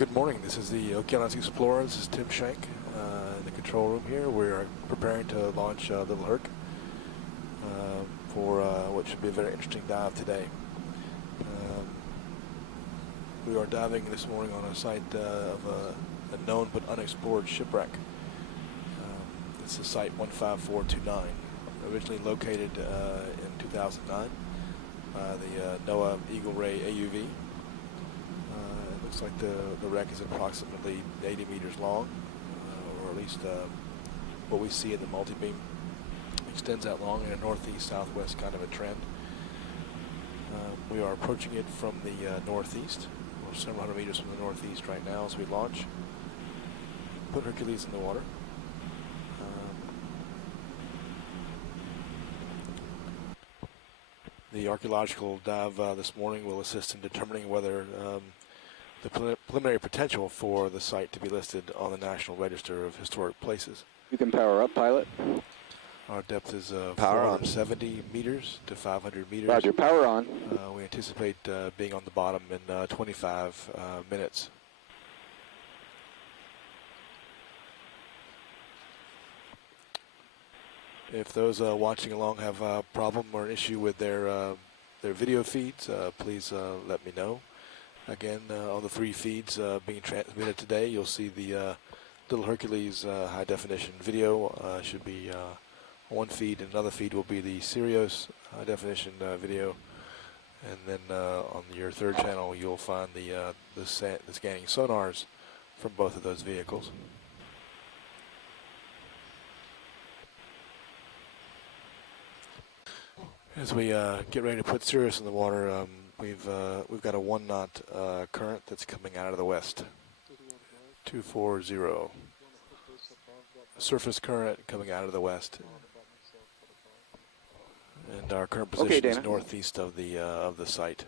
Good morning. This is the Okeanos Explorer. This is Tim Shank in the control room here. We are preparing to launch Little Herc for what should be a very interesting dive today. We are diving this morning on a site of a known but unexplored shipwreck. It's the site 15429, originally located in 2009 by the NOAA Eagle Ray AUV. Looks like the wreck is approximately 80 meters long, or at least what we see in the multi-beam extends out long in a northeast-southwest kind of a trend. We are approaching it from the northeast. We're several hundred meters from the northeast right now as we launch. Put Hercules in the water. The archaeological dive this morning will assist in determining whether the preliminary potential for the site to be listed on the National Register of Historic Places. You can power up, pilot. Our depth is Power 470 meters to 500 meters. Roger, power on. We anticipate being on the bottom in 25 minutes. If those watching along have a problem or an issue with their video feeds, please let me know. Again, on the 3 feeds being transmitted today, you'll see the Little Hercules high-definition video should be one feed, and another feed will be the Sirius high-definition video. And then on your 3rd channel, you'll find the scanning sonars from both of those vehicles. As we get ready to put Sirius in the water, we've got a 1-knot current that's coming out of the west. 240. Surface current coming out of the west. And our current position is northeast of the site.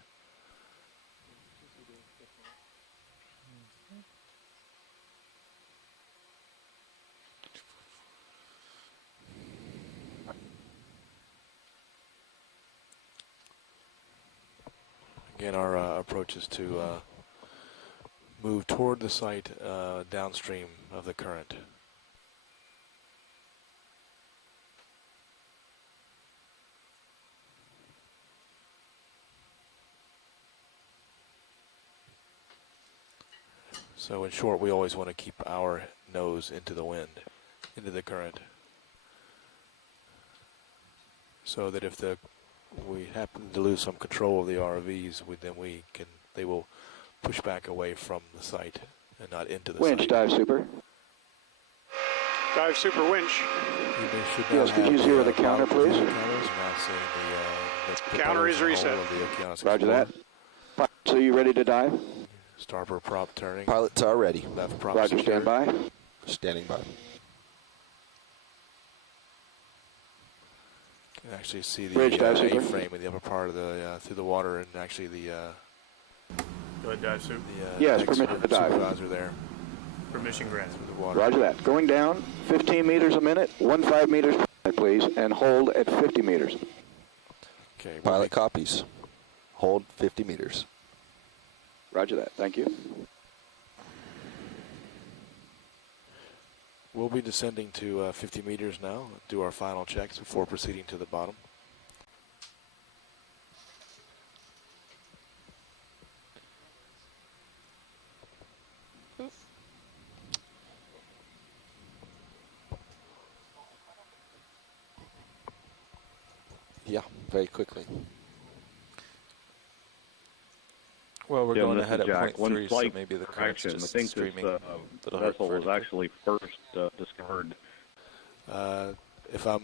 Again, our approach is to move toward the site downstream of the current. So in short, we always want to keep our nose into the wind, into the current, so that if we happen to lose some control of the ROVs, they will push back away from the site and not into the winch, site. dive super. Dive super winch. Yes, could you zero the counter, please? Counter is reset. Roger that. So you ready to dive? Starboard prop turning. Pilots are ready. Left prop Roger, secured. stand by. Standing by. You can actually see the A-frame in the upper part of the through the water, and actually the Go ahead, dive super. Yes, permission to dive. Supervisor there. Permission granted. Through the water. Roger that. Going down, 15 meters a minute, 15 meters per minute, please, and hold at 50 meters. Okay. Pilot copies. Hold 50 meters. Roger that. Thank you. We'll be descending to 50 meters now. Do our final checks before proceeding to the bottom. Yeah, very quickly. Well, we're going ahead at Jack. 0.3, so slight maybe the current's correction. just I think streaming. this vessel was actually first discovered. If I'm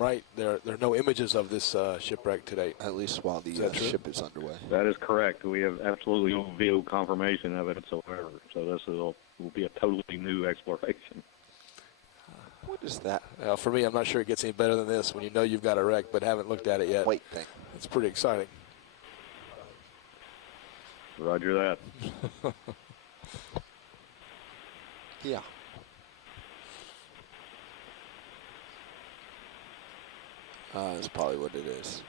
right, there are no images of this shipwreck today. At least while the ship is underway. That is correct. We have absolutely no video confirmation of it whatsoever. So this will be a totally new exploration. What is that? For me, I'm not sure it gets any better than this when you know you've got a wreck but haven't looked at it yet. White thing. It's pretty exciting. Roger that. Yeah. That's probably what it is.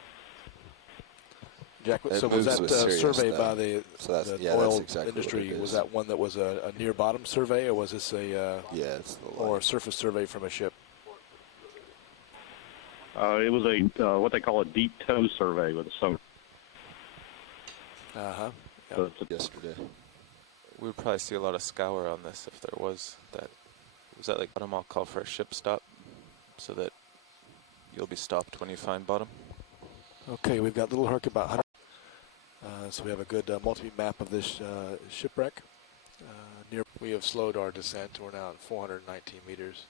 Jack, It so was moves that with Sirius, survey though. by the, So that's, the yeah, that's oil exactly what industry, it was is. that one that was a near bottom survey, or was this a Yeah, it's the light. or a surface survey from a ship? It was a what they call a deep tow survey with a sonar. Uh-huh. So it's a, Yesterday. We would probably see a lot of scour on this if there was that. Was that like bottom? I'll call for a ship stop so that you'll be stopped when you find bottom. Okay, we've got Little Herc about 100. So we have a good multi-map of this shipwreck. We have slowed our descent. We're now at 419 meters.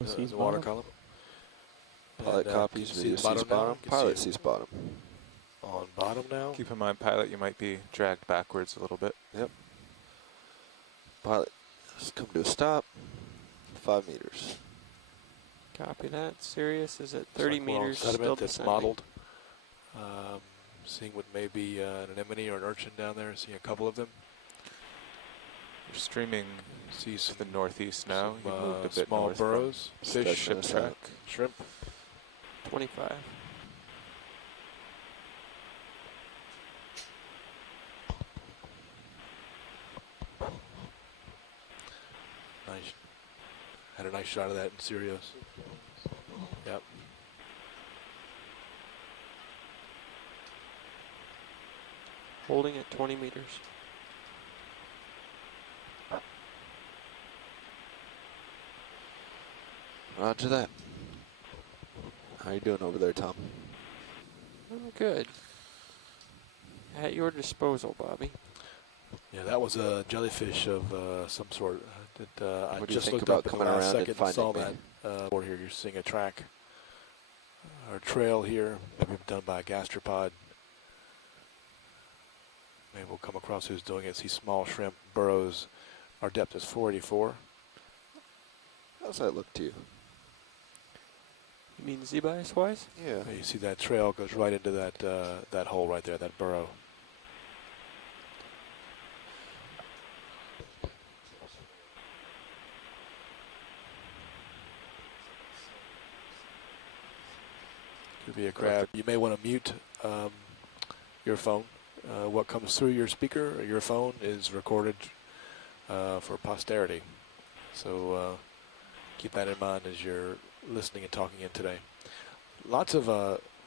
There's a water column. Pilot And, copies, can you see video the sees now? bottom, You can pilot see sees bottom. on bottom now. Keep in mind, pilot, you might be dragged backwards a little bit. Yep. Pilot has come to a stop. 5 meters. Copy that. Sirius is at Looks 30 like we're on meters, sediment still that's descending. modeled. Seeing what may be an anemone or an urchin down there. Seeing a couple of them. You're streaming See to some the northeast now. some, You moved a bit small north from burrows, fish, Shipwreck. shrimp. 25. Nice. Had a nice shot of that in Sirius. Yep. Holding at 20 meters. Roger that. How you doing over there, Tom? I'm good. At your disposal, Bobby. Yeah, that was a jellyfish of some sort. That I What do you just think looked about up in the coming last around and second and saw finding that. Over here, you're seeing a track or trail here, maybe done by a gastropod. Maybe we'll come across who's doing it. See small shrimp burrows. Our depth is 484. How's that look to you? You mean Z-bias wise? Yeah. You see that trail goes right into that that hole right there, that burrow. Could be a crab. You may want to mute your phone. What comes through your speaker or your phone is recorded for posterity. So keep that in mind as you're listening and talking in today. Lots of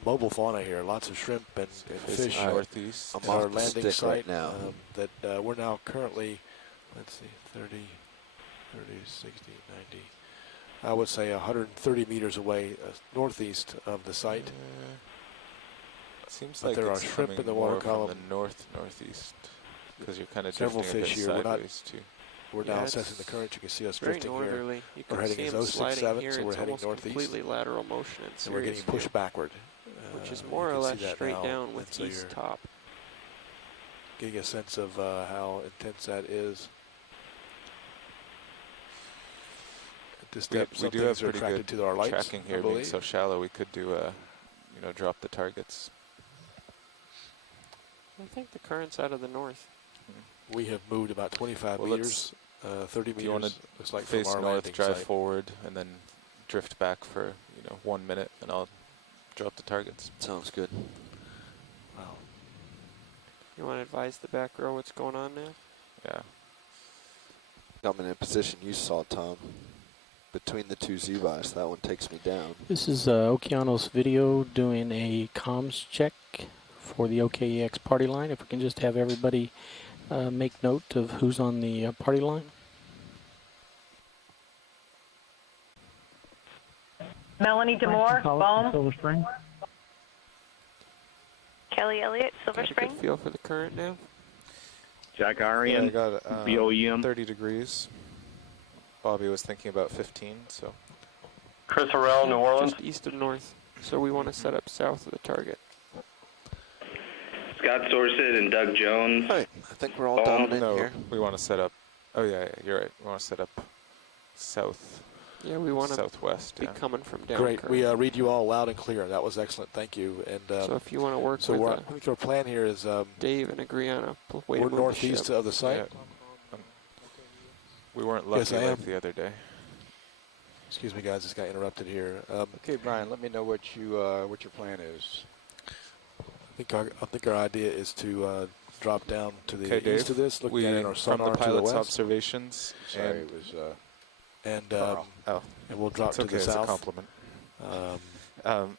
mobile fauna here, lots of shrimp and Facing fish northeast. I'm at off our the landing stick site right now. that we're now currently, let's see, 30, 60, 90. I would say 130 meters away northeast of the site. It seems But like there are it's shrimp in coming the water more column. from the northeast, because you're kind of Several drifting a fish bit here. We're not- sideways too. We're Yeah, now it's assessing the current. You can see us Very drifting here. northerly. You We're can heading see as him 067, sliding here. so we're It's heading almost northeast. completely lateral motion in And we're getting Sirius pushed view, backward. which is You more or can see less that straight now. down And with so east you're top. getting a sense of how intense that is. At this We, step, we some do have things are pretty attracted good to our lights. tracking I here, being believe. so shallow. We could do drop the targets. I think the current's out of the north. We have moved about 25 Well, meters, 30 If you want meters. to Looks like from face our north, landing drive site. forward, and then drift back for 1 minute, and I'll drop the targets. Sounds good. Wow. You want to advise the back row what's going on now? Yeah. I'm in a position you saw, Tom. Between the two Z-bias, that one takes me down. This is Okeanos video doing a comms check for the OKEX party line. If we can just have everybody make note of who's on the party line. Melanie Demore, Bohm. Silver Spring. Kelly Elliott, Silver Got a Spring. good feel for the current now? Jack Yeah, I Arian, got BOEM. 30 degrees. Bobby was thinking about 15, so. Chris Harrell, New Orleans. Just east of north. So we want to set up south of the target. Scott Sorsett and Doug Jones. All right, I think we're all dialed in No, here. we want to set up. Oh yeah, you're right. We want to set up south, Yeah, we want to southwest. be Yeah. coming from down Great. current. We read you all loud and clear. That was excellent. Thank you. And So if you want to work so with I think our plan here is Dave and agree on a way we're to move northeast the ship. of the site. We weren't Yes, lucky I like am. the other day. Excuse me, guys, just got interrupted here. Okay, Brian, let me know what your plan is. I think our idea is to drop down to the Okay, east Dave. of this, looking at our From sonar the to the pilot's west. observations, Sorry, it was And oh, we'll drop it's to okay the as a south. compliment.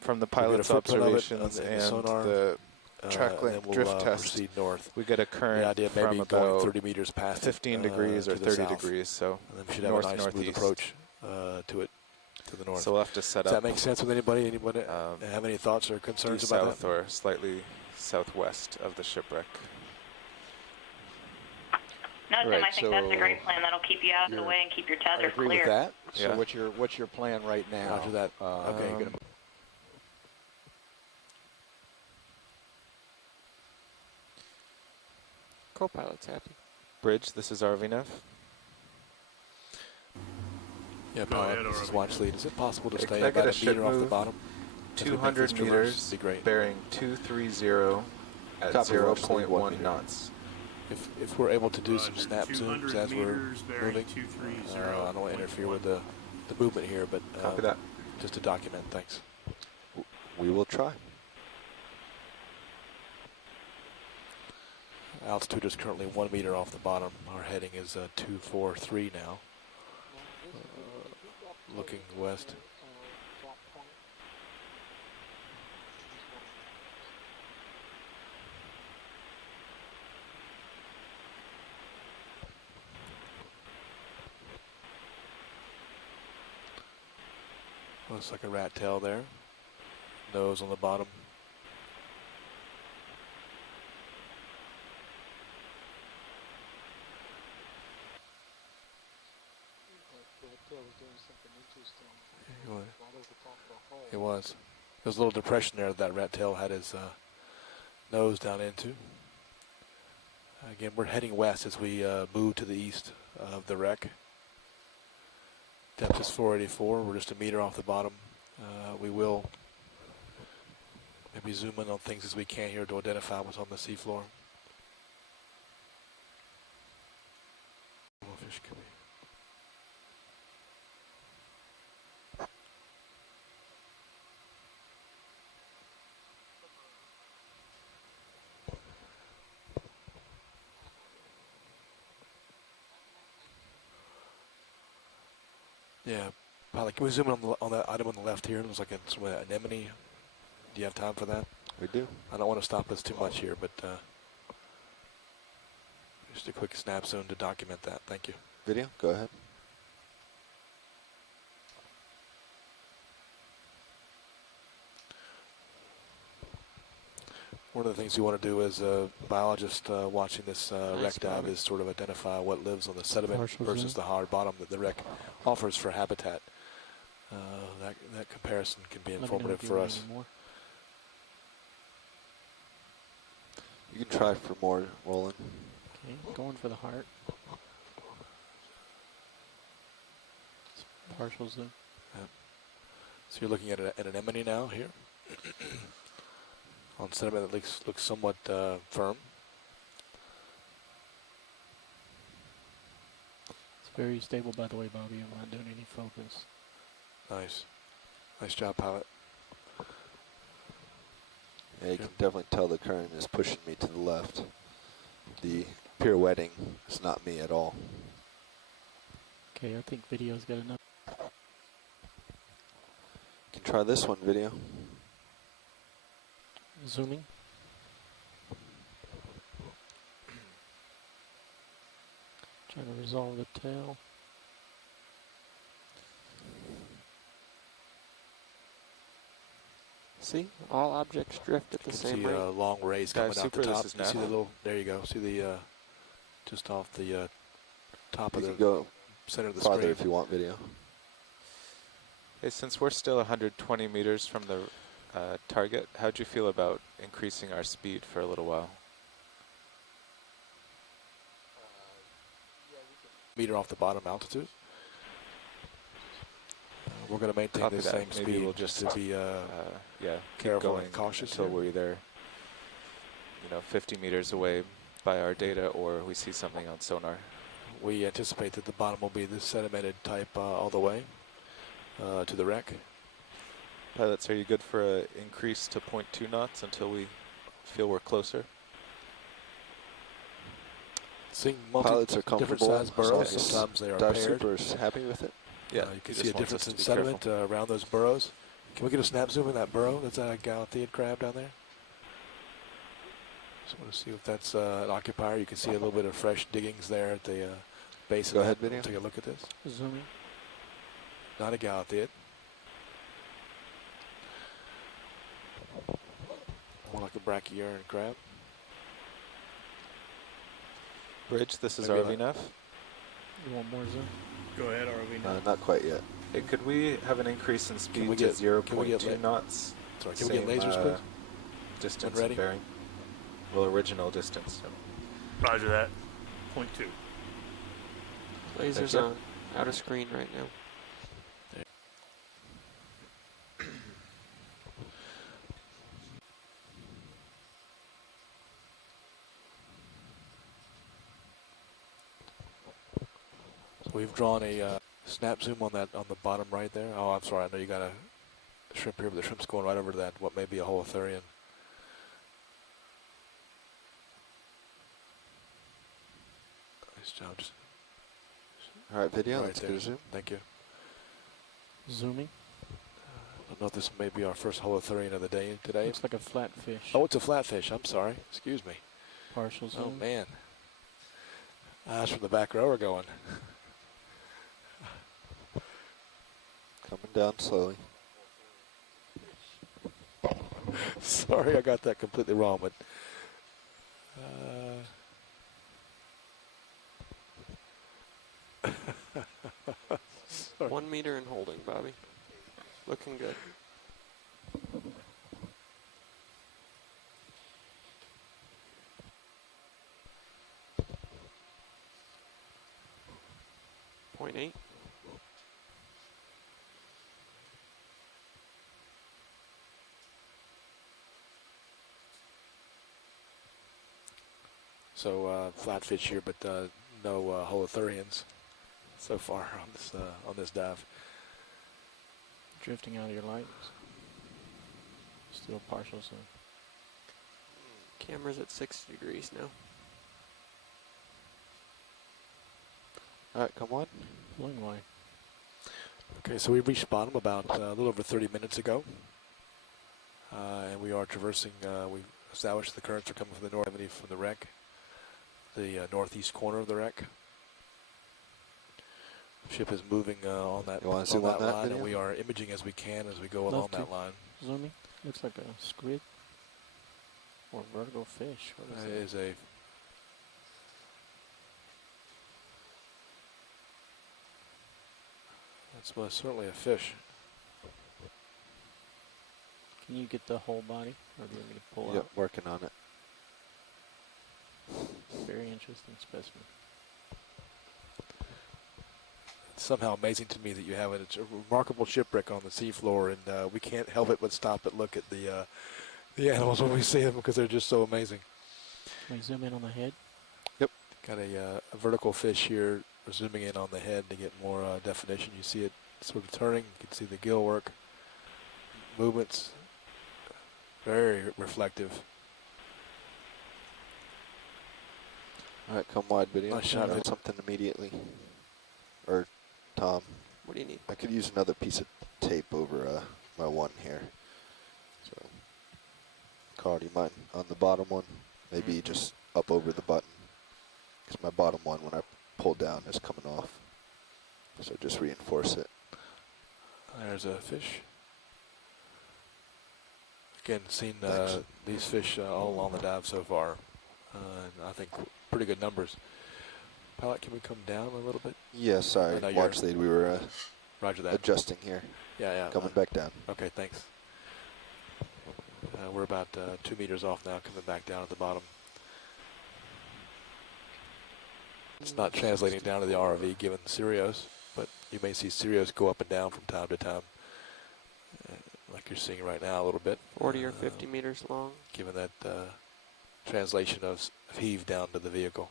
From the We'll get a pilot's footprint of it observations in the and sonar, the track and then length we'll drift test, proceed north. we get a current The idea from maybe about going 30 meters past 15 it, degrees or to the 30 south. degrees, so And then we should have a nice smooth northeast approach to it, to the north. So we'll have to set Does up. that make sense with anybody? Anybody have any thoughts or concerns due about south that? or slightly southwest of the shipwreck. No, Tim, Right, I think that's a so great plan. That'll keep you out of the way and keep your I tether agree clear. with that. So Yeah. what's your plan right now? Roger that. Okay, You're good. gonna Co-pilot's happy. Bridge, this is RVNAV. Yeah, Go ahead, pilot, this is RV. watch lead. Is it possible to Hey, stay can I get about a a meter ship off the move? bottom? as we make 200 this traverse? meters, Be great. bearing 230 at Copy, watch lead, 1 0.1 meter. knots. If we're able to do some Roger. snap 200 zooms as we're meters bearing moving, 230. I don't want to interfere with the movement here, but Copy that. just to document. Thanks. We will try. Altitude is currently 1 meter off the bottom. Our heading is 243 now. Looking west. Looks like a rat tail there. Nose on the bottom. It was. There's a little depression there that rat tail had his nose down into. Again, we're heading west as we move to the east of the wreck. Depth is 484. We're just a meter off the bottom. We will maybe zoom in on things as we can here to identify what's on the seafloor. Fish coming. Yeah, pilot, can we zoom in on the item on the left here? It looks like a sort of anemone. Do you have time for that? We do. I don't want to stop us too much here, but just a quick snap zoom to document that. Thank you. Video, go ahead. One of the things we want to do as a biologist watching this wreck dive Bobby. is sort of identify what lives on the sediment Partial versus zoom. the hard bottom that the wreck offers for habitat. That comparison can be Let me know informative if you for want us. any more. You can try for more, Roland. Okay, going for the heart. Partial zoom. So you're looking at an anemone now here on sediment that looks somewhat firm. It's very stable, by the way, Bobby. I'm not doing any focus. Nice. Nice job, pilot. Yeah, you can definitely tell the current is pushing me to the left. The pirouetting is not me at all. Okay, I think video's got enough. You can try this one, video. Zooming. Trying to resolve the tail. See, all objects drift at the You can same see rate. long rays Dive coming out the super, this top. is You see the nav. little, there you go. See the, just off the top You of can the go center of the farther screen. if you want video. Hey, since we're still 120 meters from the target, how'd you feel about increasing our speed for a little while? Meter off the bottom altitude. We're going to maintain Copy the that. same Maybe speed we'll just just to be yeah, keep careful going and cautious until here. we're either 50 meters away by our data or we see something on sonar. We anticipate that the bottom will be this sedimented type all the way. to the wreck. Pilots, are you good for an increase to 0.2 knots until we feel we're closer? Seeing Pilots are different comfortable. size burrows. as Sometimes they are Dive paired. Super's happy with it. Yeah, You can he see a just wants us difference to in be sediment careful. around those burrows. Can we get a snap zoom in that burrow? That's a Galatheid crab down there. Just want to see if that's an occupier. You can see a little bit of fresh diggings there at the base Go of ahead, that. video. Take a look at this. Zooming. Not a Galatheid. More like a brachyurin crab. Bridge, this is Maybe RVNF. You want more zoom? Go ahead, RV. Not quite yet. Hey, could we have an increase in speed we to get- can we get 0.2 knots? Sorry, can we get lasers, Same, please? Distance When ready? and bearing. Well, original distance. Roger that. 0.2. Lasers you. on. Out of screen right now. So we've drawn a snap zoom on that on the bottom right there. Oh, I'm sorry. I know you got a shrimp here, but the shrimp's going right over to that what may be a holothurian. Nice job. Just All right, video. right Let's there. get a zoom. Thank you. Zooming. I don't know if this may be our first holothurian of the day today. Looks like a flatfish. Oh, it's a flatfish. I'm sorry. Excuse me. Partial zoom. Oh, man. Eyes from the back row are going. Coming down slowly. Sorry, I got that completely wrong, but sorry. 1 meter and holding, Bobby. Looking good. Point 8. So flatfish here, but no holothurians so far on this dive. Drifting out of your lights. Still partial zoom. Camera's at 60 degrees now. All right, come on. Long way. Okay, so we reached bottom about a little over 30 minutes ago, and we are traversing. We've established the currents are coming from the north, from the wreck, the northeast corner of the wreck. Ship is moving on that, You wanna zoom on that line, video? and we are imaging as we can as we go along that line. Zooming. Looks like a squid or vertical fish. What It is it? is that's certainly a fish. Can you get the whole body, or do you want me to pull Yep, out? working on it. Very interesting specimen. It's somehow amazing to me that you have it. It's a remarkable shipwreck on the seafloor, and we can't help it but stop and look at the animals when we see them because they're just so amazing. Can we zoom in on the head? Got a vertical fish here. We're zooming in on the head to get more definition. You see it sort of turning. You can see the gill work, movements, very reflective. All right, come wide, video. Nice shot, Shout Vid. something immediately. Or Tom, What do you need? I could use another piece of tape over my one here. So, Carl, do you mind on the bottom one? Maybe just up over the button. Because my bottom one, when I pull down, is coming off. So just reinforce it. There's a fish. Again, seen Thanks. these fish all along the dive so far. And I think pretty good numbers. Pilot, can we come down a little bit? Yeah, sorry. I know Watch lead. We were Roger that. adjusting here. Yeah. Coming back down. Okay, thanks. We're about 2 meters off now, coming back down at the bottom. It's not translating down to the ROV given Sirius, but you may see Sirius go up and down from time to time, like you're seeing right now a little bit. 40 or 50 meters long. Given that translation of heave down to the vehicle.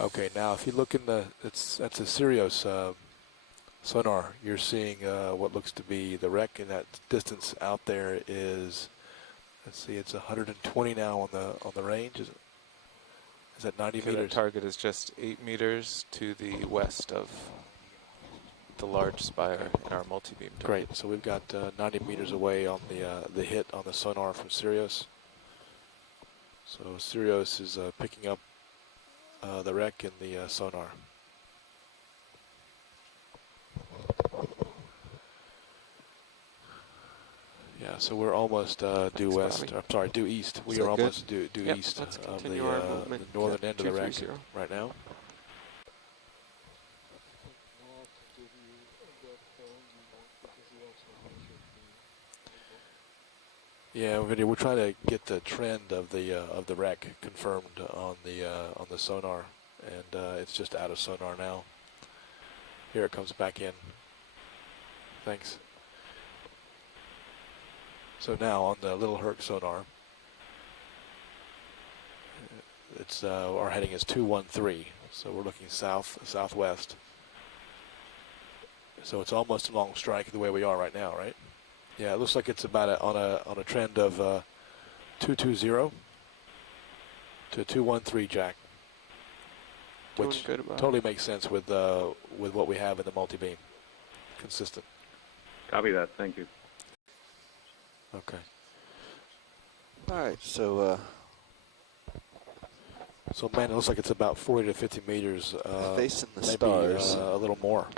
Okay, now if you look in that's a Sirius sonar, you're seeing what looks to be the wreck, and that distance out there is, let's see, it's 120 now on the range. Is that 90 Okay, meters? that target is just 8 meters to the west of the large spire in our multi-beam target. Great. So we've got 90 meters away on the hit on the sonar from Sirius. So Sirius is picking up the wreck in the sonar. Yeah, so we're almost due west. I'm sorry, due east. We are almost due east of the northern end of the wreck right now. Yeah, we're trying to get the trend of the wreck confirmed on the sonar, and it's just out of sonar now. Here it comes back in. Thanks. So now on the Little Herc sonar, it's our heading is 213. So we're looking southwest. So it's almost a long strike the way we are right now, right? Yeah, it looks like it's about on a trend of 220 to 213, Jack. Which totally makes sense with what we have in the multi-beam. Consistent. Copy that. Thank you. Okay. All right, so man, it looks like it's about 40 to 50 meters. facing the maybe, stars. a little more,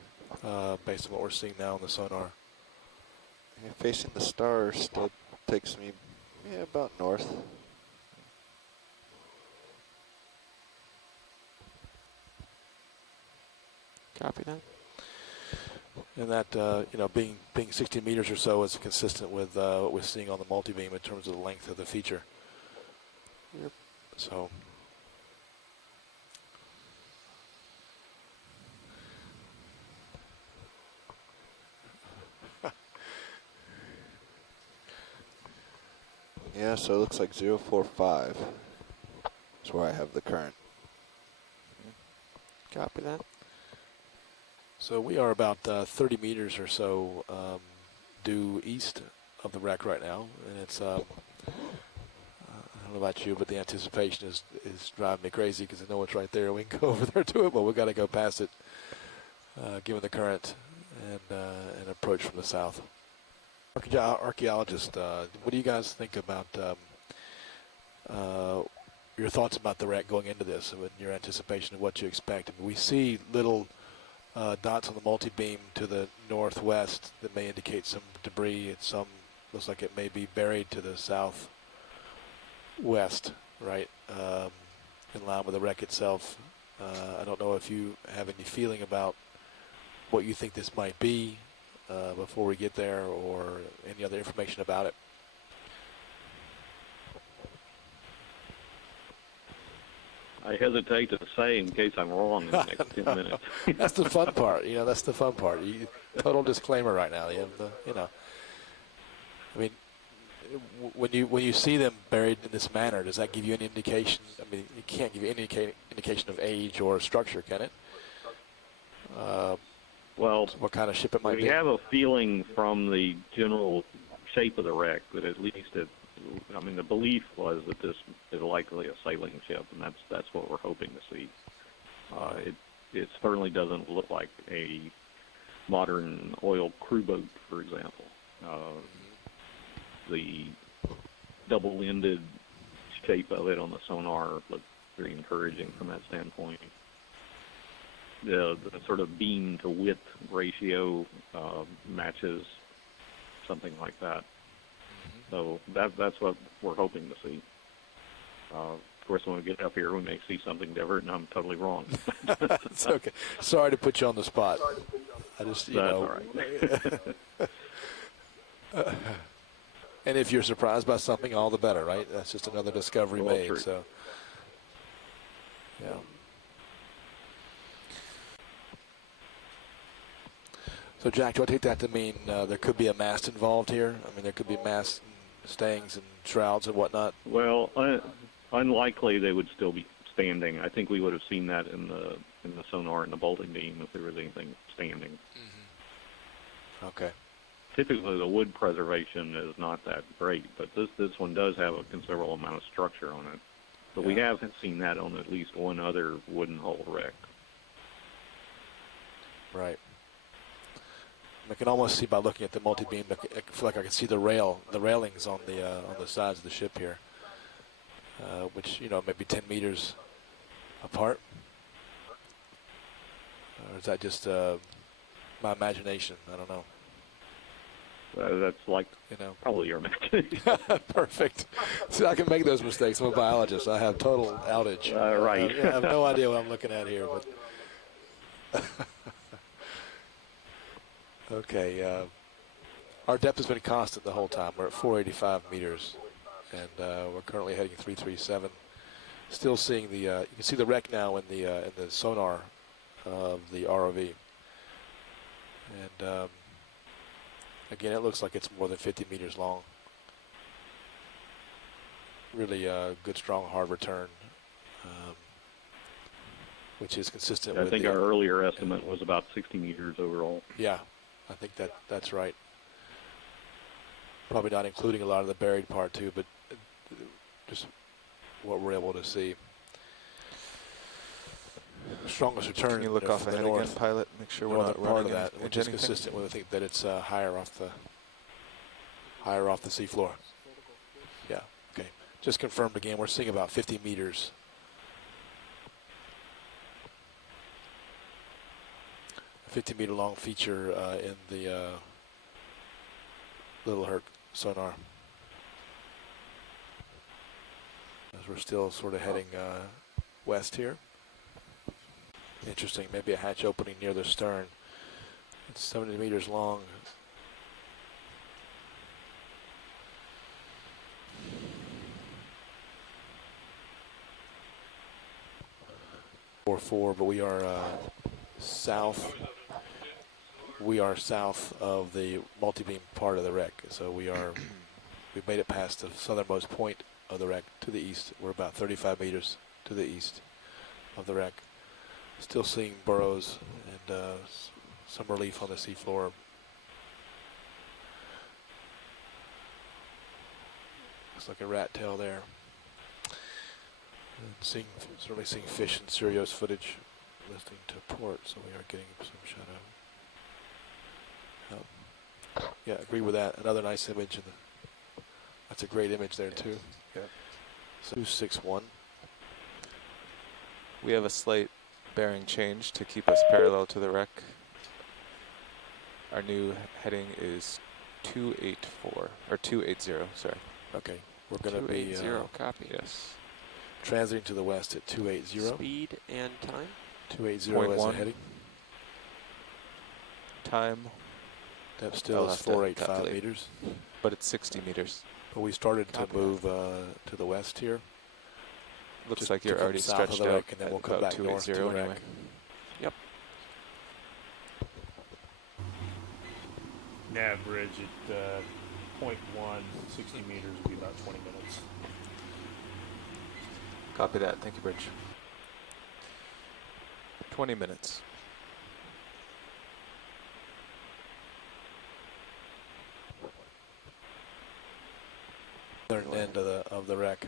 based on what we're seeing now on the sonar. Yeah, facing the stars still takes me about north. Copy that. And that, being 60 meters or so is consistent with what we're seeing on the multi-beam in terms of the length of the feature. Yep. So. Yeah, so it looks like 045 is where I have the current. Copy that. So we are about 30 meters or so due east of the wreck right now, and it's I don't know about you, but the anticipation is driving me crazy because I know it's right there. We can go over there to it, but we got to go past it, given the current and approach from the south. Archaeologist, what do you guys think about your thoughts about the wreck going into this and your anticipation of what you expect? I mean, we see little dots on the multi-beam to the northwest that may indicate some debris. Looks like it may be buried to the southwest, right, in line with the wreck itself. I don't know if you have any feeling about what you think this might be before we get there, or any other information about it. I hesitate to say in case I'm wrong in the next 10 minutes. That's the fun part. That's the fun part. Total disclaimer right now. You have I mean, when you see them buried in this manner, does that give you any indication? I mean, it can't give you any indication of age or structure, can it? Well, what kind of ship it might be? We have a feeling from the general shape of the wreck that at least the belief was that this is likely a sailing ship, and that's what we're hoping to see. It certainly doesn't look like a modern oil crew boat, for example. The double-ended shape of it on the sonar looks very encouraging from that standpoint. The sort of beam to width ratio matches something like that. So that's what we're hoping to see. Of course, when we get up here, we may see something different, and I'm totally wrong. It's okay. Sorry to put you on the spot. I just, That's all right. And if you're surprised by something, all the better, right? That's just another discovery made. True. So, yeah. So, Jack, do I take that to mean there could be a mast involved here? I mean, there could be masts, and stayings, and shrouds and whatnot. Well, unlikely they would still be standing. I think we would have seen that in the sonar and the bolting beam if there was anything standing. Okay. Typically, the wood preservation is not that great, but this one does have a considerable amount of structure on it. But we have seen that on at least one other wooden hull wreck. Right. I can almost see by looking at the multi-beam. I feel like I can see the railings on the sides of the ship here, which maybe 10 meters apart. Or is that just my imagination? I don't know. That's like probably your imagination. Perfect. See, I can make those mistakes. I'm a biologist. I have total outage. Right. I have no idea what I'm looking at here, but okay. Our depth has been constant the whole time. We're at 485 meters, and we're currently heading 337. Still seeing the. You can see the wreck now in the sonar of the ROV, and again, it looks like it's more than 50 meters long. Really good, strong, hard return, which is consistent with. I think our earlier estimate was about 60 meters overall. Yeah, I think that's right. Probably not including a lot of the buried part too, but just what we're able to see. Strongest return. Can you look off ahead again, pilot? Make sure we're not part running of that, which is consistent with I think that it's higher off the seafloor. Yeah. Okay. Just confirmed again. We're seeing about 50 meters. A 50-meter long feature in the Little Herc sonar. As we're still sort of heading west here. Interesting, maybe a hatch opening near the stern. It's 70 meters long. Four, but we are south. We are south of the multi-beam part of the wreck, so we've made it past the southernmost point of the wreck to the east. We're about 35 meters to the east of the wreck. Still seeing burrows and some relief on the seafloor. Looks like a rat tail there. And certainly seeing fish and Sirius footage listening to port, so we are getting some shadow. Yeah, agree with that. Another nice image. That's a great image there too. Yeah. So 261. We have a slight bearing change to keep us parallel to the wreck. Our new heading is 284 or 280. Sorry. Okay, we're going to be 280. Copy. Yes. Transiting to the west at 280. Speed and time. 280 as a heading. Time. Depth still is 485 meters. But it's 60 meters. But we started to move to the west here. Looks Just like you're already stretched out, and then we'll come about back north to the anyway. wreck. Yep. Nav bridge at 0.1, 60 meters will be about 20 minutes. Copy that. Thank you, Bridge. 20 minutes. Southern end of the wreck.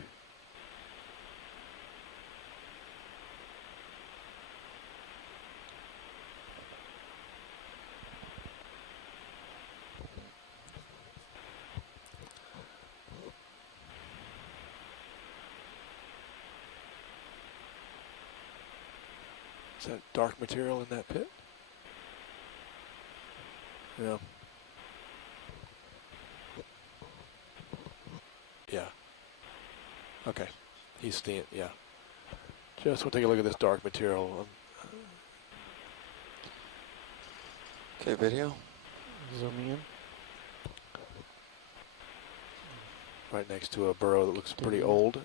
Is that dark material in that pit? Yeah. Yeah. Okay. He's staying, yeah. Just want to take a look at this dark material. Okay, video. Zooming in. Right next to a burrow that looks pretty old.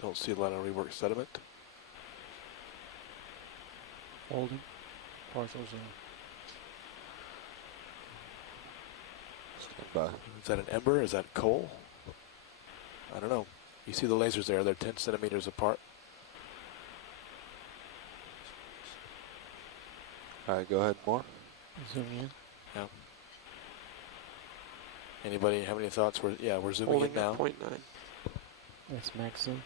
Don't see a lot of reworked sediment. Holding. Partial zoom. Stand by. Is that an ember? Is that coal? I don't know. You see the lasers there. They're 10 centimeters apart. All right, go ahead more. Zooming in. Yeah. Anybody have any thoughts? We're zooming Holding in now. at 0.9. That's maximum.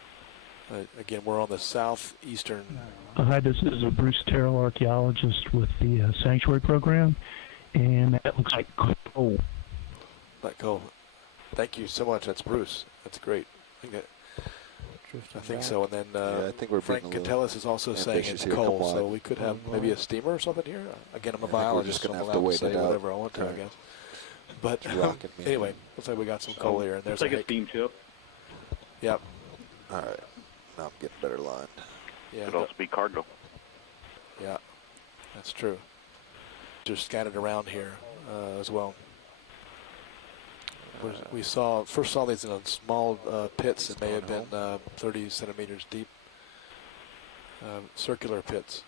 Again, we're on the southeastern. Hi, this is Bruce Terrell, archaeologist with the Sanctuary Program, and that looks like coal. Let go. Thank you so much. That's Bruce. That's great. I think so. And then I think we're Frank being a little Catellis is also saying ambitious it's here. coal, Come so on. we could have maybe a steamer or something here. Again, I'm a I think we're biologist, just so gonna I'm have to allowed to wait say it out. whatever I want to, I Right. guess. But It's rocking me. anyway, looks like we got some coal here, and there's Looks like a a steamship. Yep. All right. Now I'm getting better lined. Yeah. Could also be cargo. Yeah, that's true. Just scattered around here as well. We first saw these in small pits that may have been 30 centimeters deep. Circular pits.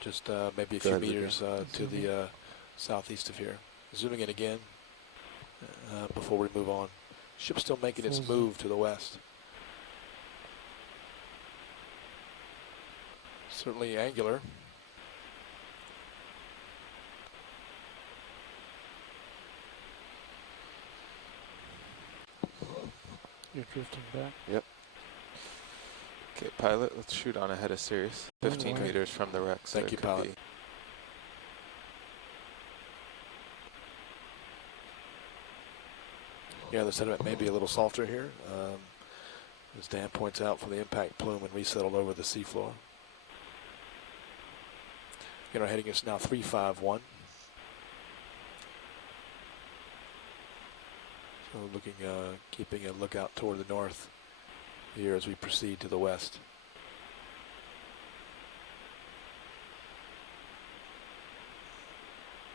Just maybe a few meters to the southeast of here. Zooming in again before we move on. Ship's still making its move to the west. Certainly angular. You're drifting back. Yep. Okay, pilot, let's shoot on ahead of Sirius. 15 right. meters from the wreck. So Thank you, pilot. Yeah, the sediment may be a little softer here, as Dan points out, from the impact plume and resettled over the seafloor. Again, our heading is now 351. So looking, keeping a lookout toward the north here as we proceed to the west.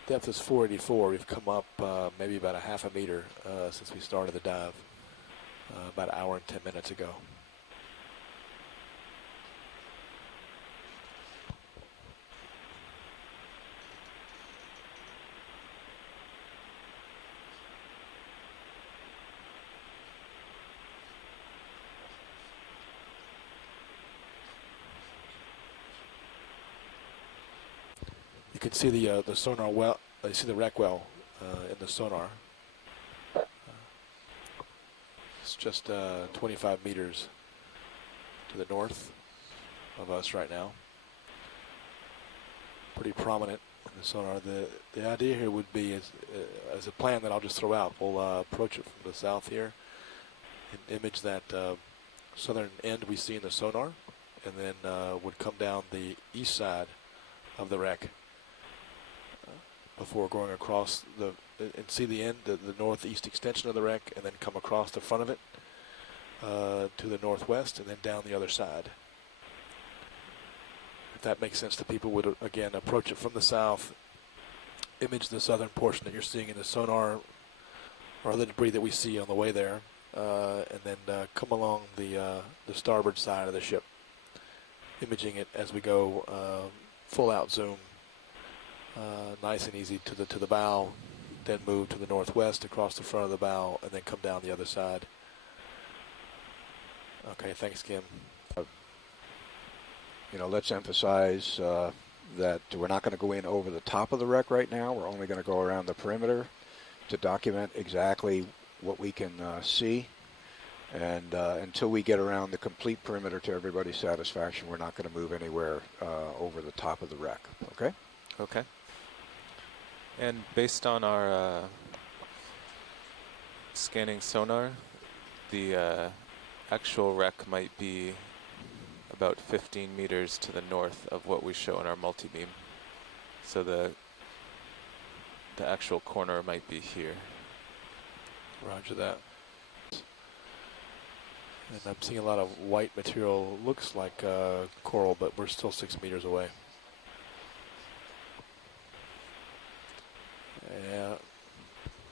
Depth is 484. We've come up maybe about a half a meter since we started the dive about an hour and 10 minutes ago. You can see the sonar well. You see the wreck well in the sonar. It's just 25 meters to the north of us right now. Pretty prominent in the sonar. The idea here would be as a plan that I'll just throw out. We'll approach it from the south here and image that southern end we see in the sonar, and then would come down the east side of the wreck before going across and see the end, the northeast extension of the wreck, and then come across the front of it to the northwest, and then down the other side. If that makes sense to people, would again approach it from the south, image the southern portion that you're seeing in the sonar, or the debris that we see on the way there, and then come along the starboard side of the ship, imaging it as we go full out zoom. Nice and easy to the bow, then move to the northwest across the front of the bow, and then come down the other side. Okay, thanks, Kim. Let's emphasize that we're not going to go in over the top of the wreck right now. We're only going to go around the perimeter to document exactly what we can see. And until we get around the complete perimeter to everybody's satisfaction, we're not going to move anywhere over the top of the wreck. Okay? Okay. And based on our scanning sonar, the actual wreck might be about 15 meters to the north of what we show in our multi-beam. So the actual corner might be here. Roger that. And I'm seeing a lot of white material. Looks like coral, but we're still 6 meters away. Yeah,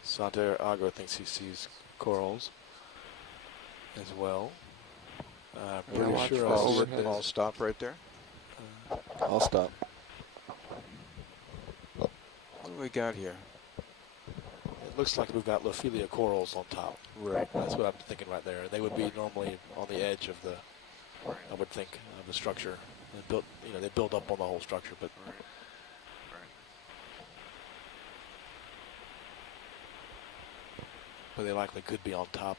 Santiago thinks he sees corals as well. Pretty sure I'll stop right there. I'll stop. What do we got here? It looks like we've got Lophelia corals on top. Right. That's what I'm thinking right there. They would be normally on the edge of the, I would think, of the structure. They build up on the whole structure, but. but they likely could be on top.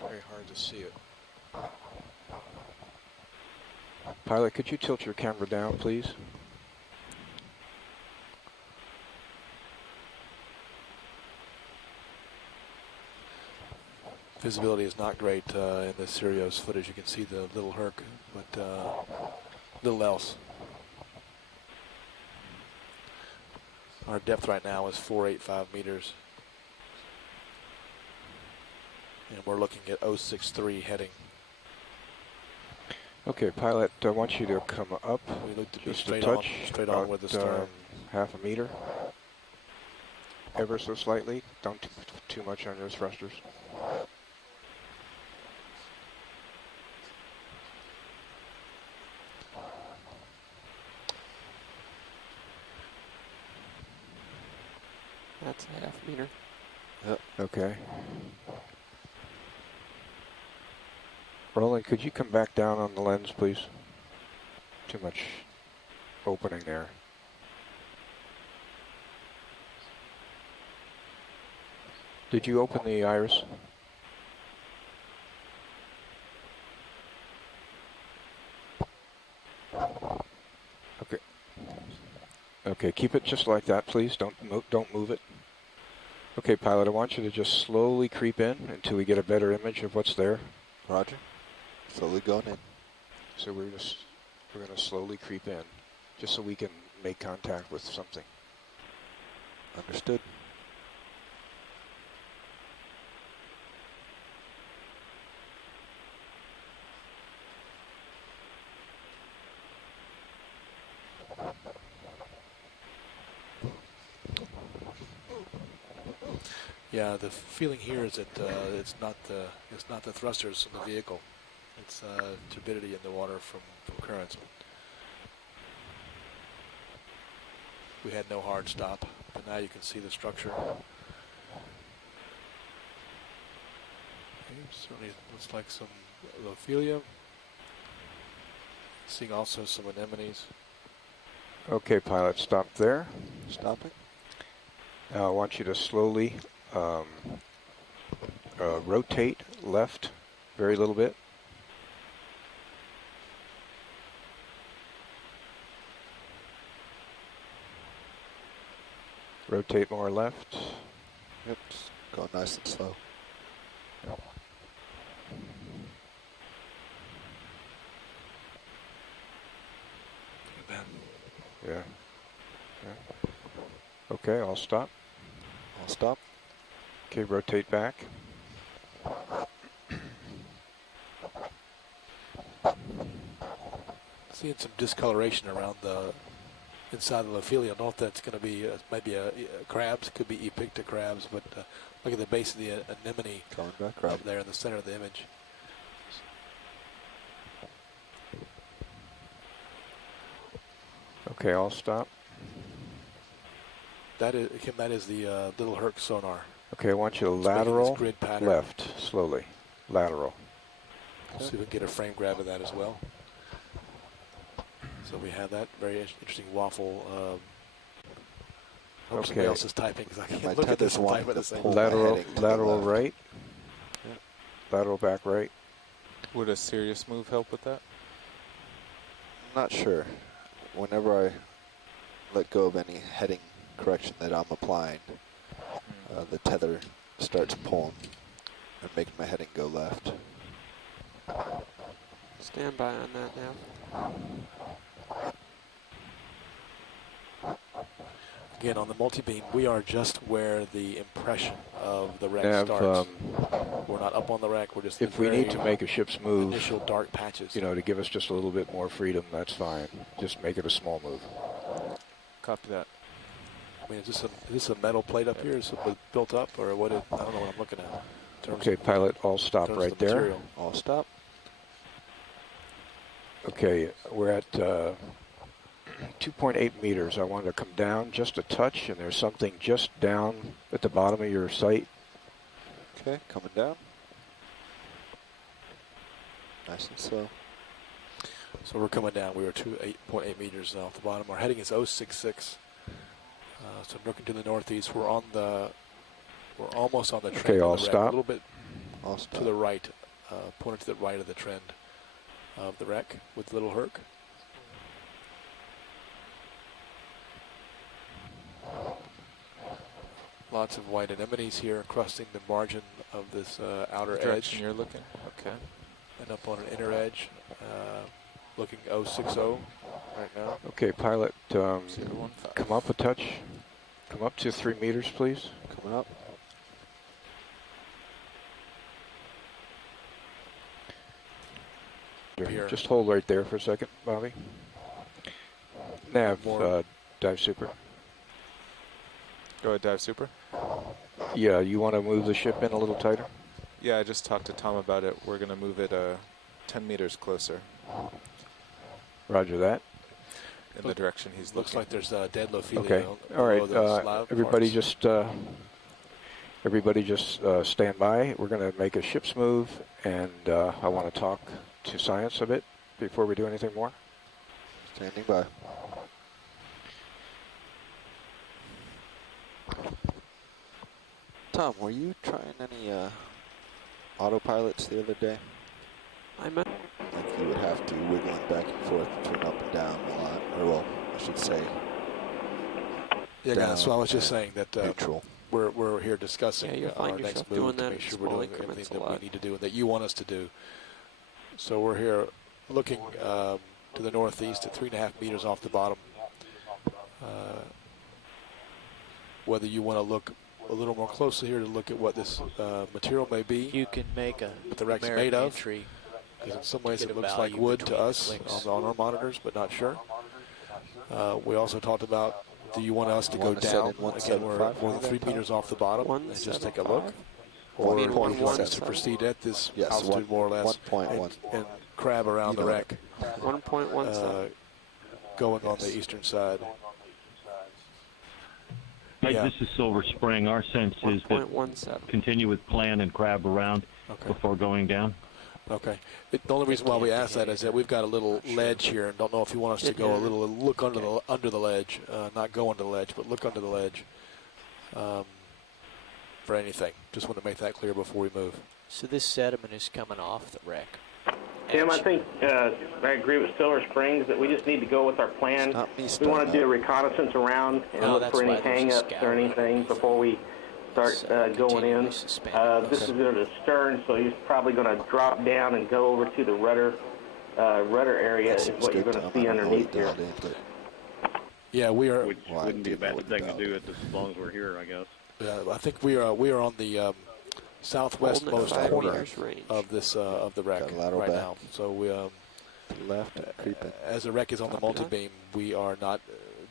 Very hard to see it. Pilot, could you tilt your camera down, please? Visibility is not great in the Sirius footage. You can see the little Herc, but little else. Our depth right now is 485 meters. And we're looking at 063 heading. Okay, pilot, I want you to come up We look to be just a straight touch, on, straight on with the stern. Half a meter, ever so slightly. Don't too much on those thrusters. That's a half meter. Yep. Okay. Roland, could you come back down on the lens, please? Too much opening there. Did you open the iris? Okay. Okay, keep it just like that, please. Don't move it. Okay, pilot, I want you to just slowly creep in until we get a better image of what's there. Roger. Slowly going in. So we're going to slowly creep in, just so we can make contact with something. Understood. Yeah, the feeling here is that it's not the thrusters in the vehicle. It's turbidity in the water from currents. We had no hard stop, but now you can see the structure. Okay, certainly looks like some Lophelia. Seeing also some anemones. Okay, pilot, stop there. Stopping. Now I want you to slowly rotate left very little bit. Rotate more left. Yep, going nice and slow. Yeah. Yeah. Okay, I'll stop. I'll stop. Okay, rotate back. Seeing some discoloration around the inside of the Lophelia. I don't know if that's going to be maybe a crabs, could be Epicta crabs, but look at the base of the anemone coming back right up there in the center of the image. Okay, I'll stop. That is the little Herc sonar. Okay, I want you to It's making this lateral grid pattern. left, slowly. Lateral. See if we can get a frame grab of that as well. So we have that very interesting waffle. Hope somebody else is typing because I can't look at this and type at the same time. Lateral right. Yeah. Lateral back right. Would a serious move help with that? I'm not sure. Whenever I let go of any heading correction that I'm applying, the tether starts pulling and making my heading go left. Stand by on that now. Again, on the multi-beam, we are just where the impression of the wreck Nav, starts. We're not up on the wreck. We're just if we need to make a ship's move, initial dark patches. you know, to give us just a little bit more freedom, that's fine. Just make it a small move. Copy that. I mean, is this a metal plate up here? Is it built up, or what? I don't know what I'm looking at. In terms Okay, of, pilot, I'll stop in terms right of the there. material. I'll stop. Okay, we're at 2.8 meters. I want to come down just a touch, and there's something just down at the bottom of your sight. Okay, coming down. Nice and slow. So we're coming down. We were 8.8 meters off the bottom. Our heading is 066. So looking to the northeast. We're on the We're almost on the trend. Okay, of I'll the wreck, stop. a little bit I'll to stop. the right, pointed to the right of the trend of the wreck with Little Herc. Lots of white anemones here crusting the margin of this outer The direction edge. you're looking? Okay. And up on an inner edge, looking 060 right now. Okay, pilot, 015. come up a touch. Come up to 3 meters, please. Coming up. Here. Just hold right there for a second, Bobby. Nav, dive super. Go ahead, dive super. Yeah, you want to move the ship in a little tighter? Yeah, I just talked to Tom about it. We're going to move it 10 meters closer. Roger that. In the direction he's Looks looking. like there's a dead Lophelia. Okay. All right. Those loud Everybody parts. just stand by. We're going to make a ship's move, and I want to talk to science a bit before we do anything more. Standing by. Tom, were you trying any autopilots the other day? I'm at Like you would have to wiggling back and forth between up and down a lot, or well, I should say. Yeah, down that's what I was just and saying that neutral. we're here discussing Yeah, you'll our find next yourself move doing to that make in sure we're small doing increments everything a that lot. we need to do and that you want us to do. So we're here looking to the northeast at 3.5 meters off the bottom. Whether you want to look a little more closely here to look at what this material may be. You can make a what the wreck's American made of. entry. Because in some ways Get it a looks like value wood to between the us clicks. on our monitors, but not sure. We also talked about, do you want us to go Wanna set down? in Again, we're 175 more than 3 top? meters off the bottom and just take a look. 175? Or You do mean you want us 117? to proceed at this Yes, altitude more or less 1.1. and crab around You the know wreck, 1.17. going on Yes. the eastern side? Mike, Yeah. this is Silver Spring. Our sense is that 1.17. continue with plan and crab around before going down. Okay. The only reason why we ask that is that we've got a little ledge here, and don't know if you want us to go a little look under the ledge, not go under the ledge, but look under the ledge for anything. Just want to make that clear before we move. So this sediment is coming off the wreck. Tim, I think I agree with Silver Springs that we just need to go with our plan. We want to do a reconnaissance around and No, look that's for any why there's a hang-ups scout or anything before we start going in. This is near the stern, so he's probably going to drop down and go over to the rudder area is what you're going to see underneath here. Yeah, we are. Which wouldn't be a bad thing to do it as long as we're here, I guess. I think we are on the southwestmost Holding at 5 corner meters range. of this of the wreck Got a lateral right back. now. So we To the left, creeping. as the wreck is on the Copy that. multi-beam, we are not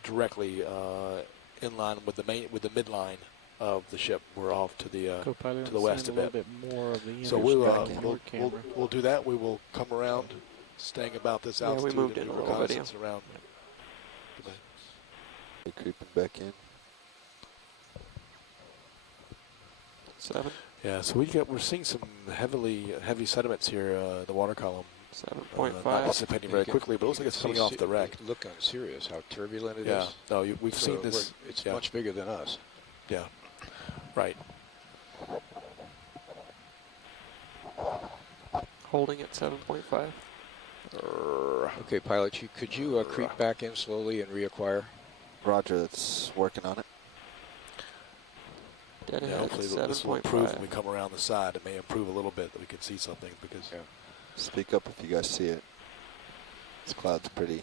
directly in line with the midline of the ship. We're off to the Co-pilot, to the west a send little bit. bit more of the So image we'll, back in our camera. we'll do that. We will come around, staying about this Yeah, we altitude moved and in do a little video. reconnaissance around. Creeping back in. 7. Yeah, so we're seeing some heavy sediments here in the water column. 7.5. Not dissipating very quickly, but it looks like it's coming off the wreck. Look on Sirius, how turbulent it is. Yeah, no, we've So seen this. It's yeah. much bigger than us. Yeah, right. Holding at 7.5. Okay, pilot, could you creep back in slowly and reacquire? Roger, that's working on it. Dead Yeah, ahead at hopefully this will improve when 7.5. we come around the side. It may improve a little bit that we can see something because. Speak up if you guys see it. This cloud's pretty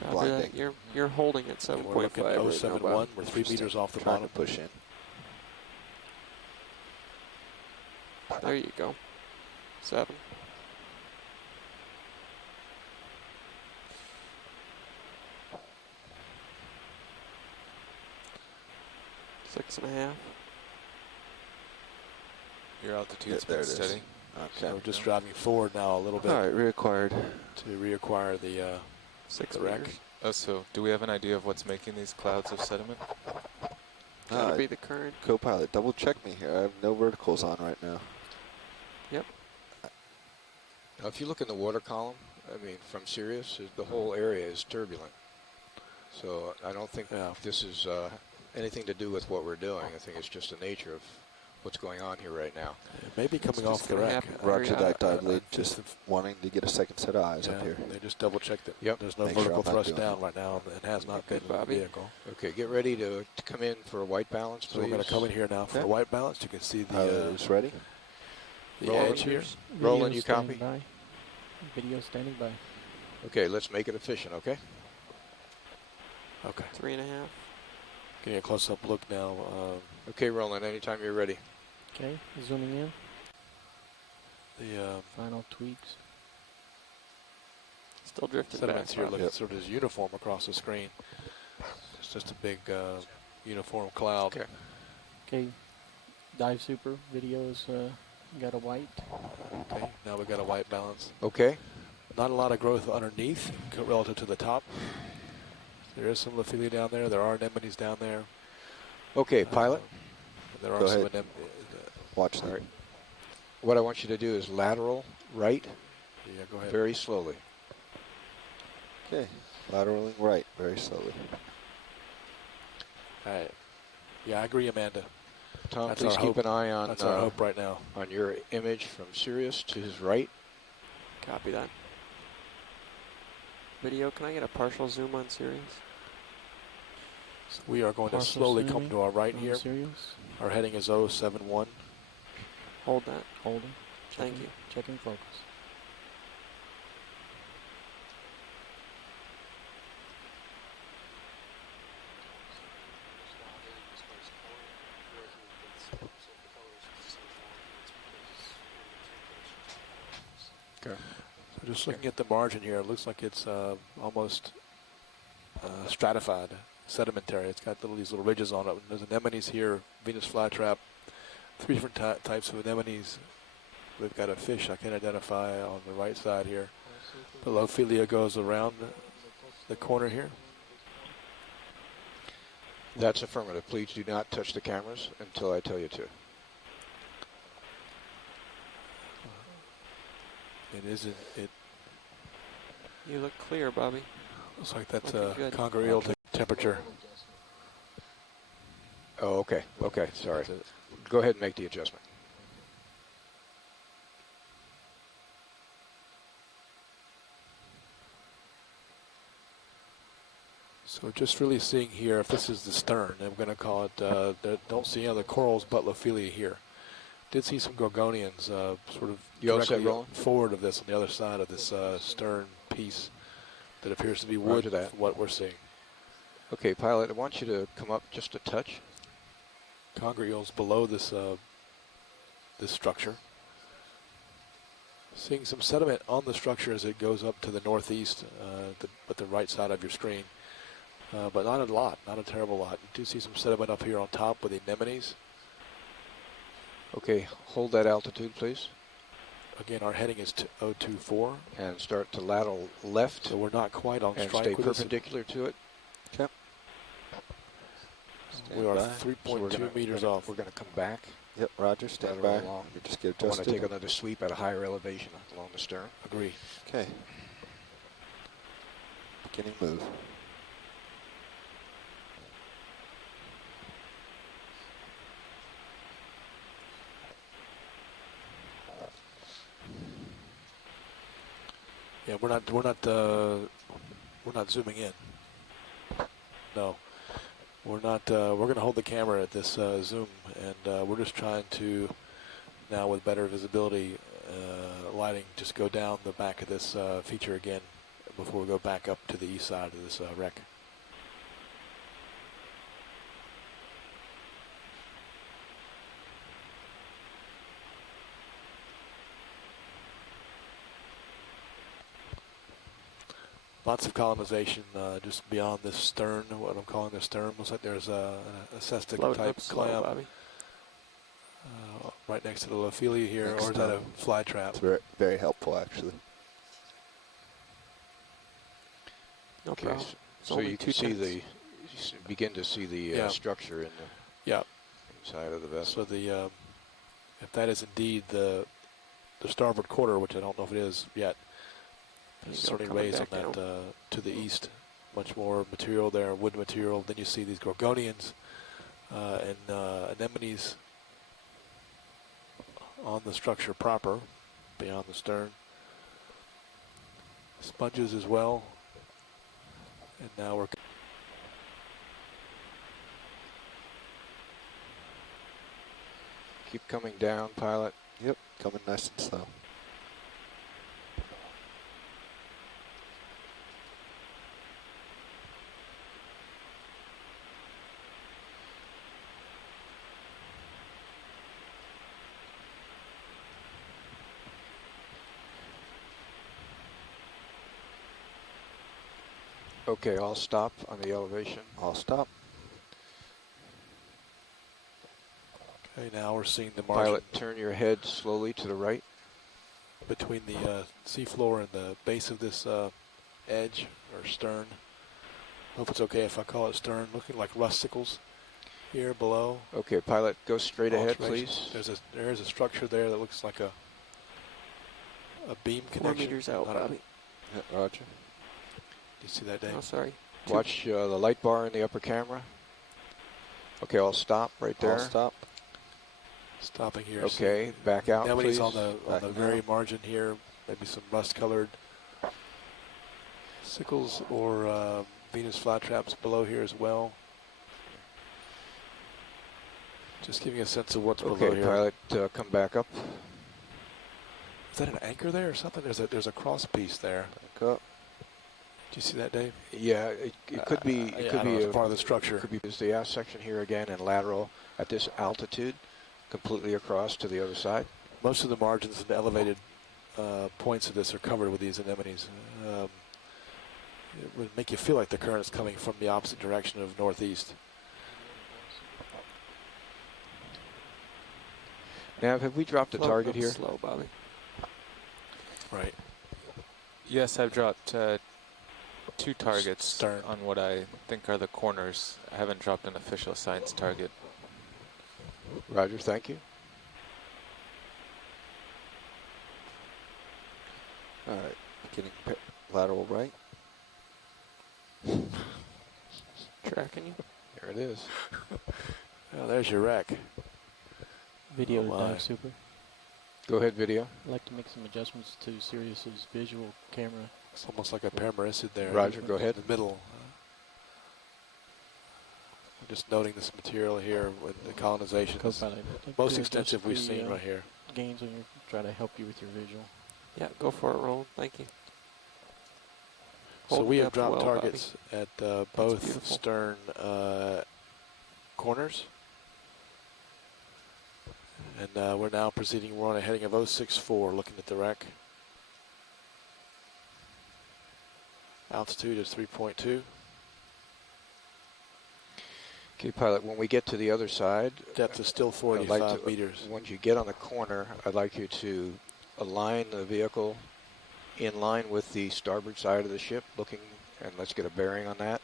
Copy blinding. that. You're holding at 7.5 We're looking at right now, 071. Bob. We're 3 meters off the Trying bottom. to push in. There you go. 7. Six and a half. Your altitude's there been it is. steady. So we're just driving forward now a little bit All right, reacquired. to reacquire the 6 the wreck. meters. Oh, so do we have an idea of what's making these clouds of sediment? Gotta be the current. Co-pilot, double check me here. I have no verticals on right now. Yep. Now, if you look in the water column, I mean, from Sirius, the whole area is turbulent. So I don't think this is anything to do with what we're doing. I think it's just the nature of what's going on here right now. It may be coming off the wreck. Roger that, dive lead. Just wanting to get a second set of eyes up here. They just double checked it. Yep. There's no Make sure vertical I'm not thrust doing down right now. It has not been in the vehicle. Okay, get ready to come in for a white balance, please. So we're going to come in here now for a white balance. You can see the ready. The edge here. Roland, you copy? By. Video standing by. Okay, let's make it efficient, okay? Okay. 3.5. Getting a close-up look now. Okay, Roland, anytime you're ready. Okay, zooming in. The final tweaks. Still drifting sediments back. Here look sort of uniform across the screen. It's just a big uniform cloud. Okay. Okay, dive super videos got a white. Okay, now we've got a white balance. Okay. Not a lot of growth underneath relative to the top. There is some Lophelia down there. There are anemones down there. Okay, pilot. There are Go some ahead. Watch that. Right. What I want you to do is lateral right. Yeah, go ahead. Very slowly. Okay, lateraling right very slowly. All right. Yeah, I agree, Amanda. Tom, That's please our keep hope. an eye on That's our hope right now. on your image from Sirius to his right. Copy that. Video, can I get a partial zoom on Sirius? So we are going to Partial slowly zooming come to our right on here. Sirius. Our heading is 071. Hold that. Holding. Thank you. Checking focus. Okay. So just looking at the margin here, it looks like it's almost stratified, sedimentary. It's got these little ridges on it. There's anemones here, Venus flytrap, 3 different types of anemones. We've got a fish I can identify on the right side here. The Lophelia goes around the corner here. That's affirmative. Please do not touch the cameras until I tell you to. It isn't. It You look clear, Bobby. looks like that's Looking good. conger eel temperature. Oh, okay. Okay, sorry. Go ahead and make the adjustment. So just really seeing here, if this is the stern, I'm going to call it, don't see any other corals but Lophelia here. Did see some gorgonians sort of You all set, directly Roland? forward of this on the other side of this stern piece that appears to be wood Roger that. from what we're seeing. Okay, pilot, I want you to come up just a touch. Conger eels below this this structure. Seeing some sediment on the structure as it goes up to the northeast, but the right side of your screen. But not a lot, not a terrible lot. You do see some sediment up here on top with the anemones. Okay, hold that altitude, please. Again, our heading is to 024. And start to lateral left. So we're not quite on and strike stay with this. perpendicular to it. Okay. We are 3.2 meters off. We're going to come back. Yep, Roger, stand lateral by. along. You just get I want to adjusted. take another sweep at a higher elevation along the stern. Agree. Okay. Beginning move. Yeah, we're not zooming in. No, we're not. We're going to hold the camera at this zoom, and we're just trying to now, with better visibility, lighting, just go down the back of this feature again before we go back up to the east side of this wreck. Lots of colonization just beyond this stern, what I'm calling the stern. Looks like there's a cystic Floating type up slow, clam Bobby. right next to the Lophelia here, Next or is that a time. fly trap? It's very, very helpful, actually. No Okay, problem. so, It's so only you can 2 see tenths. the, begin to see the Yeah. structure in the Yeah. inside of the vessel. So the if that is indeed the starboard quarter, which I don't know if it is yet, there's There you go, certainly coming rays on back that to the east. Much more material there, wood material. Then you see these gorgonians and anemones on the structure proper, beyond the stern. Sponges as well. And now we're Keep coming down, pilot. Yep, coming nice and slow. Okay, I'll stop on the elevation. I'll stop. okay. Now we're seeing the margin Pilot, turn your head slowly to the right. between the seafloor and the base of this edge or stern. Hope it's okay if I call it stern. Looking like rusticles here below. Okay, pilot, go straight ahead, Alterations. please. There's a structure there that looks like a beam 4 connection. meters out, Not a- Bobby. Yeah, roger. Do you see that, Dave? Oh, sorry. Watch the light bar in the upper camera. Okay, I'll stop right there. I'll stop. Stopping here. Okay, back out, Anemones please. on the Back very now. margin here. Maybe some rust-colored sickles or Venus flytraps below here as well. Just giving a sense of what's below Okay, here. pilot, come back up. Is that an anchor there or something? There's a cross piece there. Back up. Do you see that, Dave? Yeah, it could be. It Yeah, could I don't know, be it's part of the structure. Could be is the aft section here again and lateral at this altitude, completely across to the other side. Most of the margins and the elevated points of this are covered with these anemones. It would make you feel like the current is coming from the opposite direction of northeast. Nav, have we dropped the Float target up here? Slow, Bobby. Right. Yes, I've dropped 2 targets Stern. on what I think are the corners. I haven't dropped an official science target. Roger, thank you. All right, getting lateral right. Tracking you. There it is. Oh, there's your wreck. Video Oh, to my. Dive Super. Go ahead, video. I'd like to make some adjustments to Sirius's visual camera. It's almost like a Paramaricid there. Roger, go ahead. In the middle. I'm just noting this material here with the colonization. It's Co-pilot, I'd like most to extensive adjust we've the, seen right here. Gains on your, try to help you with your visual. Yeah, go for it, Roland. Thank you. So Hold we it have up dropped well, targets at both beautiful. stern corners. And we're now proceeding. We're on a heading of 064, looking at the wreck. Altitude is 3.2. Okay, pilot, when we get to the other side, Depth is still I'd 45 like to, meters. once you get on the corner, I'd like you to align the vehicle in line with the starboard side of the ship, looking, and let's get a bearing on that.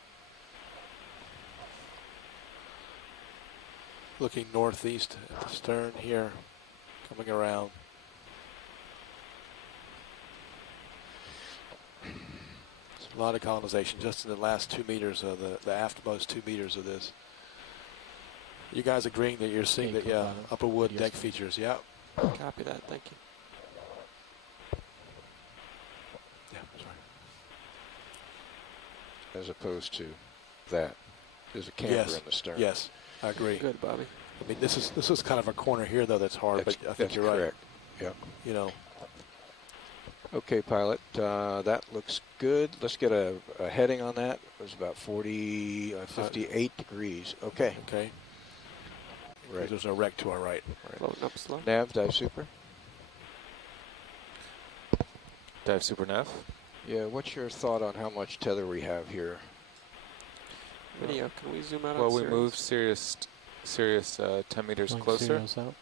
Looking northeast at the stern here, coming around. There's a lot of colonization just in the last 2 meters of the aftmost 2 meters of this. You guys agreeing that you're seeing that, yeah, upper wood deck features, yeah. Copy that. Thank you. Yeah, sorry. As opposed to that. There's a camber Yes, in the stern. yes, I agree. Good, Bobby. I mean, this is kind of a corner here though that's hard, but I think That's you're correct. right. Yeah. You know, Okay, pilot, that looks good. Let's get a heading on that. It was about 58 degrees. Okay. Okay. Right. There's a wreck to our right. Floating up slow. Nav, dive super. Dive Super Nav. Yeah, what's your thought on how much tether we have here? Video, can we zoom out Well, on we Sirius? moved Sirius 10 meters Like closer, Sirius out.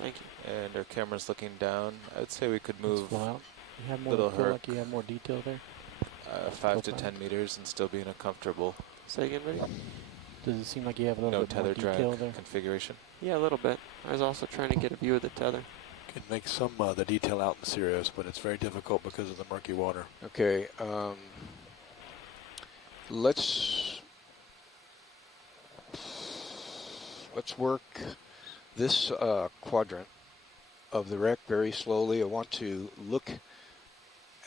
Thank you. and our camera's looking down. I'd say we could Let's move fly out. You have more, little feel herc like you have more detail there? 5 to Go 10 meters and still be in a comfortable Say again, video? Does it seem like you have a little no bit more tether drag detail there? configuration. Yeah, a little bit. I was also trying to get a view of the tether. Can make some the detail out in the Sirius, but it's very difficult because of the murky water. Okay, let's work this quadrant of the wreck very slowly. I want to look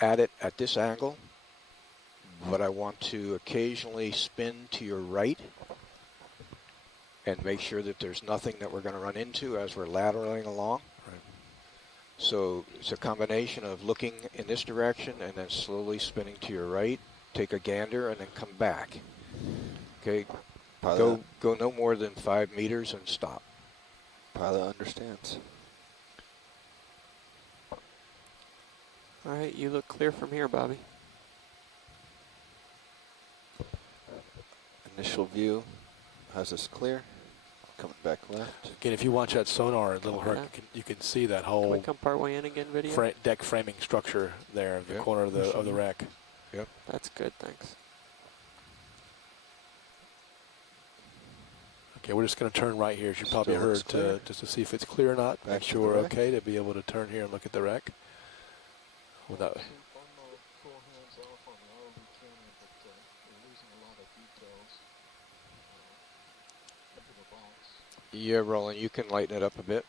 at it at this angle, but I want to occasionally spin to your right and make sure that there's nothing that we're going to run into as we're lateraling along. Right. So it's a combination of looking in this direction and then slowly spinning to your right, take a gander, and then come back. Okay, go no more than 5 meters and stop. Pilot understands. All right, you look clear from here, Bobby. Initial view has us clear. Coming back left. Again, if you watch that sonar, Little Herc, you can see that whole Can we come partway in again, video? deck framing structure there, the corner of the wreck. Yep. That's good, thanks. Okay, we're just going to turn right here, as you probably heard, just to see if it's clear or not. Make sure we're okay to be able to turn here and look at the wreck. Without. Yeah, Roland, you can lighten it up a bit.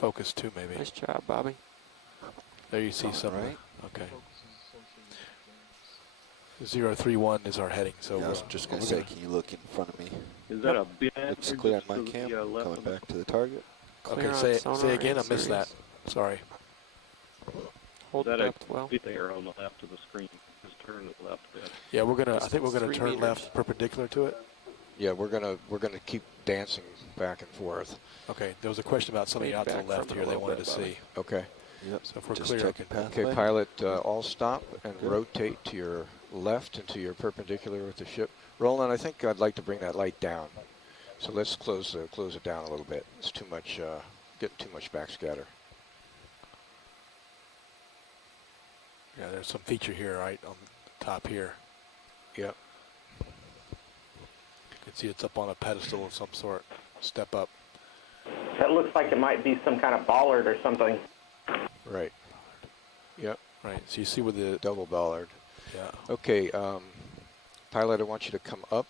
Focus too, maybe. Nice job, Bobby. There you see some. Right. Okay. 031 is our heading, so we're just going to say, can you look in front of me? Is that a bit? Looks clear on my cam. Coming back to the target. Okay, say again. I missed that. Sorry. Hold that depth well. There on the left of the screen. Just turn it left a bit. Yeah, we're gonna. I think we're gonna turn left perpendicular to it. Yeah, we're gonna keep dancing back and forth. Okay, there was a question about something out to the left here they wanted to see. Okay. Yep. So if we're clear, okay, pilot, all stop and rotate to your left and to your perpendicular with the ship. Roland, I think I'd like to bring that light down. So let's close it down a little bit. It's too much, getting too much backscatter. Yeah, there's some feature here, right, on the top here. Yep. You can see it's up on a pedestal of some sort. Step up. That looks like it might be some kind of bollard or something. Right. Yep. Right. So you see with the double bollard. Yeah. Okay. Pilot, I want you to come up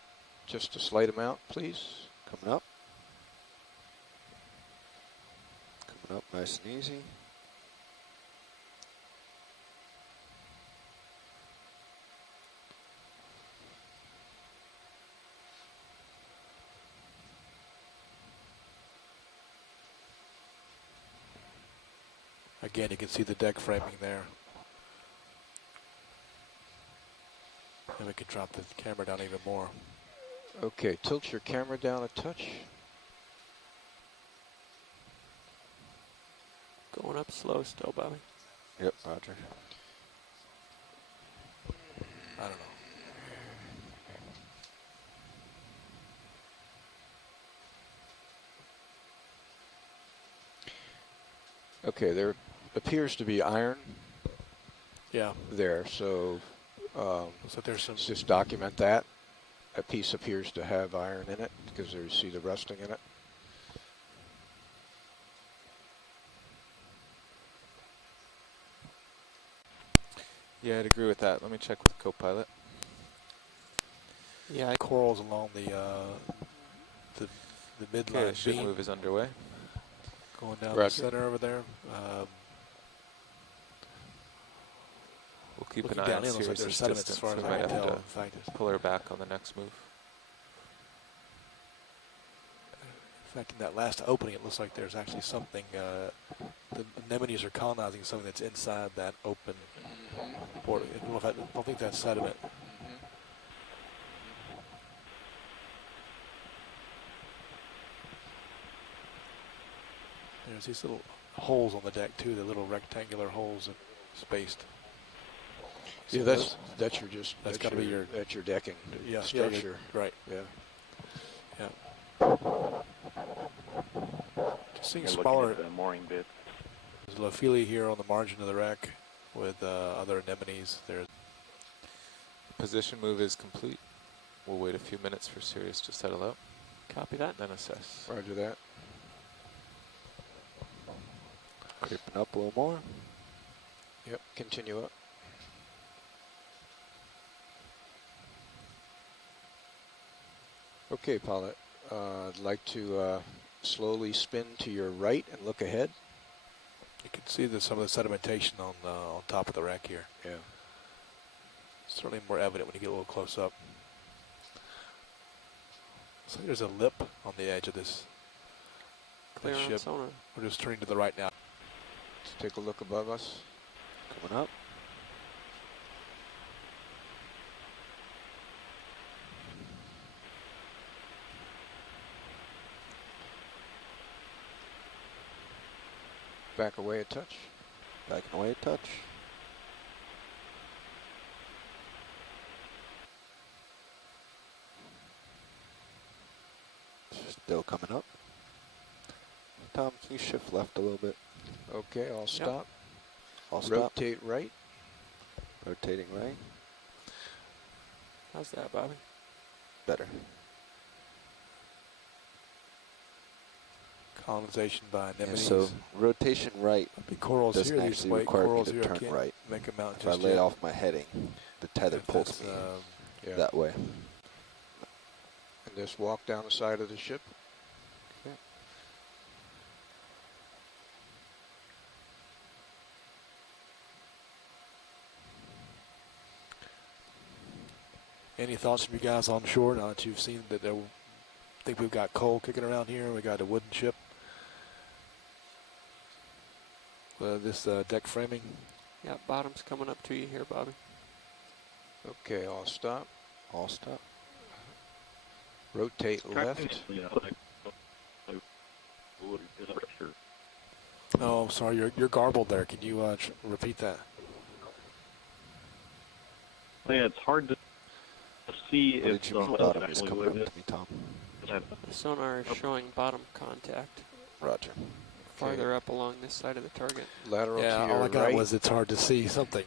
just a slight amount, please. Coming up. Coming up nice and easy. Again, you can see the deck framing there. And we can drop the camera down even more. Okay, tilt your camera down a touch. Going up slow still, Bobby. Yep, roger. I don't know. Okay, there appears to be iron. Yeah. There, so there's some. Let's just document that. A piece appears to have iron in it because you see the rusting in it. Yeah, I'd agree with that. Let me check with co-pilot. Yeah, corals along the midline Okay, ship beam. move is underway. Going down Roger. the center over there. We'll keep looking an eye down on in, looks like there's Sirius's sediments distance. as far as We I might can have tell. to In fact, pull her back on the next move. in fact, in that last opening, it looks like there's actually something. The anemones are colonizing something that's inside that open port. I don't think that's sediment. There's these little holes on the deck too, the little rectangular holes that spaced. Yeah, So that's your just that's got to be your that's your decking structure. right. Yeah. Yeah. Just seeing smaller the mooring bit. There's Lophili here on the margin of the wreck with other anemones. There's Position move is complete. We'll wait a few minutes for Sirius to settle out. Copy that. Then assess. Roger that. Creeping up a little more. Yep, continue up. Okay, pilot. I'd like to slowly spin to your right and look ahead. You can see some of the sedimentation on top of the wreck here. Yeah. Certainly more evident when you get a little close up. So there's a lip on the edge of this ship. Sonar. We're just turning to the right now. Let's take a look above us. Coming up. Back away a touch. Backing away a touch. Still coming up. Tom, can you shift left a little bit? Okay, I'll stop. I'll stop. Rotate right. Rotating right. How's that, Bobby? Better. Colonization by Yeah, anemones. so rotation right corals doesn't here. actually require me to turn can't right. make them out If I just lay yet. off my heading, the tether If pulls that's, me that way. And just walk down the side of the ship. Okay. Any thoughts from you guys on shore now that you've seen that I think we've got coal kicking around here? We got a wooden ship. This deck framing. Yeah, bottom's coming up to you here, Bobby. Okay, I'll stop. I'll stop. Rotate left. Oh, sorry, you're garbled there. Can you repeat that? Yeah, it's hard to see What if did you the mean hull bottom is actually coming up would- to me, Tom? The sonar is showing bottom contact. Roger. Farther up along this side of the target. Lateral Yeah, to your all I got right. was it's hard to see something.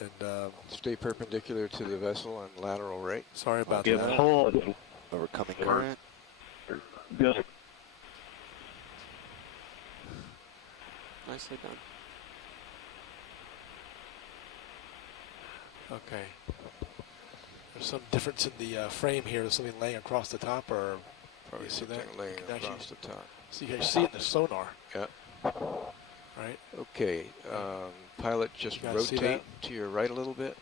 And stay perpendicular to the vessel and lateral right. Sorry about If that. hull Overcoming current. Yes. Nicely done. Okay. There's some difference in the frame here. There's something laying across the top, or Probably you see something that? laying You can across the actually top. see it in the sonar. Yeah. Right. Okay. Pilot, just You guys see rotate to your right a little bit.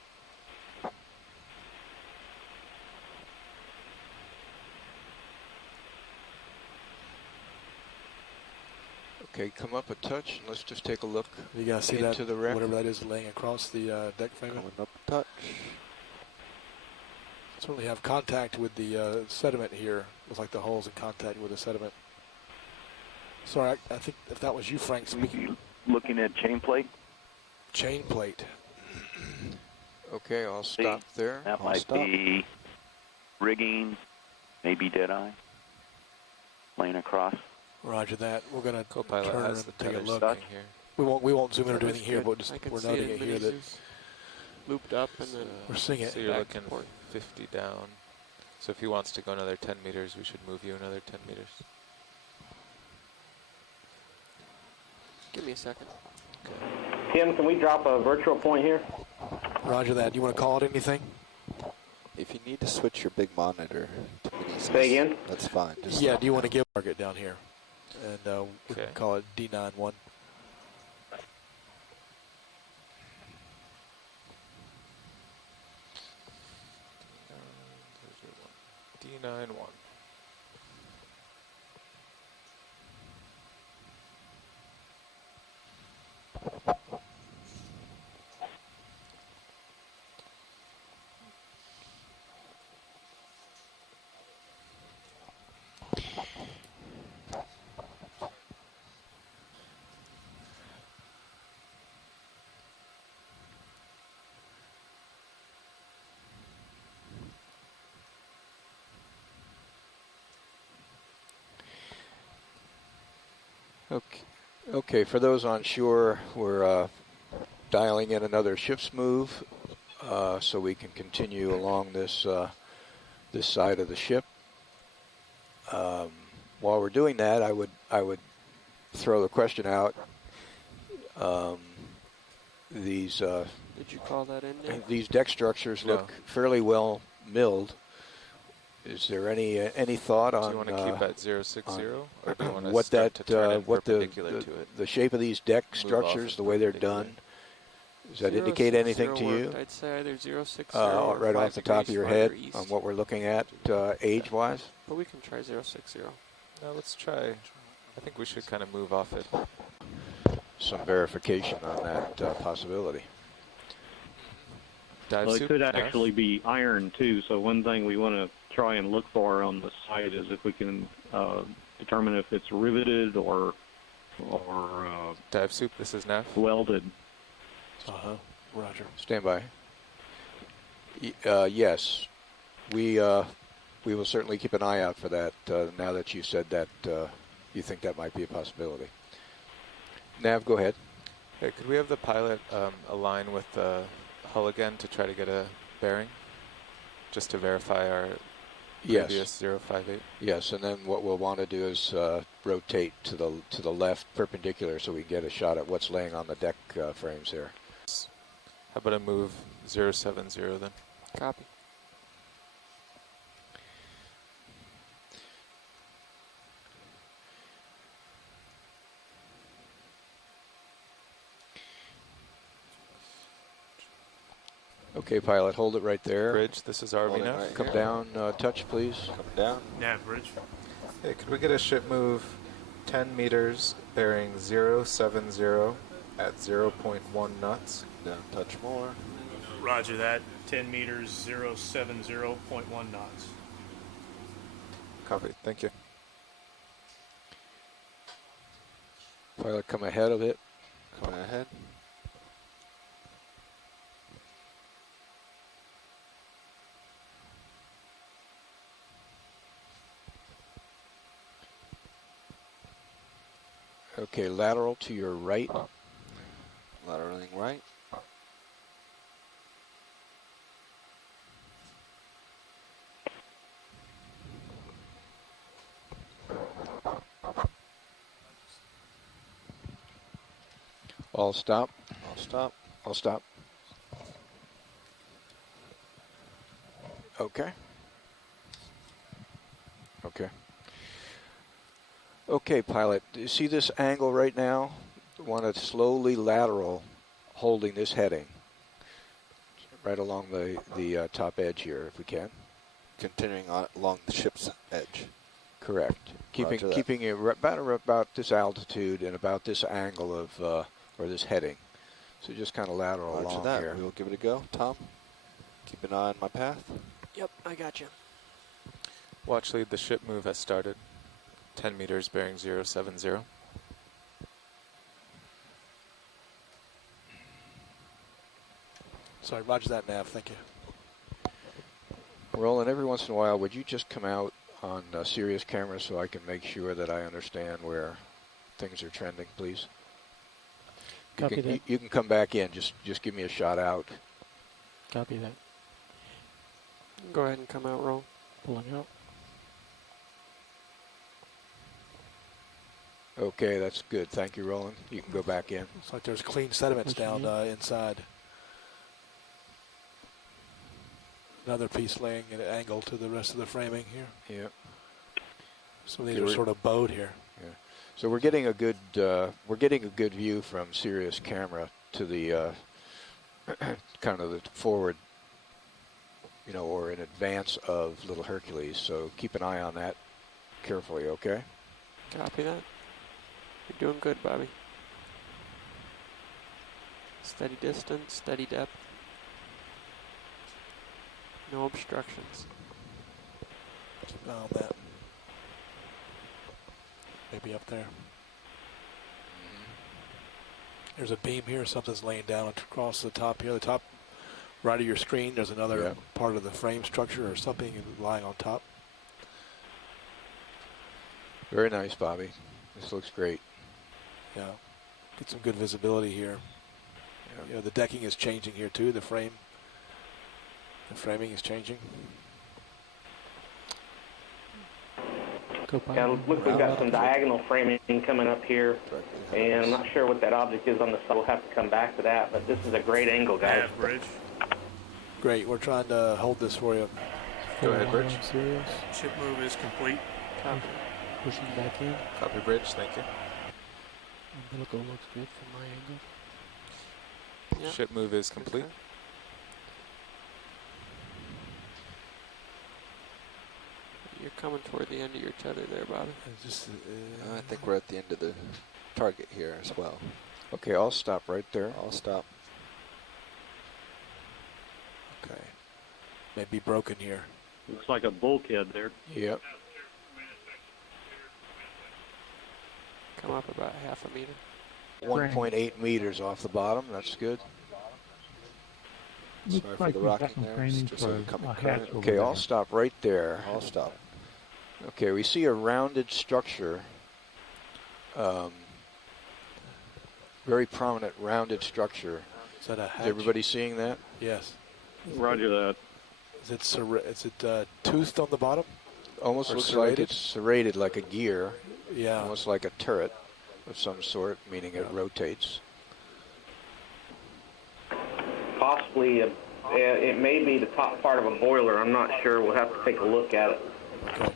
Okay, come up a touch and let's just take a look You guys see into that? the wreck. Whatever that is laying across the deck frame. Coming up a touch. Certainly have contact with the sediment here. Looks like the hull's in contact with the sediment. Sorry, I think if that was you, Frank, speaking. Looking at chain plate. Chain plate. Okay, I'll stop there. That I'll might stop. be rigging, maybe dead eye, laying across. Roger that. We're gonna Co-pilot turn has and the take a tether look. stuck here. We won't zoom in or do That's anything here, good. but just, I can we're see noting it it in here that Mini's looped up and then we're seeing it. So you're back looking and forth. 50 down. So if he wants to go another 10 meters, we should move you another 10 meters. Give me a second. Tim, can we drop a virtual point here? Roger that. You want to call it anything? If you need to switch your big monitor to mini Say again? that's fine. Just Yeah. Do you want to give target down here? And we Okay. can call it D91. D91. Okay, for those on shore, we're dialing in another ship's move so we can continue along this this side of the ship. While we're doing that, I would throw the question out. These Did you call that in there? these deck structures No. look fairly well milled. Is there any thought on? Do you want to keep at 060, or do you want to what start that to turn it what perpendicular to it? the shape of these deck Move structures, off the way they're perpendicular. done? Does that indicate anything to you? I'd say either 060 or Right 5 off the top of degrees your farther head east. on what we're looking at age-wise? But we can try 060. No, let's try. I think we should kind of move off it. Some verification on that possibility. Dive Well, it soup, could Nev? actually be iron too. So one thing we want to try and look for on the site is if we can determine if it's riveted or dive soup. This is Nev. Welded. Roger. Stand by. Yes, we will certainly keep an eye out for that. Now that you said that, you think that might be a possibility. Nav, go ahead. Hey, could we have the pilot align with the hull again to try to get a bearing, just to verify our previous 058? Yes, and then what we'll want to do is rotate to the left, perpendicular, so we can get a shot at what's laying on the deck frames here. How about a move 070 then? Copy. Okay, pilot, hold it right there. Bridge, this is RV now. Right Come down, touch, please. Come down. Nav bridge. Hey, could we get a ship move 10 meters bearing 070 at 0.1 knots? Down, touch more. Roger that. 10 meters, 070.1 knots. Copy, thank you. Pilot, come ahead of it. Coming ahead. Okay, lateral to your right. Lateraling right. All stop. All stop. All stop. Okay. Okay. Okay, pilot, do you see this angle right now? Want to slowly lateral, holding this heading right along the top edge here, if we can. Continuing on along the ship's edge. Correct. Keeping it about this altitude and about this angle of or this heading. So just kind of lateral Roger along that. here. We'll give it a go. Tom, keep an eye on my path. Yep, I got you. Watch lead, the ship move has started. 10 meters bearing 070. Sorry, roger that, Nav. Thank you. Roland, every once in a while, would you just come out on Sirius camera so I can make sure that I understand where things are trending, please? Copy that. You can come back in. Just give me a shot out. Copy that. Go ahead and come out, roll. Pulling out. Okay, that's good. Thank you, Roland. You can go back in. Looks like there's clean sediments down inside. Another piece laying at an angle to the rest of the framing here. Yeah. So these are sort of bowed here. Yeah. So we're getting a good view from Sirius camera to the kind of the forward, or in advance of Little Hercules. So keep an eye on that carefully, okay? Copy that. You're doing good, Bobby. Steady distance, steady depth. No obstructions. Keep an eye on that. Maybe up there. There's a beam here. Something's laying down across the top here. The top right of your screen, there's another part of the frame structure or something lying on top. Very nice, Bobby. This looks great. Yeah. Get some good visibility here. Yeah. The decking is changing here too. The framing is changing. Yeah, look, we've got some diagonal framing coming up here, and I'm not sure what that object is on the side. We'll have to come back to that, but this is a great angle, guys. Nav bridge. Great. We're trying to hold this for you. Okay, Go ahead, water Bridge. on Sirius. Ship move is complete. Copy. Pushing back in. Copy, Bridge. Thank you. Umbilical looks good from my angle. Yep. Ship move is complete. Okay. You're coming toward the end of your tether there, Bobby. I think we're at the end of the target here as well. Okay, I'll stop right there. I'll stop. Okay. May be broken here. Looks like a bulkhead there. Yep. Come up about half a meter. 1.8 meters off the bottom. That's good. Looks Sorry like for the we've rocking got some there. training It's just for a coming a current. hatch over Okay, there. I'll stop right there. I'll stop. Okay, we see a rounded structure. Very prominent rounded structure. Is that a hatch? Is everybody seeing that? Yes. Roger that. Is it toothed on the bottom? Almost Or looks serrated? like it's serrated like a gear. Yeah. Almost like a turret of some sort, meaning it rotates. Possibly, it may be the top part of a boiler. I'm not sure. We'll have to take a look at it. Okay.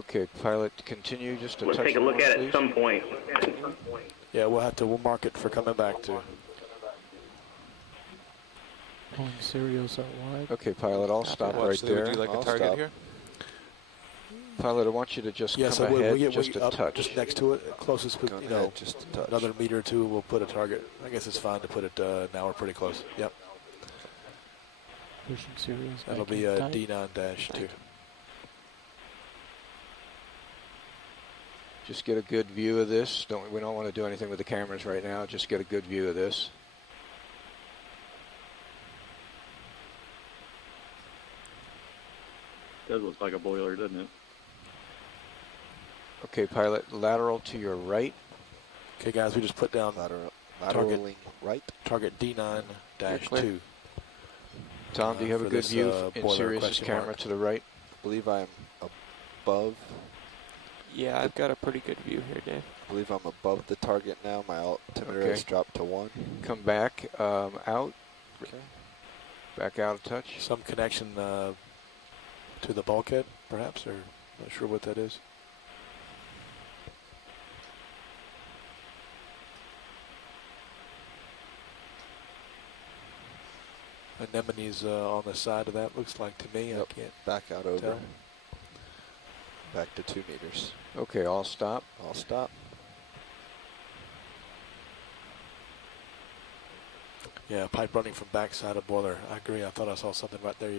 Okay, pilot, continue just a We'll touch take a look more, at it please. at some point. Yeah, we'll mark it for coming back to. Pulling Sirius out wide. Okay, pilot, I'll stop right Actually, there. would you like I'll a target stop. here? Pilot, I want you to just Yeah, come so ahead we'll get just a up touch. just next to it, closest, Go you ahead, know, just a touch. another meter or two. We'll put a target. I guess it's fine to put it. Now we're pretty close. Yep. Pushing Sirius That'll back be in a tight. D9-2. Just get a good view of this. We don't want to do anything with the cameras right now. Just get a good view of this. Does look like a boiler, doesn't it? Okay, pilot, lateral to your right. Okay, guys, we just put down Lateraling right. target D9-2. Tom, do you have for a good this, view in boiler Sirius's question camera mark. to the right? I believe I'm above. Yeah, I've got a pretty good view here, Dave. I believe I'm above the target now. My altimeter Okay. has dropped to 1. Come back out. Okay. Back out a touch. Some connection to the bulkhead, perhaps, or not sure what that is. Anemone's on the side of that, looks like to me. Yep. I can't Back out over. tell. Back to 2 meters. Okay, I'll stop. I'll stop. Yeah, pipe running from backside of boiler. I agree. I thought I saw something right there.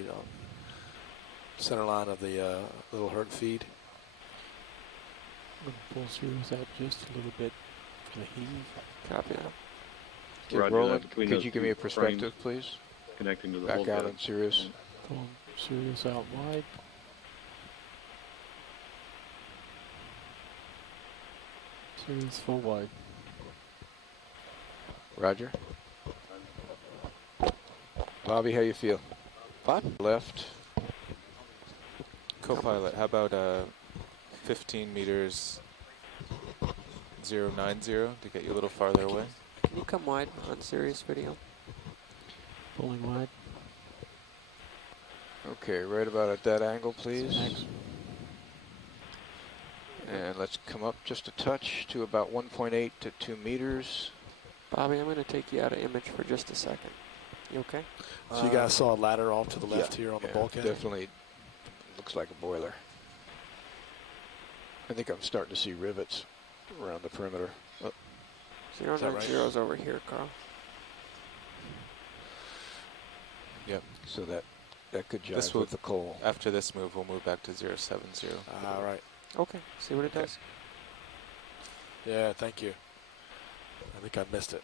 Center line of the little hurt feed. I'm going to pull Sirius out just a little bit for the heave. Copy that. Okay, Roger Roland, that, between could those you give me a two frames. perspective, please? Connecting to the Back bulkhead. out on Sirius. Pulling Sirius out wide. Sirius full wide. Roger. Bobby, how you feel? Fine. Left. Co-pilot, how about 15 meters 090 to get you a little farther away? Can you come wide on Sirius video? Pulling wide. Okay, right about at that angle, please. Next. And let's come up just a touch to about 1.8 to 2 meters. Bobby, I'm going to take you out of image for just a second. You okay? So you guys saw a ladder off to the left here on the Yeah, bulkhead? definitely looks like a boiler. I think I'm starting to see rivets around the perimeter. Oh, 090's over here, Carl. yep, so that could This jive will- with the coal. After this move, we'll move back to 070. All right. Okay, see what it does. Yeah, thank you. I think I missed it.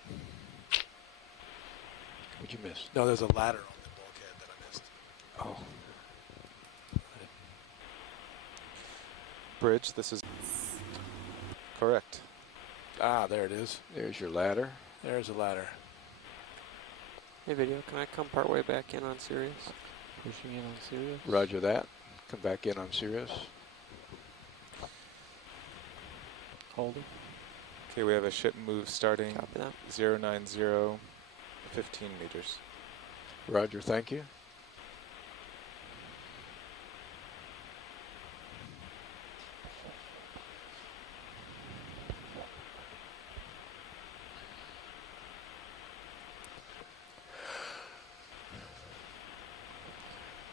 What'd you miss? No, there's a ladder on the bulkhead that I missed. Oh. Bridge, this is correct. Ah, there it is. There's your ladder. There's a ladder. Hey, video, can I come part way back in on Sirius? Pushing in on Sirius. Roger that. Come back in on Sirius. Holding. Okay, we have a ship move starting Copy that. 090, 15 meters. Roger, thank you.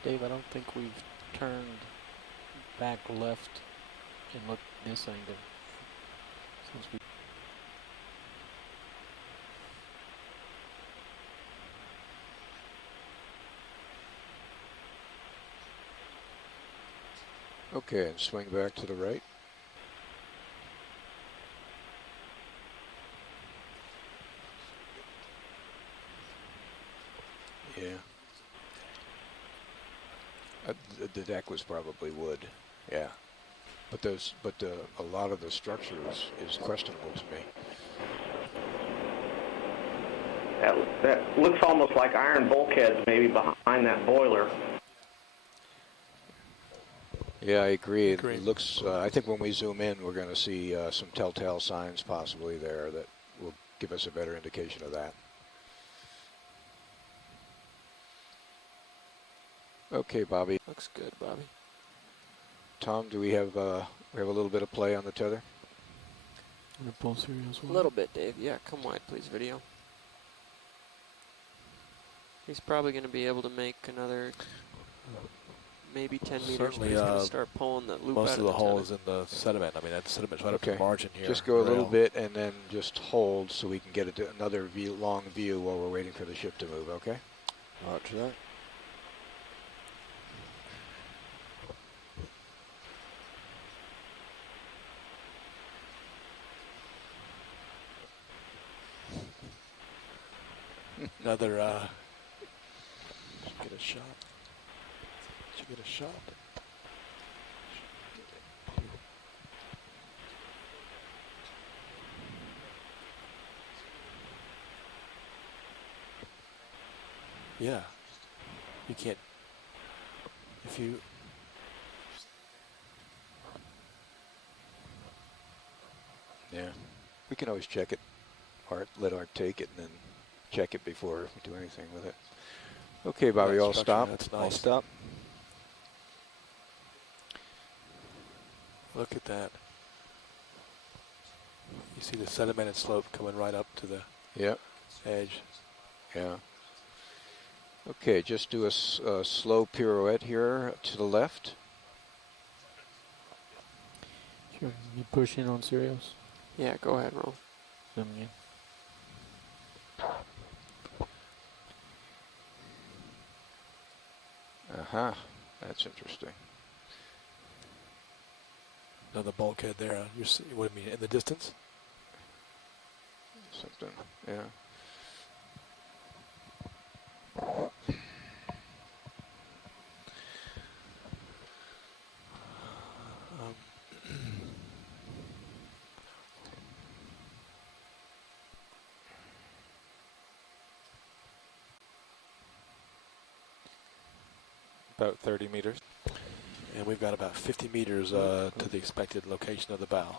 Dave, I don't think we've turned back left and looked this angle since we. Okay, and swing back to the right. Yeah. The deck was probably wood. Yeah. But a lot of the structure is questionable to me. That looks almost like iron bulkheads maybe behind that boiler. Yeah, I agree. It looks. I think when we zoom in, we're going to see some telltale signs possibly there that will give us a better indication of that. Okay, Bobby. Looks good, Bobby. Tom, do we have a little bit of play on the tether? A little bit, Dave. Yeah, come wide, please, video. He's probably going to be able to make another maybe 10 meters, Certainly, but he's going to start pulling that loop most out of the tether. hole is in the sediment. I mean, that sediment's right up to the margin here. Just go a little bit and then just hold so we can get another long view while we're waiting for the ship to move, okay? Roger that. Another, should get a shot. Should get a shot. Yeah. You can't, if you, yeah. We can always check it. Let Art take it and then check it before we do anything with it. Okay, Bobby, all stop. That's nice. All stop. Look at that. You see the sedimented slope coming right up to the edge. Yeah. Okay, just do a slow pirouette here to the left. Sure. You push in on Sirius? Yeah, go ahead, roll. Zoom in. Uh-huh. That's interesting. Another bulkhead there. You're what do you mean, in the distance? Something, yeah. About 30 meters. And we've got about 50 meters to the expected location of the bow.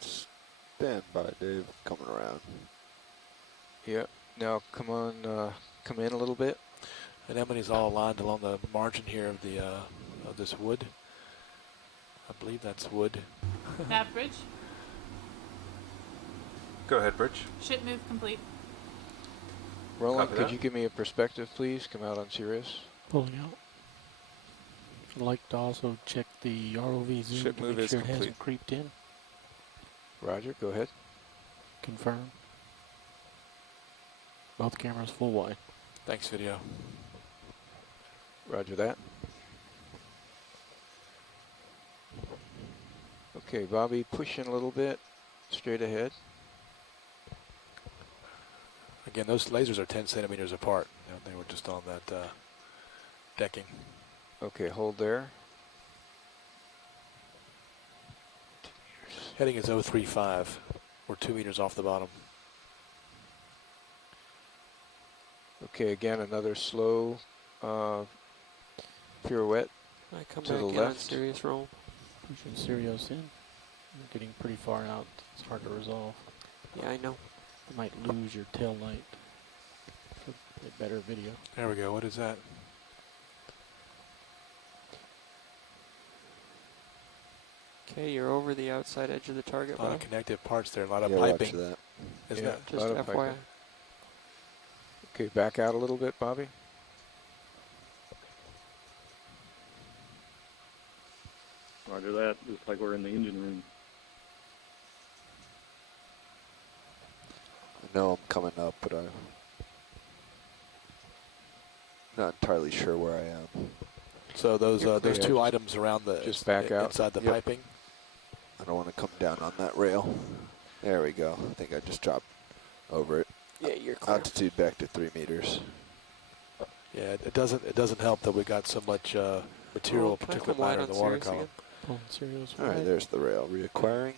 Stand by, Dave. Coming around. Yep. Now come on, come in a little bit. Anemone's all aligned along the margin here of the of this wood. I believe that's wood. Nav bridge. Go ahead, Bridge. Ship move complete. Roland, Copy could that. you give me a perspective, please? Come out on Sirius. Pulling out. I'd like to also check the ROV zoom Ship to move make is sure it complete. hasn't creeped in. Roger, go ahead. Confirm. Both cameras full wide. Thanks, video. Roger that. Okay, Bobby, push in a little bit, straight ahead. Again, those lasers are 10 centimeters apart. You know, they were just on that decking. Okay, hold there. Heading is 035. We're 2 meters off the bottom. Okay, again, another slow pirouette I come to back the in on left. Sirius roll. Pushing Sirius in. You're getting pretty far out. It's hard to resolve. Yeah, I know. You might lose your tail light for a better video. There we go. What is that? Okay, you're over the outside edge of the target. A lot of Bob. connective parts there. A lot of Yeah, piping. watch that. Isn't Yeah. it? Just lot of FYI. piping. Okay, back out a little bit, Bobby. Roger that. Looks like we're in the engine room. I know I'm coming up, but I'm not entirely sure where I am. So those two items around the just back out inside the Yep. piping. I don't want to come down on that rail. There we go. I think I just dropped over it. Yeah, you're clear. Altitude back to 3 meters. Yeah, it doesn't help that we got so much material, Can I particulate come wide matter in on the water Sirius column. again? Pull Sirius All right, wide. there's the rail. Reacquiring.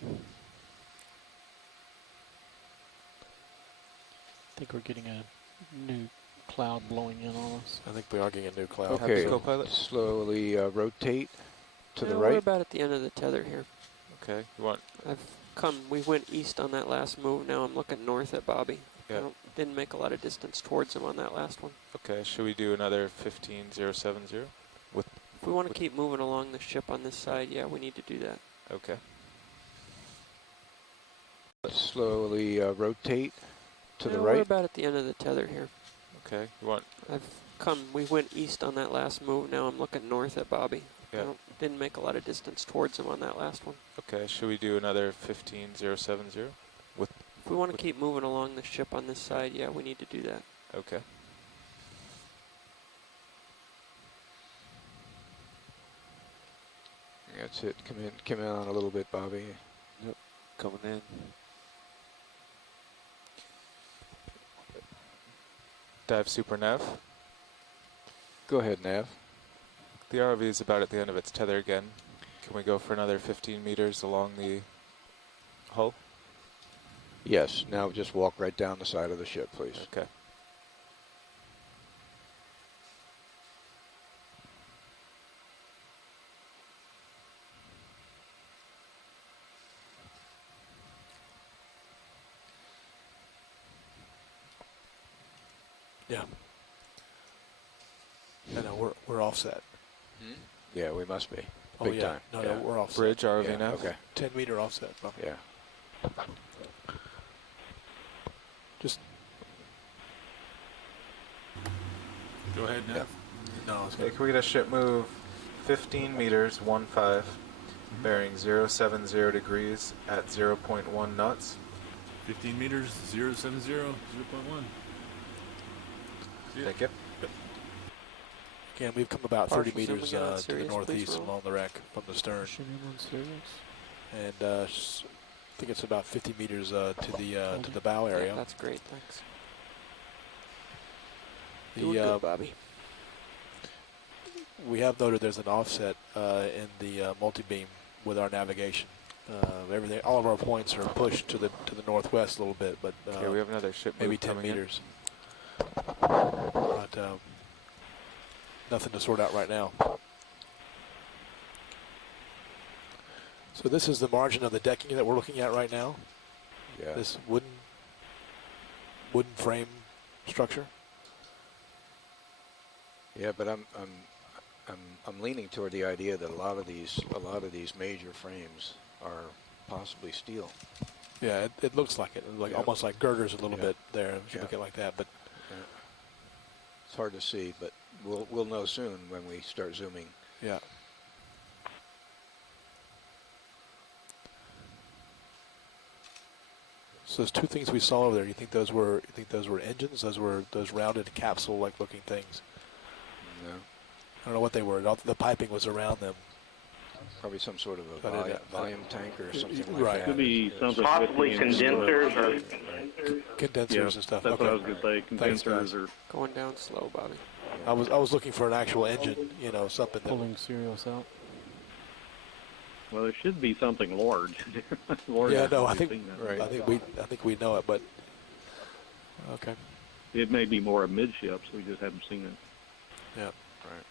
I think we're getting a new cloud blowing in on us. I think we are getting a new cloud. Okay, Co-pilot? slowly rotate to the We're right. about at the end of the tether here. Okay, you want? We went east on that last move. Now I'm looking north at Bobby. Yeah. Didn't make a lot of distance towards him on that last one. Okay, should we do another 15070? With If we want to keep moving along the ship on this side, yeah, we need to do that. okay. Slowly rotate to the We're right. about at the end of the tether here. Okay, you want? We went east on that last move. Now I'm looking north at Bobby. Yeah. Didn't make a lot of distance towards him on that last one. Okay, should we do another 15070? With If we want to keep moving along the ship on this side, yeah, we need to do that. okay. That's it. Come in on a little bit, Bobby. Yep, coming in. Dive super nav. Go ahead, Nav. The ROV is about at the end of its tether again. Can we go for another 15 meters along the hull? Yes, now just walk right down the side of the ship, please. Okay. Yeah. I know we're offset. Yeah, we must be. Oh Big yeah. time. No, yeah. no, we're offset. Bridge ROV Yeah, nav. okay. 10-meter offset. Bro. Yeah. Just go ahead, Nav. no. It's Okay, good. can we get a ship move 15 meters, 15, bearing 070 degrees at 0.1 knots? 15 meters, 070, 0.1. Thank you. Again, we've come about Partial 30 meters zooming in on to the Sirius, northeast please roll. along the wreck from the stern, Should we run Sirius? and I think it's about 50 meters to the bow Yeah, area. that's great, thanks. The, Doing good, Bobby. We have noted there's an offset in the multi-beam with our navigation. Everything, all of our points are pushed to the northwest a little bit, but Okay, we have another ship maybe move 10 coming in. meters. But nothing to sort out right now. So this is the margin of the decking that we're looking at right now. Yeah. This wooden frame structure. Yeah, but I'm leaning toward the idea that a lot of these major frames are possibly steel. Yeah, it looks like it, like Yeah. almost like girders a little Yeah. bit there. If you Yeah. look at it like that, but It's hard to see, but we'll know soon when we start zooming. yeah. So there's two things we saw over there. You think those were engines? Those were those rounded capsule-like looking things? No. I don't know what they were. The piping was around them. Probably some sort of a But volume tank or something like right. that. Could be something Possibly twisting in condensers or Condensers and stuff. That's Okay. what I was gonna say. Thanks, Condensers guys. or Going down slow, Bobby. I was looking for an actual engine, you know, something that. Pulling Sirius out. well, there should be something large. Large Yeah, no, I've I think seen that. Right. I think we know it, but okay. It may be more amidships. We just haven't seen it. Yeah. Right.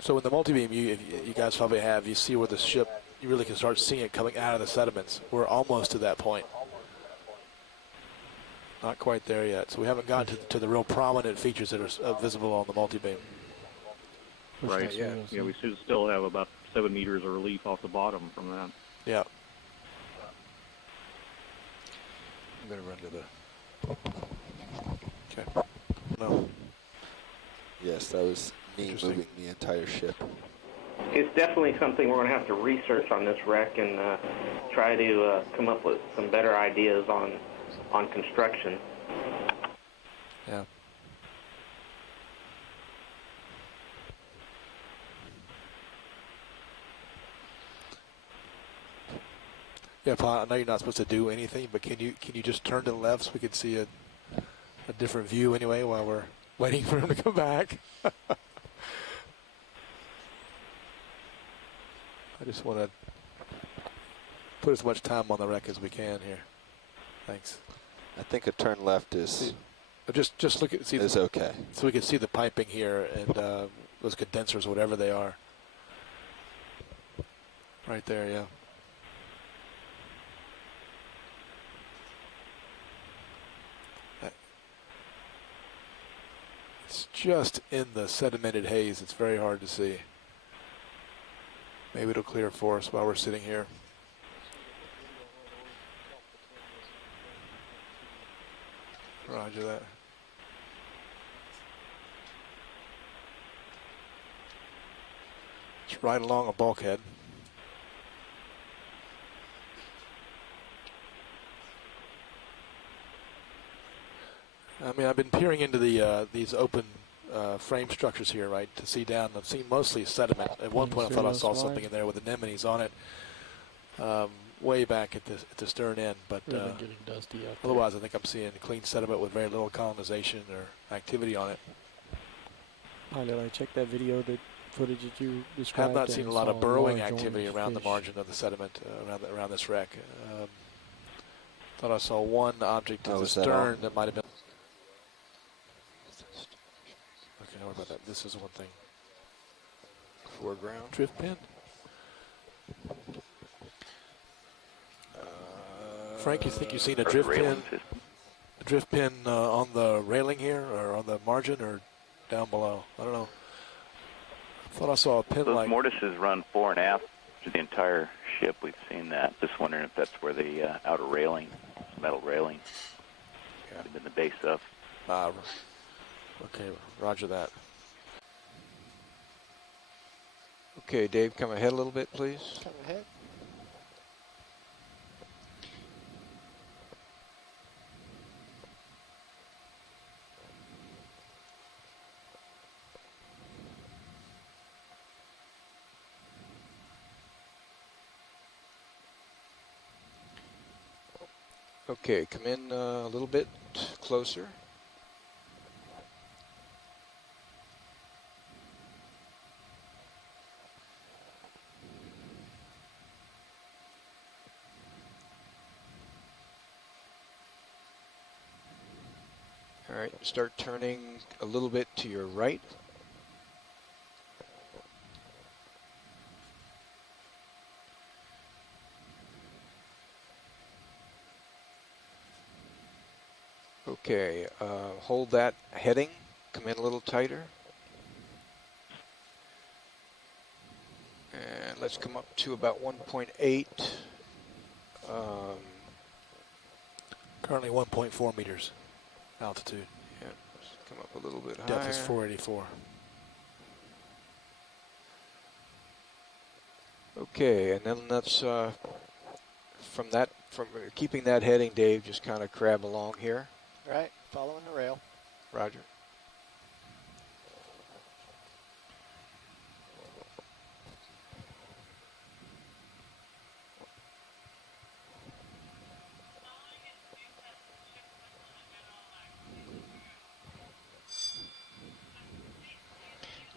So in the multi-beam, you guys probably have, you see where the ship, you really can start seeing it coming out of the sediments. We're almost to that point. Not quite there yet. So we haven't gotten to the real prominent features that are visible on the multi-beam. Right. not yet. Yeah, we should still have about 7 meters of relief off the bottom from that. Yeah. I'm going to run to the... Okay. No. Yes, that was me moving the entire ship. It's definitely something we're going to have to research on this wreck and try to come up with some better ideas on construction. Yeah. Yeah, Paul, I know you're not supposed to do anything, but can you just turn to the left so we can see a different view anyway while we're waiting for him to come back? I just want to put as much time on the wreck as we can here. Thanks. I think a turn left is just look at is okay. So we can see the piping here and those condensers, whatever they are. Right there, yeah. It's just in the sedimented haze. It's very hard to see. Maybe it'll clear for us while we're sitting here. Roger that. It's right along a bulkhead. I mean, I've been peering into the these open frame structures here, right, to see down. I've seen mostly sediment. At one point, I thought I saw something in there with anemones on it, way back at the stern end. But Really getting dusty out there. otherwise, I think I'm seeing clean sediment with very little colonization or activity on it. Pilot, I checked that video, the footage that you I described. have not seen a lot of saw burrowing large activity orange around the fish. margin of the sediment around this wreck. Thought I saw one object to the stern that might have been. Okay, don't worry about that. This is one thing. Foreground. Drift pin. Frank, you think you've seen a drift pin? A drift pin on the railing here, or on the margin, or down below? I don't know. I thought I saw a pin Those like. mortises run fore and aft to the entire ship. We've seen that. Just wondering if that's where the outer railing, metal railing, yeah, in the base of. Okay, roger that. Okay, Dave, come ahead a little bit, please. Come ahead. Okay, come in a little bit closer. All right, start turning a little bit to your right. Okay, hold that heading, come in a little tighter. And let's come up to about 1.8. Currently 1.4 meters altitude. Yeah, let's come up a little bit higher. Depth is 484. Okay, and then let's, from keeping that heading, Dave, just kind of crab along here. Right, following the rail. Roger.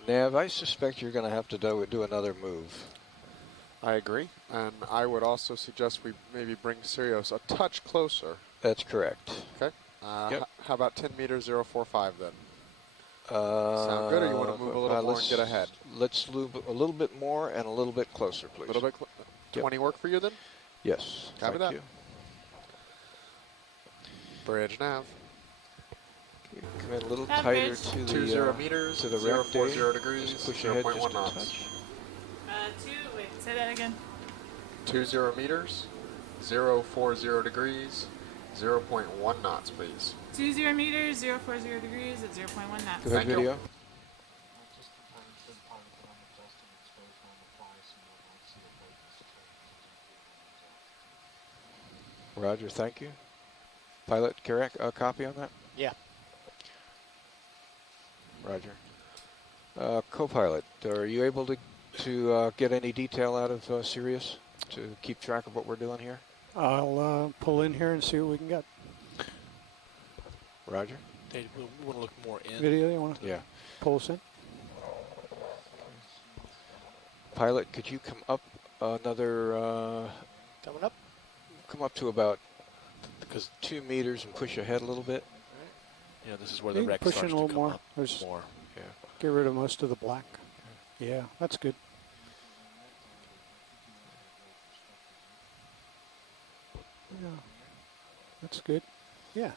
Nav, I suspect you're going to have to do another move. I agree, and I would also suggest we maybe bring Sirius a touch closer. That's correct. Okay. Yep. How about 10 meters 045 then? Sound good, or you want to move a little more and get ahead? Let's move a little bit more and a little bit closer, please. A little bit 20 work for you then? Yes. Copy that. You. Bridge nav. Come in a little Nav tighter bridge. to the 20 meters, to the wreck, 040 Dave. degrees, Just push ahead 0.1 just a knots. touch. Wait, say that again. 20 meters, 040 degrees, 0.1 knots, please. 20 meters, 040 degrees at 0.1 knots. Go ahead, video. Roger, thank you. Pilot, correct, a copy on that? Yeah. Roger. Co-pilot, are you able to get any detail out of Sirius to keep track of what we're doing here? I'll pull in here and see what we can get. Roger. Dave, we want to look more in. Video, you want to pull us in? Pilot, could you come up another... Coming up? Come up to about 2 meters and push ahead a little bit. Yeah, this is where the wreck push starts in a to little come more. up There's more. Yeah. Get rid of most of the black. Yeah, that's good. Yeah, that's good. Yeah.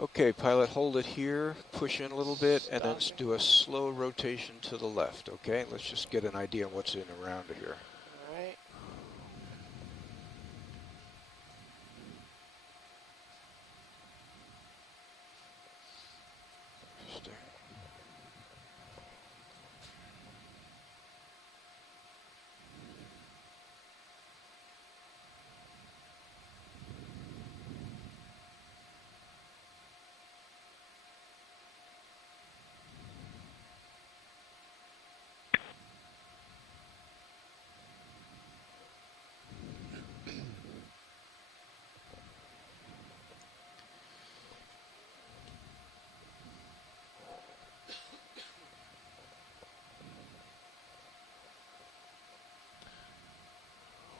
Okay, pilot, hold it here, push in a little bit, and then do a slow rotation to the left, okay? Let's just get an idea of what's in and around here. All right.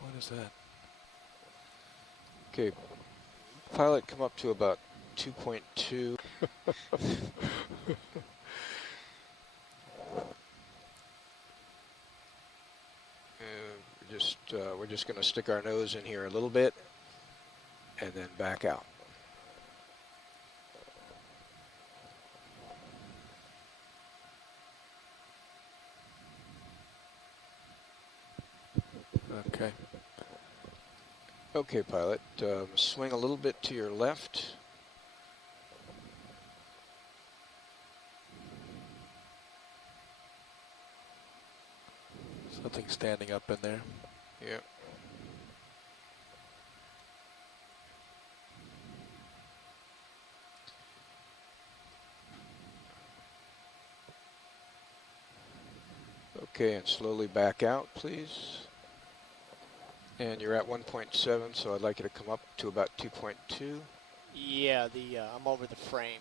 What is that? Okay, pilot, come up to about 2.2. We're just going to stick our nose in here a little bit and then back out. Okay. Okay, pilot, swing a little bit to your left. Something standing up in there. Yeah. Okay, and slowly back out, please. And you're at 1.7, so I'd like you to come up to about 2.2. Yeah, I'm over the frame.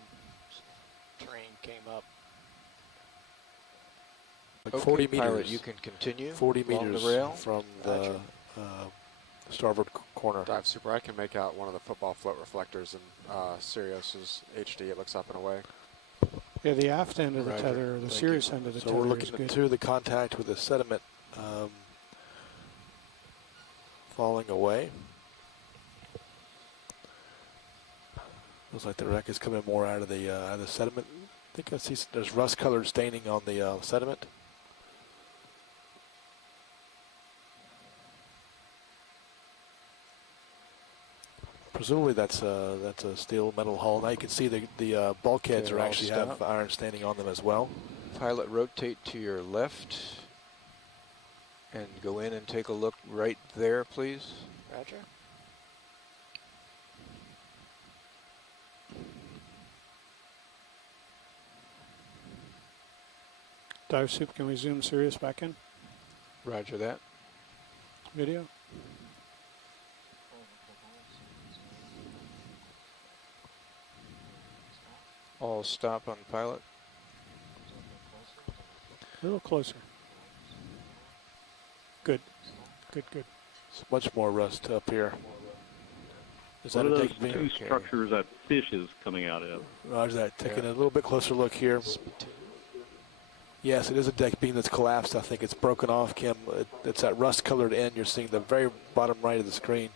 Train came up. Like Okay, 40 meters. pilot, you can continue 40 along meters the rail from the starboard corner. Dive super. I can make out one of the football float reflectors in Sirius's HD. It looks up and away. Yeah, the aft end of the Roger. tether, the Thank Sirius you. end of the so tether we're is looking good. to the contact with the sediment falling away. Looks like the wreck is coming more out of the sediment. I think I see there's rust-colored staining on the sediment. Presumably that's a steel metal hull. Now you can see the bulkheads Okay, are all actually stop. have iron staining on them as well. Pilot, rotate to your left and go in and take a look right there, please. Roger. Dive soup, can we zoom Sirius back in? Roger that. Video? All stop on pilot. A little closer. Good. Good, good. It's much more rust up here. Is What that are a those deck beam? two structures that fish is coming out of? Roger that. Taking a little bit closer look here. Yes, it is a deck beam that's collapsed. I think it's broken off, Kim. It's that rust-colored end you're seeing, the very bottom right of the screen.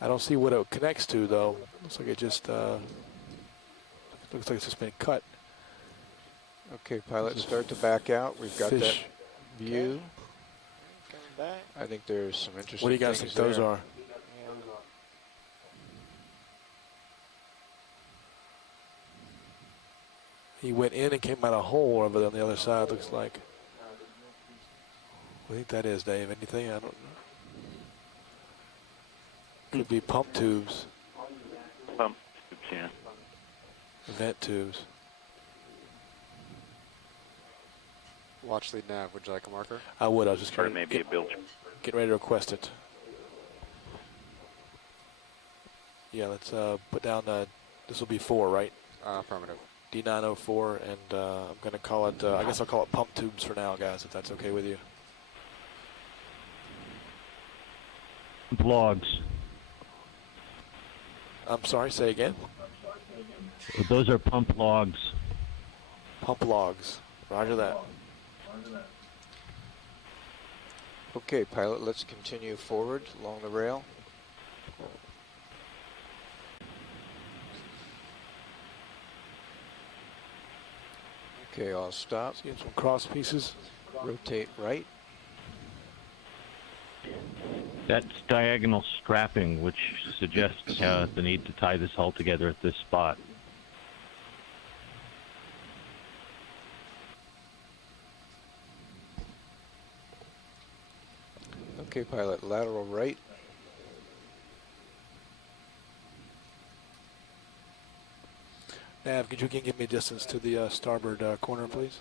I don't see what it connects to, though. Looks like it just looks like it's just been cut. Okay, pilot, start to back out. We've got that Fish. view. Coming back. I think there's some interesting What do you guys think things those there. are? He went in and came out a hole over there on the other side, looks like. What do you think that is, Dave? Anything? I don't know. Could be pump tubes. Pump tubes, yeah. Vent tubes. Watch lead nav. Would you like a marker? I would. I was just Or trying maybe a bilge. get ready to request it. Yeah, let's put down, this will be 4, right? Affirmative. D904, and I'm going to call it, I guess I'll call it pump tubes for now, guys, if that's okay with you. Logs. I'm sorry, say again? Those are pump logs. Pump logs. Roger that. Okay, pilot, let's continue forward along the rail. Okay, I'll stop. Seeing some cross pieces. Rotate right. That's diagonal strapping, which suggests the need to tie this hull together at this spot. Okay, pilot, lateral right. Nav, could you give me distance to the starboard corner, please?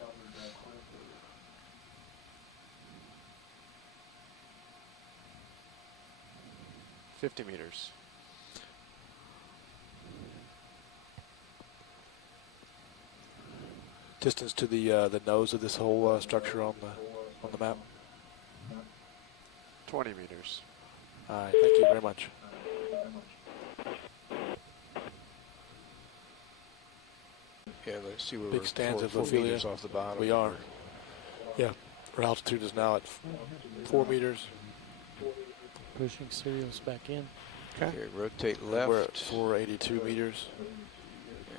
$50 meters. Distance to the nose of this whole structure on the map. 20 meters. All right, thank you very much. Yeah, let's see where Big we're stands of 4 Ophelia. meters off the bottom. We are. Yeah, our altitude is now at 4 meters. Pushing Sirius back in. Okay, rotate left. We're at 482 meters.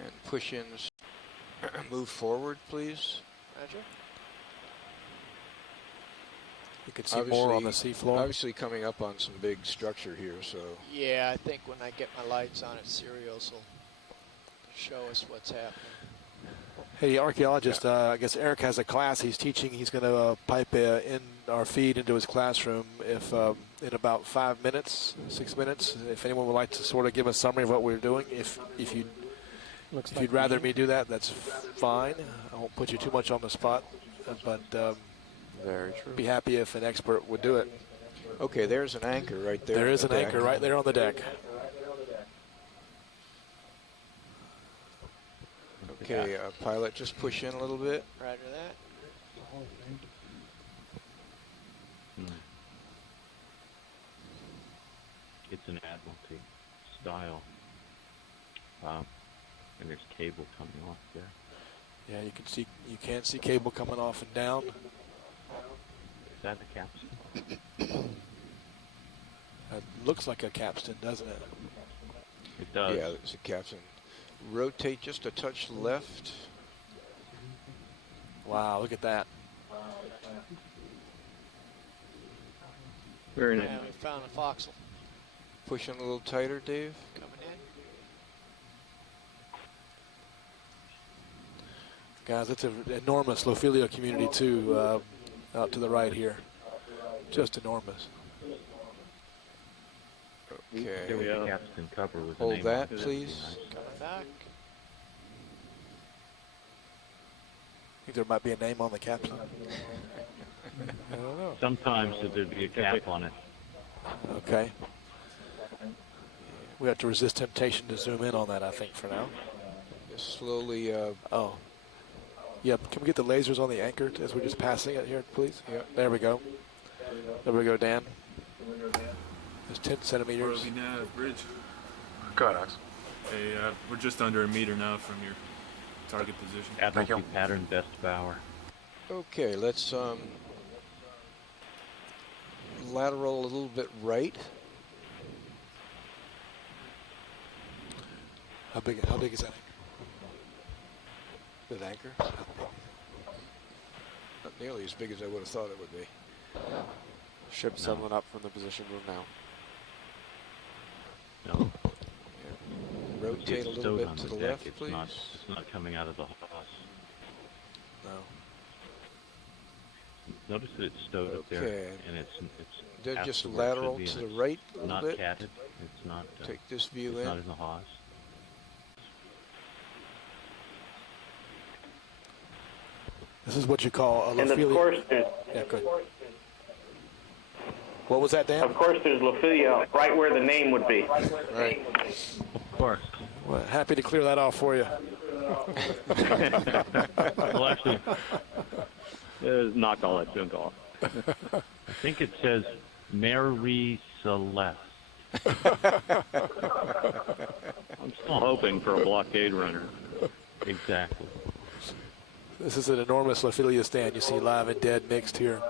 And push-ins. Move forward, please. Roger. You can see more on the seafloor. Obviously coming up on some big structure here, so. Yeah, I think when I get my lights on it, Sirius will show us what's happening. Hey, archaeologist, I guess Eric has a class he's teaching. He's going to pipe in our feed into his classroom if in about 5 minutes, 6 minutes. If anyone would like to sort of give a summary of what we're doing, if you'd rather me do that, that's fine. I won't put you too much on the spot, but very true. Be happy if an expert would do it. Okay, there's an anchor right there. There is an anchor right there on the deck. Okay, pilot, just push in a little bit. Roger that. It's an Admiralty style. And there's cable coming off there. Yeah, you can see cable coming off and down. Is that the capstan? It looks like a capstan, doesn't it? It does. Yeah, it's a capstan. Rotate just a touch left. Wow, look at that. Very nice. Yeah, we found a foxhole. Push in a little tighter, Dave. Coming in. Guys, it's an enormous Lophelia community too, out to the right here. Just enormous. Okay. There was a capstan cover with Hold the name that, on it. please. Coming back. I think there might be a name on the capstan. I don't know. Sometimes there'd be a cap on it. Okay. We have to resist temptation to zoom in on that, I think, for now. Just slowly. Oh. Yep. Can we get the lasers on the anchor as we're just passing it here, please? Yep. There we go. There we go, Dan. It's 10 centimeters. Rosie Nav Bridge. Go ahead, Alex. Hey, we're just under a meter now from your target position. Admiralty pattern best bower. Okay, let's lateral a little bit right. How big is that anchor? That anchor? Not nearly as big as I would have thought it would be. Ship settling up from the position we're now. No. Rotate a little bit to the left, please. It's not coming out of the Haas. No. Notice that it's stowed up there, Okay. and it's Then past just to where it should lateral be, to and the it's right a little not bit. catted. It's not. Take this view it's in. not in the hawse. This is what you call a And of Lophelia. course, there's, Yeah, go ahead. What was that, Dan? of course, there's Lophelia right where the name would be. Right. Of course. Well, happy to clear that off for you. Well, actually, knock all that junk off. I think it says Mary Celeste. I'm still hoping for a blockade runner. Exactly. This is an enormous Lophelia stand. You see live and dead mixed here.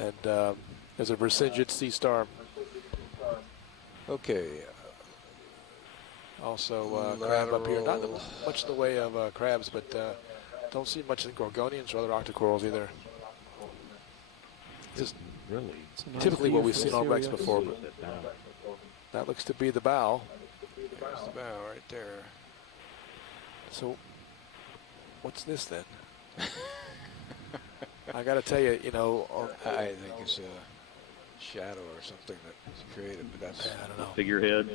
And there's a Vercingent Sea Star. Okay. Also crab up here. Not much in the way of crabs, but don't see much in Gorgonians or other octocorals either. This is really typically what we've seen on wrecks before. But that looks to be the bow. There's the bow right there. So what's this then? I got to tell you, you know. I think it's a shadow or something that's created, but that's. I don't know. Figurehead.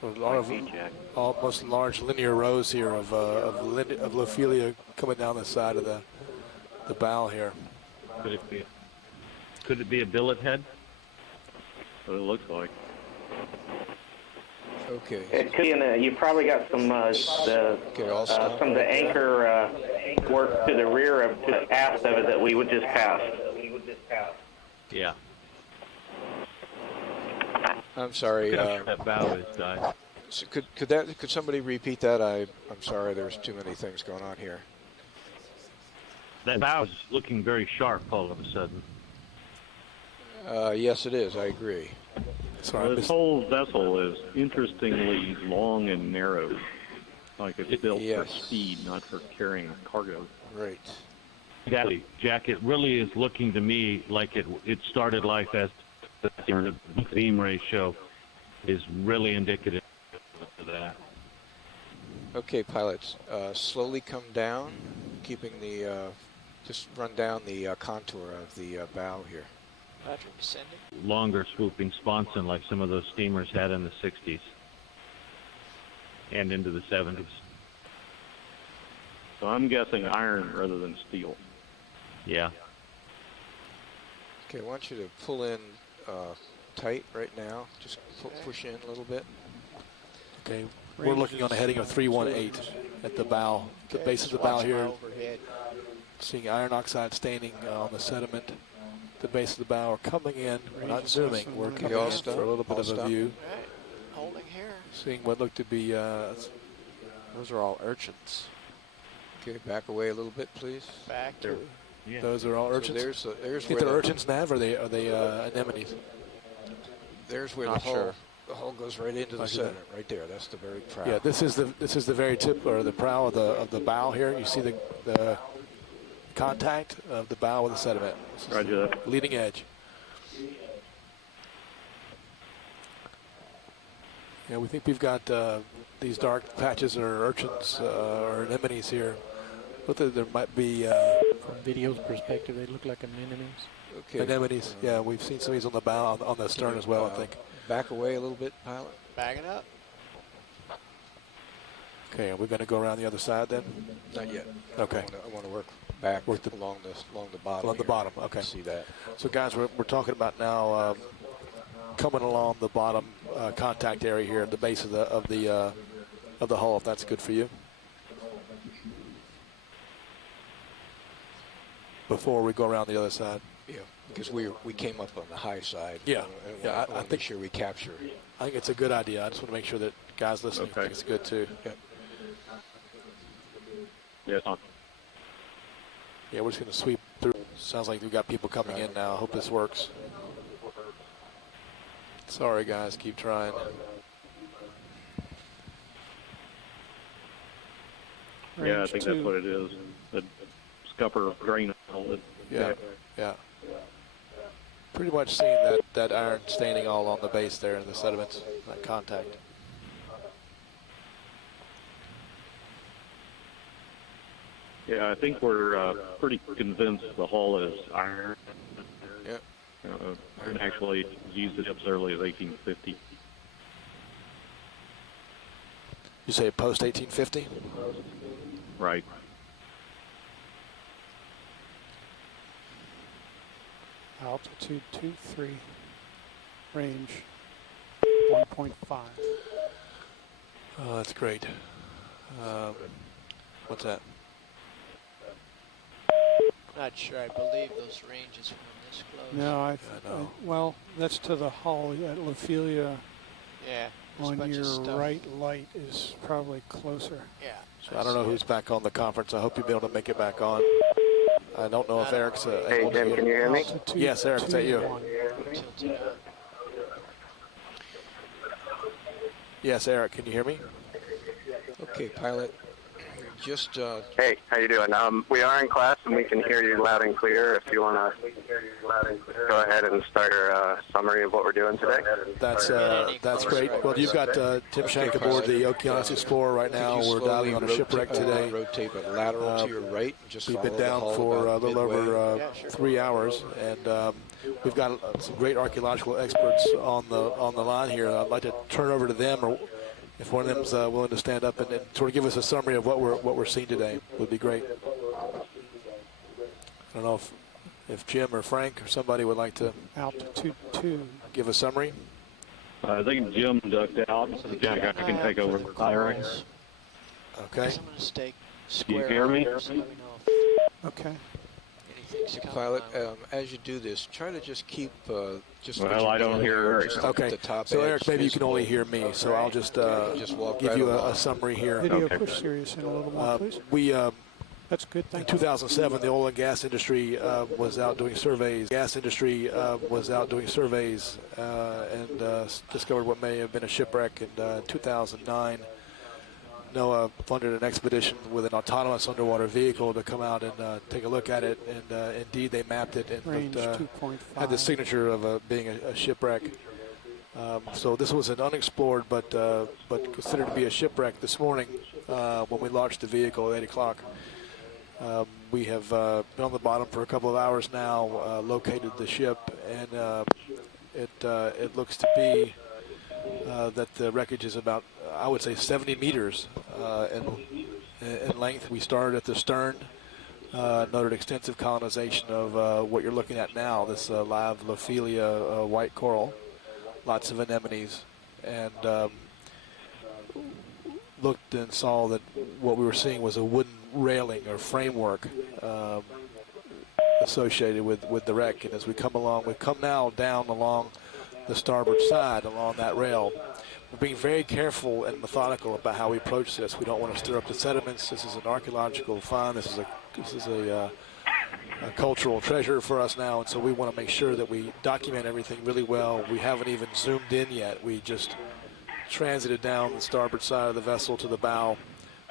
So a lot of almost large linear rows here of Lophelia coming down the side of the bow here. Could it be a billet head? What it looks like. Okay. It could be you probably got some some of the anchor work to the rear of to the aft of it that we would just pass. Yeah. I'm sorry. That bow is died. So could somebody repeat that? I'm sorry. There's too many things going on here. That bow is looking very sharp all of a sudden. Yes, it is. I agree. Sorry, This whole vessel is interestingly long and narrow. Like it's built for speed, not for carrying cargo. Right. Exactly, Jack. It really is looking to me like it started life as the beam ratio is really indicative of that. Okay, pilots, slowly come down, keeping the just run down the contour of the bow here. Roger, descending. Longer swooping sponson like some of those steamers had in the 60s and into the 70s. So I'm guessing iron rather than steel. Yeah. Okay, I want you to pull in tight right now. Just push in a little bit. Okay, we're looking on a heading of 318 at the bow, the base of the bow here. Seeing iron oxide staining on the sediment. The base of the bow are coming in. We're not zooming. We're coming in for a little bit of a view. Right. Holding here. Seeing what looked to be, those are all urchins. Okay, back away a little bit, please. Back. Yeah. Those are all urchins. So there's Think where they're urchins, Nav, or are they anemones? There's where Not sure. the hull goes right into the center, right there. That's the very prow. Yeah, this is the very tip or the prow of the bow here. You see the contact of the bow with the sediment. Roger that. Leading edge. Yeah, we think we've got these dark patches or urchins or anemones here. But there might be from video's perspective, they look like anemones. Okay. Anemones. Yeah, we've seen some of these on the bow, on the stern as well, I think. Back away a little bit, pilot. Backing up. Okay, are we going to go around the other side then? Not yet. Okay. I want to work back along the bottom. Along the bottom. Okay. See that. So guys, we're talking about now coming along the bottom contact area here at the base of the hull. If that's good for you. Before we go around the other side. Yeah, because we came up on the high side. Yeah. I want to make sure we capture. I think it's a good idea. I just want to make sure that guys listening think it's good too. Yeah. Yeah. Yeah, we're just going to sweep through. Sounds like we've got people coming in now. I hope this works. Sorry, guys. Keep trying. Yeah, I think that's what it is. The scupper drain outlet. Yeah, yeah. Pretty much seeing that iron staining all on the base there in the sediments, that contact. Yeah, I think we're pretty convinced the hull is iron. Yep. And actually used it up as early as 1850. You say post 1850? Right. Altitude 2-3. Range 1.5. Oh, that's great. What's that? Not sure. I believe those ranges from this close. No, well, that's to the hull at Lophelia. Yeah. there's a On bunch of your stuff. right light is probably closer. Yeah. So I don't know who's back on the conference. I hope you'll be able to make it back on. I don't know if Eric's Hey, able to Jim, can you hear me? Yes, Eric, is that you? Yes, Eric, can you hear me? Okay, pilot. Just Hey, how you doing? We are in class and we can hear you loud and clear. If you want to go ahead and start our summary of what we're doing today. That's great. Well, you've got Tim Shank aboard the Okeanos Explorer right now. We're diving on a shipwreck today. Rotate it lateral to your right. Just we've been down for a little over 3 hours, and we've got some great archaeological experts on the line here. I'd like to turn over to them, or if one of them's willing to stand up and sort of give us a summary of what we're seeing today, would be great. I don't know if Jim or Frank or somebody would like to Altitude 2. give a summary. I think Jim ducked out. Jack, I can take over. Eric. Okay. I'm going to stay Do you square. hear me? So let me know if Okay. anything's coming pilot, my way. as you do this, try to just keep just. Well, I don't hear Eric. Just up at Okay. the top So edge, Eric, maybe you can visible. only hear me, so I'll just walk give right you along. a summary here. Video Okay. push Sirius in a little more, please. We That's good. in Thank you. 2007, the oil and gas industry was out doing surveys. And discovered what may have been a shipwreck. In 2009, NOAA funded an expedition with an autonomous underwater vehicle to come out and take a look at it. And indeed, they mapped it and Range looked, 2.5. had the signature of being a shipwreck. So this was an unexplored but considered to be a shipwreck this morning when we launched the vehicle at 8 o'clock. We have been on the bottom for a couple of hours now, located the ship, and it looks to be that the wreckage is about, I would say, 70 meters in length. We started at the stern, noted extensive colonization of what you're looking at now, this live Lophelia white coral, lots of anemones, and looked and saw that what we were seeing was a wooden railing or framework associated with the wreck. And as we come along, we come now down along the starboard side along that rail. We're being very careful and methodical about how we approach this. We don't want to stir up the sediments. This is an archaeological find. This is a cultural treasure for us now, and so we want to make sure that we document everything really well. We haven't even zoomed in yet. We just transited down the starboard side of the vessel to the bow,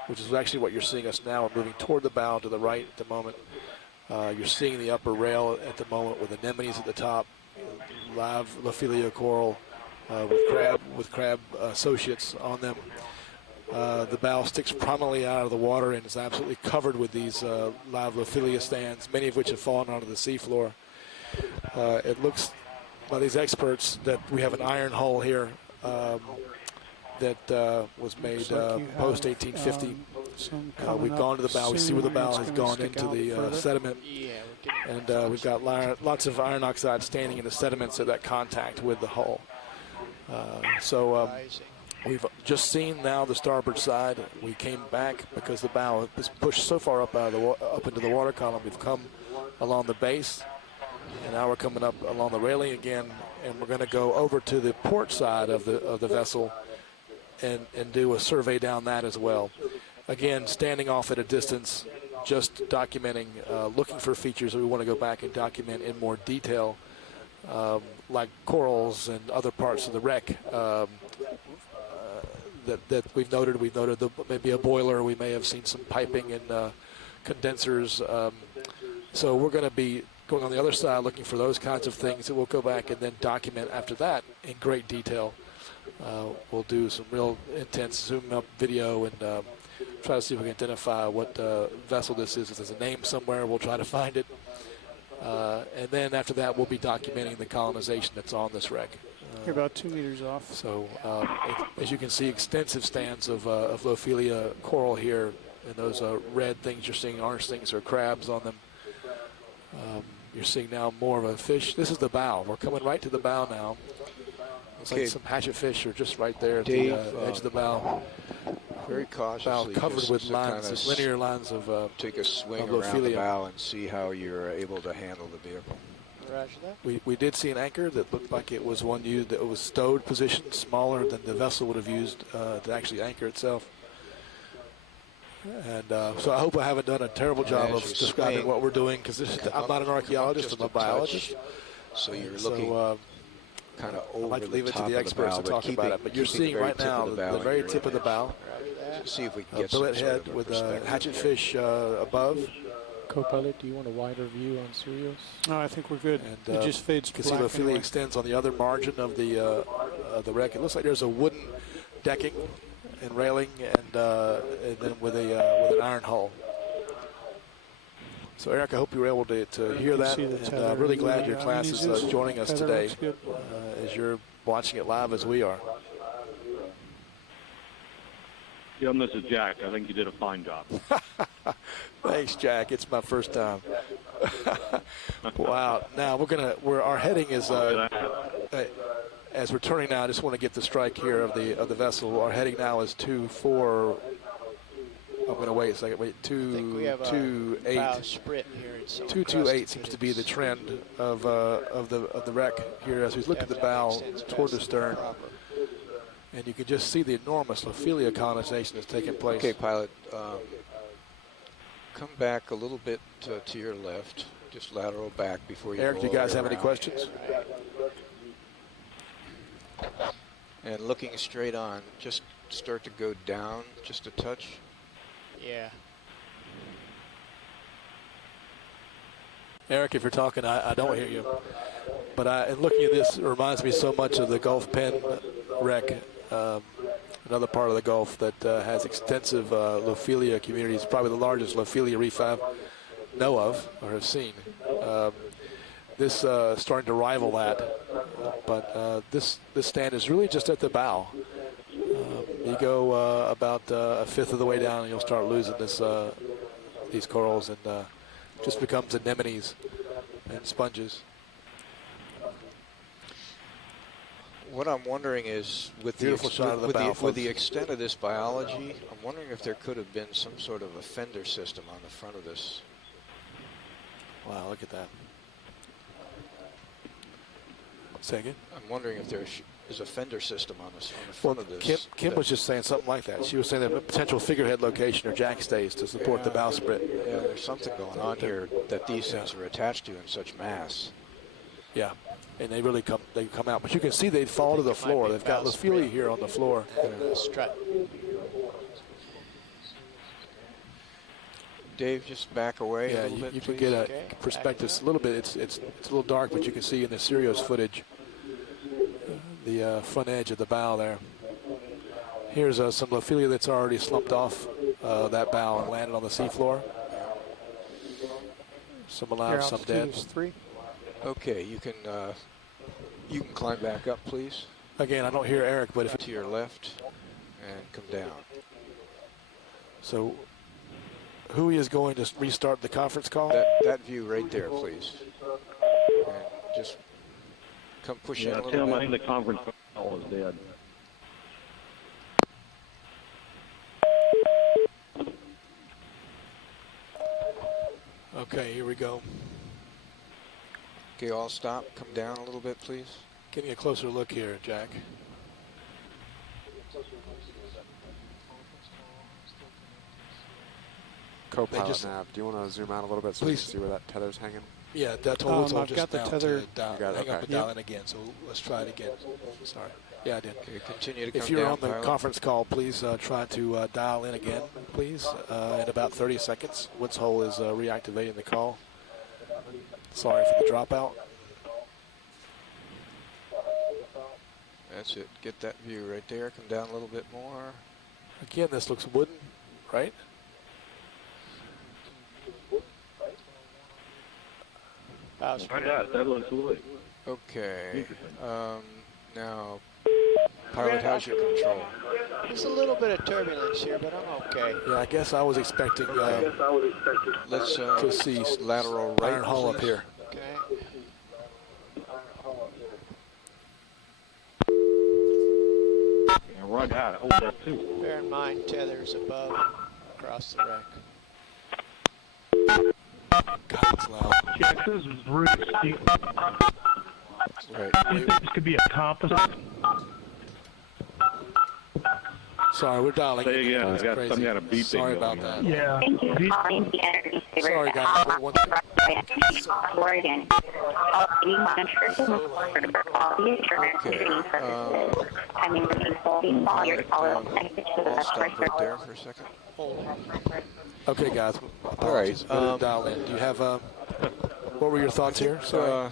which is actually what you're seeing us now. We're moving toward the bow to the right at the moment. You're seeing the upper rail at the moment with anemones at the top, live Lophelia coral with crab associates on them. The bow sticks prominently out of the water and is absolutely covered with these live Lophelia stands, many of which have fallen onto the seafloor. It looks by these experts that we have an iron hull here that was made post 1850. We've gone to the bow. We see where the bow has gone into the sediment, and we've got lots of iron oxide standing in the sediments at that contact with the hull. We've just seen now the starboard side. We came back because the bow is pushed so far up into the water column. We've come along the base, and now we're coming up along the railing again, and we're going to go over to the port side of the vessel and do a survey down that as well. Again, standing off at a distance, just documenting, looking for features that we want to go back and document in more detail, like corals and other parts of the wreck that we've noted. We've noted maybe a boiler. We may have seen some piping and condensers. So we're going to be going on the other side looking for those kinds of things that we'll go back and then document after that in great detail. We'll do some real intense zoom up video and try to see if we can identify what vessel this is. If there's a name somewhere, we'll try to find it. And then after that, we'll be documenting the colonization that's on this wreck. You're about 2 meters off. So as you can see, extensive stands of Lophelia coral here. And those red things you're seeing, orange things, are crabs on them. You're seeing now more of a fish. This is the bow. We're coming right to the bow now. Looks like some hatchet fish are just right there at Dave, the edge of the bow. Very cautiously, Bow covered with just lines, kind this linear lines of take a swing of around the Lophelia. bow and see how you're able to handle the vehicle. Roger that. We did see an anchor that looked like it was one used that was stowed position, smaller than the vessel would have used to actually anchor itself. And so I hope I haven't done a terrible job of describing what we're doing, because I'm not an archaeologist, I'm a biologist. So you're looking kind of over I'd like to the leave it to top the of experts the to bow, talk about it. But you're seeing right now the very tip of the bow. See if we can A get some billet sort head of a with a perspective hatchet here. fish above. Co-pilot, do you want a wider view on Sirius? No, I think we're good. And, It just fades you can black see Lophelia anyway. extends on the other margin of the wreck. It looks like there's a wooden decking and railing, and then with an iron hull. So Eric, I hope you were able to hear can that, see the and tether really and glad the, your class is uses. joining us Tether today looks good. as you're watching it live as we are. Jim, this is Jack. I think you did a fine job. Thanks, Jack. It's my first time. Wow. Now our heading is as we're turning now. I just want to get the strike here of the vessel. Our heading now is 24. I'm going to wait a second. Wait, 228. 228 seems to be the trend of the wreck here as we look at the bow toward the stern. And you can just see the enormous Lophelia colonization that's taking place. Okay, pilot, come back a little bit to your left, just lateral back before you Eric, do you guys have any questions? And looking straight on, just start to go down just a touch. Yeah. Eric, if you're talking, I don't hear you. But and looking at this, it reminds me so much of the Gulf Pen wreck, another part of the Gulf that has extensive Lophelia communities, probably the largest Lophelia reef I know of or have seen. This starting to rival that, but this stand is really just at the bow. You go about a fifth of the way down, and you'll start losing these corals, and just becomes anemones and sponges. What I'm wondering is, with the extent of this biology, I'm wondering if there could have been some sort of a fender system on the front of this. Wow, look at that. Say again? I'm wondering if there is a fender system on the front of this. Kim was just saying something like that. She was saying that a potential figurehead location or jack stays to support the bowsprit. Yeah, there's something going on here that these things are attached to in such mass. Yeah, and they really come out. But you can see they fall to the floor. They've got Lophelia here on the floor. Strut. Dave, just back away a little bit, you can please. get a perspective. A little bit. It's a little dark, but you can see in the Sirius footage the front edge of the bow there. Here's some Lophelia that's already slumped off that bow and landed on the seafloor. Some alive, some dead. 3. Okay, you can climb back up, please. Again, I don't hear Eric, but if to your left and come down. So, who is going to restart the conference call? That view right there, please. And just come push in a little Tim, bit. I think the conference call is dead. Okay, here we go. Okay, all stop. Come down a little bit, please. Getting a closer look here, Jack. Co-pilot nav, do you want to zoom out a little bit so we can see where that tether's hanging? Yeah, that's all. I've got the tether. Hang up and dial in again. So let's try it again. Sorry. Yeah, I did. Okay, continue to come If you're down, on the pilot. conference call, please try to dial in again, please. In about 30 seconds, Woods Hole is reactivating the call. Sorry for the dropout. That's it. Get that view right there. Come down a little bit more. Again, this looks wooden. right? That looks good. Okay. Now, pilot, how's your control? There's a little bit of turbulence here, but I'm okay. Yeah, I guess I was expecting Let's to see lateral right. Iron Hull up here. Okay. Yeah, right out. Hold that too. Bear in mind, tether's above and across the wreck. God, it's loud. Jack, this is Bruce. Right. This could be a composite. Sorry, we're dialing. Say again. It's I got crazy. some kind of beeping Sorry about going that. on. Yeah. Thank you for calling the Energy Saver. Sorry, guys. One second. Oregon. All monitored for quality assurance and training purposes. I mean, holding all your follow-up connected to the I'll stop customer right there for a second. Okay, guys. All right. Dial in. Do you have what were your thoughts here? Sorry.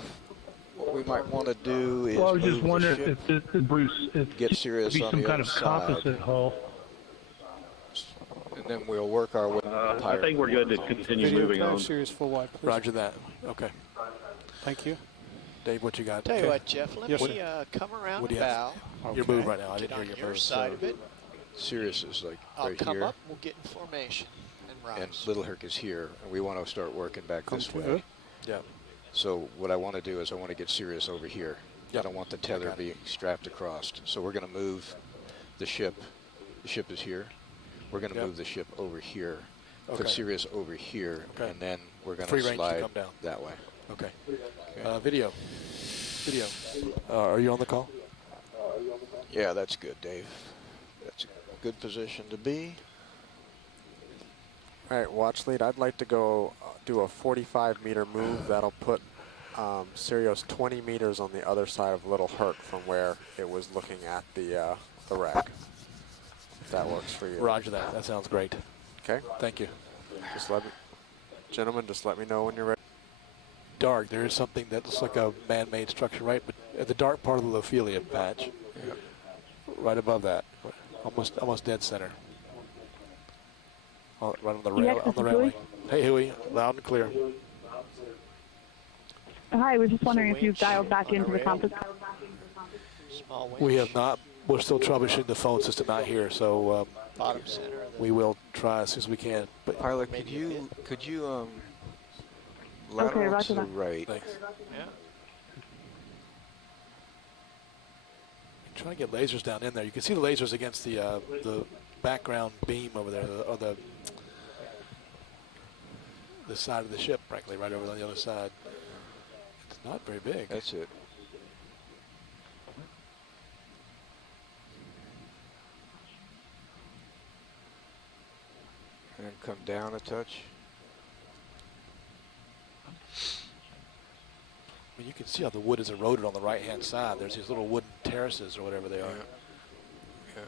What we might want to do is Well, I was just move the wondering ship, if Bruce, if get Sirius be on some the kind other of side, composite hull. and then we'll work our way. I think we're good to continue Video moving cam on. series full wide, please. Roger that. Okay. Thank you. Dave, what you got? Tell you Okay. what, Jeff, let Yes, me come around What do the you have? bow. Your move right now. I Get didn't on hear your your move. side of it. Sirius is like I'll right come here, up, we'll get in formation and rise. and Little Herc is here, and we want to start working back Come this to way. it. Yeah. So what I want to do is I want to get Sirius over here. I don't want the tether being strapped across. So we're going to move the ship. The ship is here. We're going to move the ship over here. Put Okay. Sirius over here, Okay. and then we're going Free to range to slide come down. that way. Okay. Video. Are you on the call? Yeah, that's good, Dave. That's a good position to be. All right, watch lead. I'd like to go do a 45-meter move. That'll put Sirius 20 meters on the other side of Little Herc from where it was looking at the wreck. If that works for you. Roger that. That sounds great. Okay. Thank you. Just let me, gentlemen, just let me know when you're ready. Dark. There is something that looks like a man-made structure, right? But at the dark part of the Ophelia patch, right above that, almost dead center. Right on the rail, on the railway. Hey, Huey, loud and clear. Hi, I was just wondering if you've dialed back into the compass. We have not. We're still troubleshooting the phone system out here, so Bottom center of the we will try as soon as we can. But Pilot, could you lateral roger to the that. right? Thanks. Yeah. Try to get lasers down in there. You can see the lasers against the background beam over there, or the side of the ship, frankly, right over on the other side. It's not very big. That's it. And come down a touch. I mean, you can see how the wood is eroded on the right-hand side. There's these little wooden terraces or whatever they are. Yeah.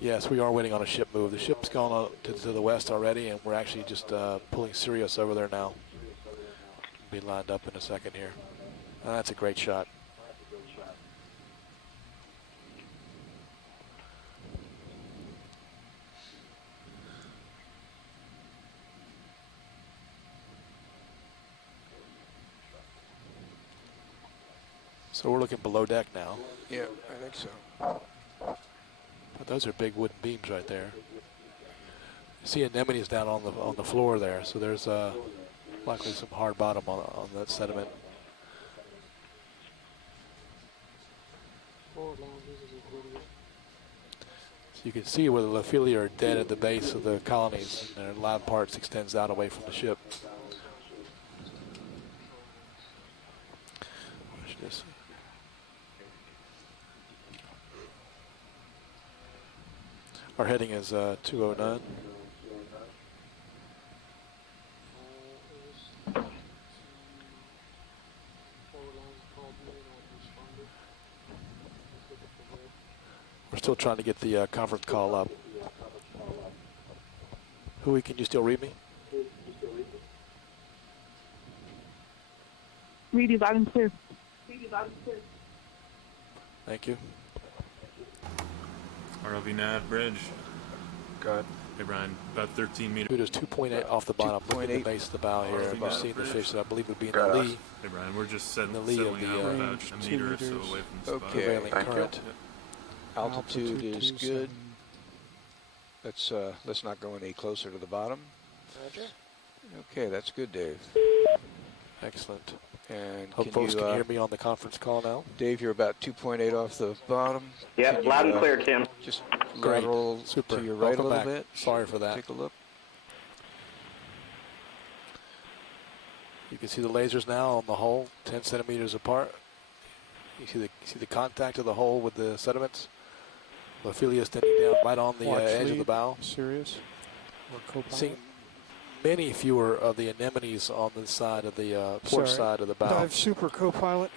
Yes, we are waiting on a ship move. The ship's gone to the west already, and we're actually just pulling Sirius over there now. Be lined up in a second here. That's a great shot. So we're looking below deck now. Yeah, I think so. But those are big wooden beams right there. You see anemones down on the floor there, so there's likely some hard bottom on that sediment. So you can see where the Lophelia are dead at the base of the colonies, and their live parts extends out away from the ship. Watch this. Our heading is 209. We're still trying to get the conference call up. Huey, can you still read me? Read you loud and clear. Thank you. ROV nav bridge. Go ahead. Hey Brian, about 13 meters. It is 2.8 off the bottom. Look at the base of the bow here. ROV You're nav seeing the bridge. fish that I believe would be in Got the us. lee. Hey Brian, we're just In the lee of settling the, out about range, a 2 meter or so meters. away from the spot. Okay, prevailing thank you. current. Altitude is 27. good. Let's not go any closer to the bottom. Roger. Okay, that's good, Dave. Excellent. And Hope folks can hear me on the conference call now. Dave, you're about 2.8 off the bottom. Yep, Can you, loud and clear, Tim. Just Great. lateral Super. to your right Welcome a little back. bit. Sorry for that. Take a look. You can see the lasers now on the hull, 10 centimeters apart. You see the contact of the hull with the sediments. Ophelia standing down right on the edge of the bow. Serious? Or co-pilot? Seeing many fewer of the anemones on the side of the port side of the bow. Dive super co-pilot.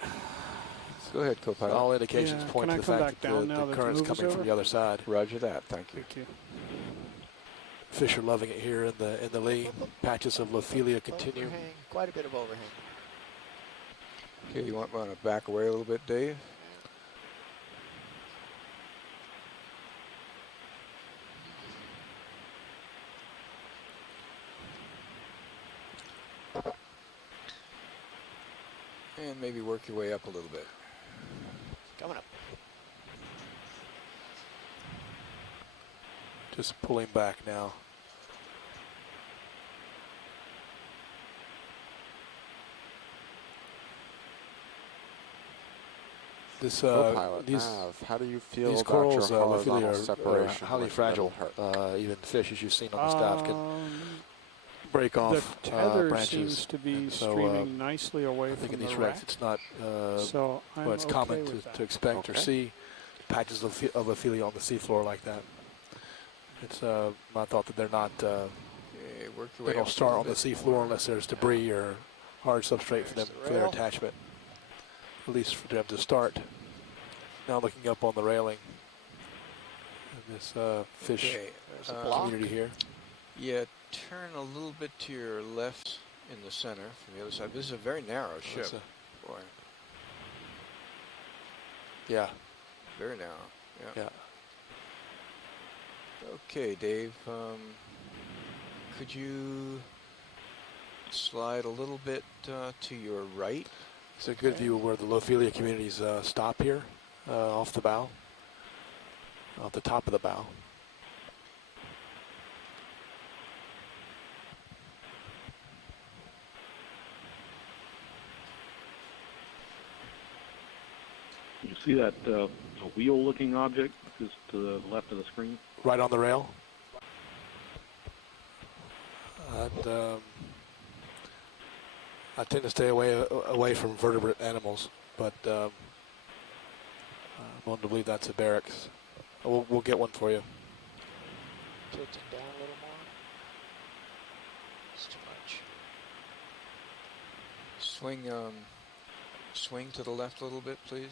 Go ahead, co-pilot. All indications Yeah, point can to I the come fact back that down now the that the current's move is coming from over? the other side. Roger that. Thank you. Thank you. Fish are loving it here in the lee. Patches of Ophelia continue. Overhang, quite a bit of overhang. Okay, you want to back away a little bit, Dave? And maybe work your way up a little bit. Coming up. Just pulling back now. This Co-pilot, these Nav, how do you feel these about corals your horizontal are separation highly with fragile. metal hurt? Even fish, as you've seen on the staff, can break off The tether branches. seems to be And so, streaming nicely away I think from in the these wrecks, wreck. it's not So I'm well, it's okay common with that. to expect or Okay. see patches of Ophelia on the seafloor like that. It's my thought that they're not. Okay, work your They way don't up a start little on the bit. seafloor unless there's debris or hard substrate for them There's the for their rail. attachment. At least for them to start. Now looking up on the railing. And this fish Okay, There's a block. community here. Yeah, turn a little bit to your left in the center from the other side. This is a very narrow ship. That's Boy, Yeah. very narrow. Yeah. Yeah. Okay, Dave, could you slide a little bit to your right? It's a good view of where the Ophelia communities stop here, off the bow, off the top of the bow. You see that a wheel-looking object just to the left of the screen? Right on the rail. And I tend to stay away from vertebrate animals, but I'm willing to believe that's a barracks. We'll get one for you. Tilting down a little more. It's too much. Swing to the left a little bit, please.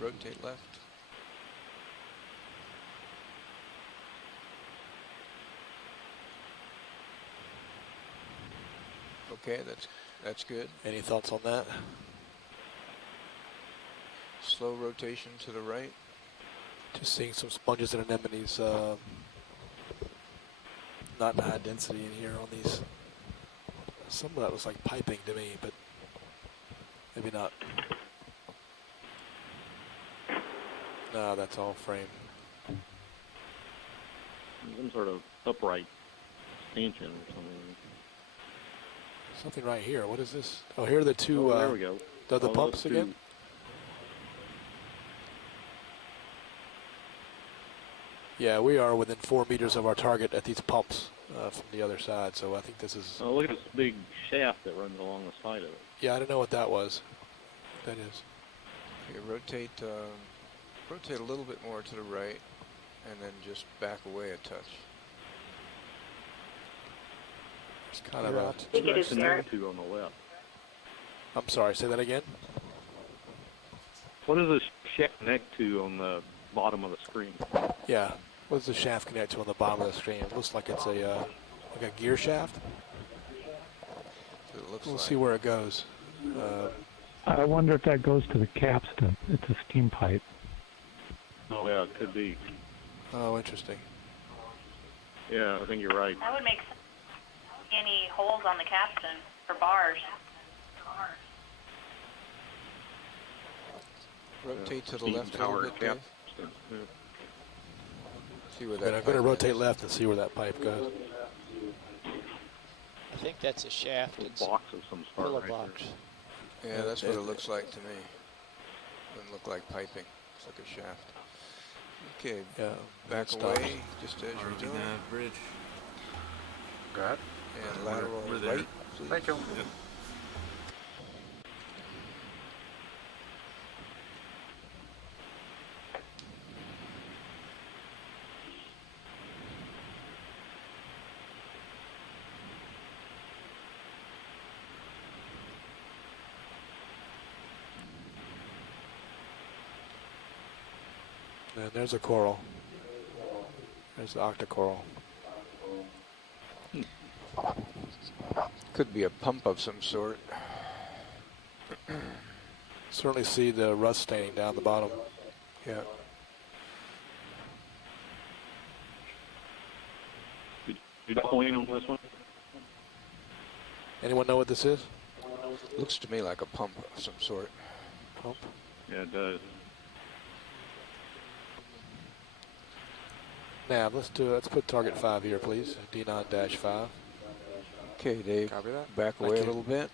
Rotate left. Okay, that's good. Any thoughts on that? Slow rotation to the right. Just seeing some sponges and anemones, not in high density in here on these. Some of that looks like piping to me, but maybe not. No, that's all frame. Some sort of upright stanchion or something. Something right here. What is this? Oh, here are the two. There we go. The Oh, pumps those again? two. Yeah, we are within 4 meters of our target at these pumps from the other side, so I think this is... Oh, look at this big shaft that runs along the side of it. Yeah, I don't know what that was. That is. Okay, rotate a little bit more to the right, and then just back away a touch. It's kind of a... That's connected to on the left. I'm sorry, say that again? What does this shaft connect to on the bottom of the screen? Yeah. What does the shaft connect to on the bottom of the screen? It looks like it's a like a gear shaft. We'll see where it goes. I wonder if that goes to the capstan. It's a steam pipe. Oh, yeah, it could be. Oh, interesting. Yeah, I think you're right. That would make any holes on the capstan for bars. Rotate to the left a little bit, Dave. See where that And I'm going to rotate left and see where that pipe goes. I think that's a shaft. It's box of some sort pillow right box. there. Yeah, that's what it looks like to me. Doesn't look like piping. Looks like a shaft. Okay, back away, just as you're doing. Bridge. Go ahead. And lateral right, please. Thank you. Yep. And there's a coral. There's the octocoral. Could be a pump of some sort. Certainly see the rust staining down the bottom. Yeah. You point on this one? Anyone know what this is? Looks to me like a pump of some sort. Pump? Yeah, it does. Nav, let's put target 5 here, please. D9-5. Okay, Dave. Copy that. Back Thank away you. a little bit.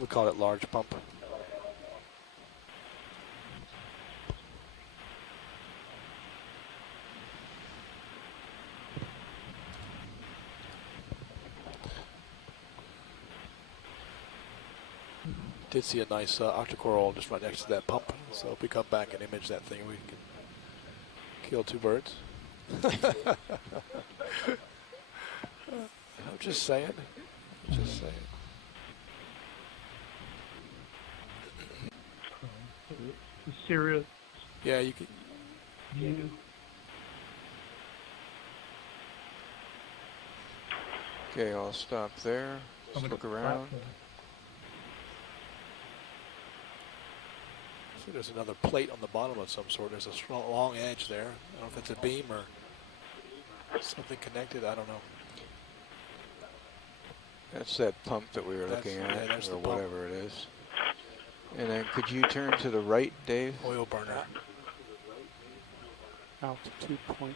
We call it large pump. Did see a nice octocoral just right next to that pump. So if we come back and image that thing, we can kill 2 birds. I'm just saying. Just saying. Serious. Yeah, you can. You. Okay, I'll stop there. Just look around. See, there's another plate on the bottom of some sort. There's a long edge there. I don't know if it's a beam or something connected. I don't know. That's that pump that we were looking at, that's or the pump. whatever it is. And then could you turn to the right, Dave? Oil burner. Altitude 0.7.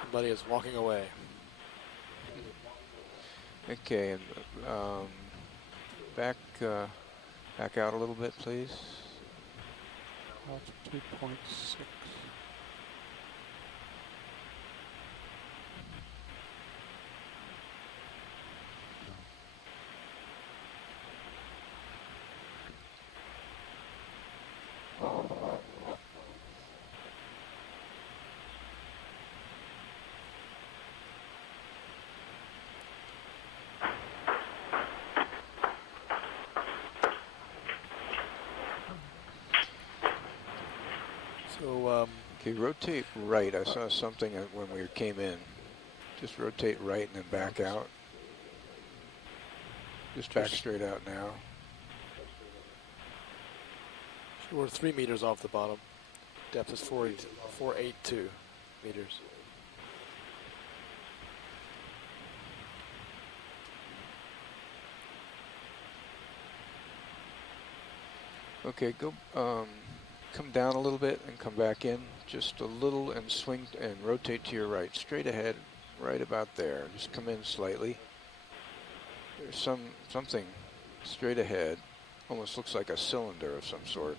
Somebody is walking away. Okay, and back out a little bit, please. Altitude 0.6. So, okay, rotate right. I saw something when we came in. Just rotate right and then back out. Just back straight out now. so we're 3 meters off the bottom. Depth is 482 meters. Okay, go. Come down a little bit and come back in just a little and swing and rotate to your right, straight ahead, right about there. Just come in slightly. There's something straight ahead, almost looks like a cylinder of some sort.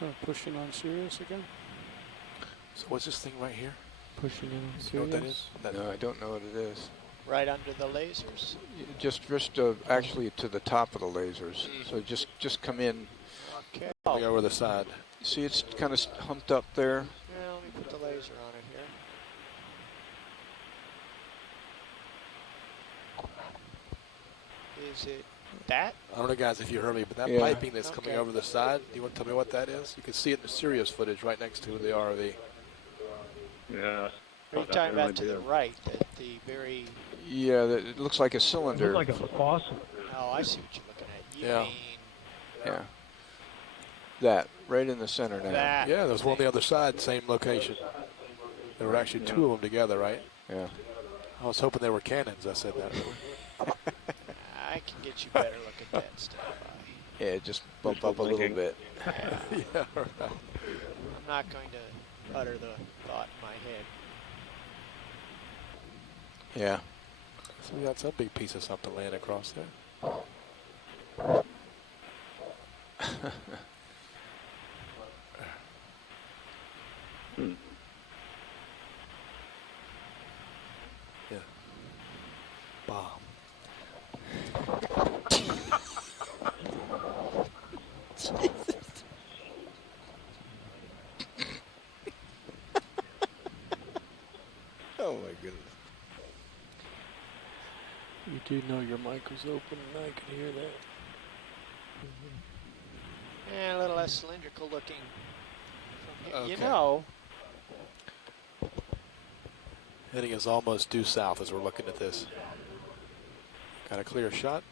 So pushing on Sirius again? So what's this thing right here? Pushing in on You know what that Sirius? is? No, I don't know what it is. Right under the lasers. Just actually to the top of the lasers. So just come in. Okay. Coming over the side. See, it's kind of humped up there. Yeah, let me put the laser on it here. Is it that? I don't know, guys, if you heard me, but that Yeah. piping that's coming over the side, do you want to tell me what that is? You can see it in the Sirius footage right next to the ROV. Yeah. Are you talking about to the right, at the very... Yeah, it looks like a cylinder. It looks like a faucet. Oh, I see what you're looking at. You Yeah. mean Yeah. That, right in the center now. that? Yeah, there's one on the other side, same location. There were actually two of them together, right? Yeah. I was hoping they were cannons. I said that. I can get you better look at that stuff. Yeah, just bump up a little bit. Yeah, right. I'm not going to utter the thought in my head. Yeah. So we got some big piece of something laying across there. Yeah. Bomb. Oh my goodness. You do know your mic was open and I could hear that. Yeah, a little less cylindrical looking. From here. You Okay. know, Heading is almost due south as we're looking at this. Got a clear shot.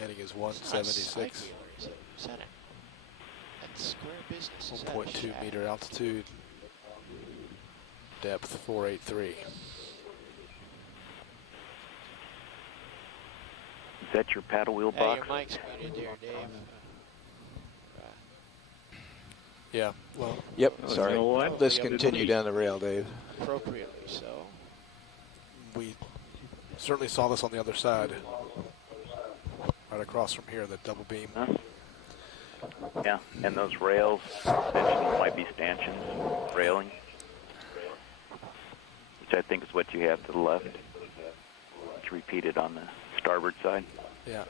Heading is it's not 176. circular, is it? Is that it? That's square business. Is that a 1.2 shaft? meter altitude. Depth 483. Is that your paddle wheel Hey, box? your mic's muted there, Dave. Yeah, well. Yep, Oh, sorry. you know what? Let's Yeah, continue down the rail, Dave. Appropriately so. We certainly saw this on the other side. Right across from here, the double beam. Huh? Yeah, and those rails essentially might be stanchions, railing, which I think is what you have to the left. It's repeated on the starboard side. Yeah.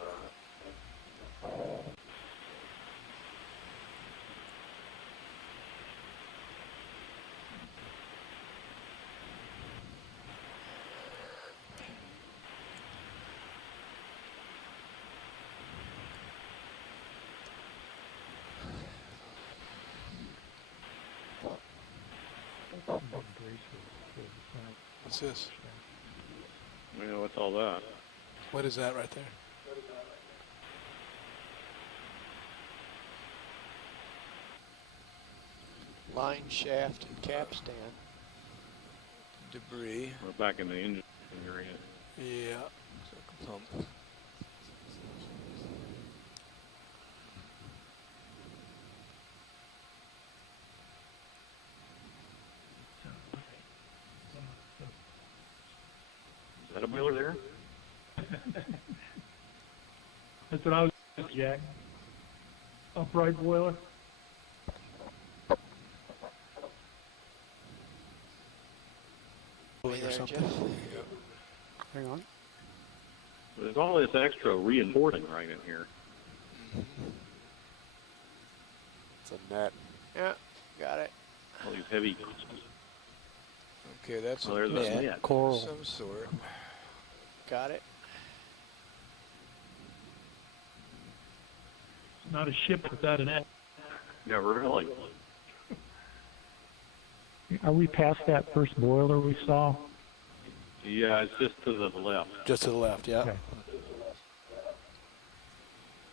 What's this? Yeah, what's all that? What is that right there? Line, shaft, and capstan. Debris. We're back in the engine area. Yeah. Pump. Is that a boiler there? That's what I was thinking, Jack. Upright boiler. Hey there, something. Jeff. Hang on. There's all this extra reinforcing right in here. It's a net. Yeah, got it. All these heavy. Okay, that's Oh, there's a net. Coral. some sort. Got it. Not a ship without an net. Yeah, really. Are we past that first boiler we saw? Yeah, it's just to the left. Just to the left, yeah. Okay.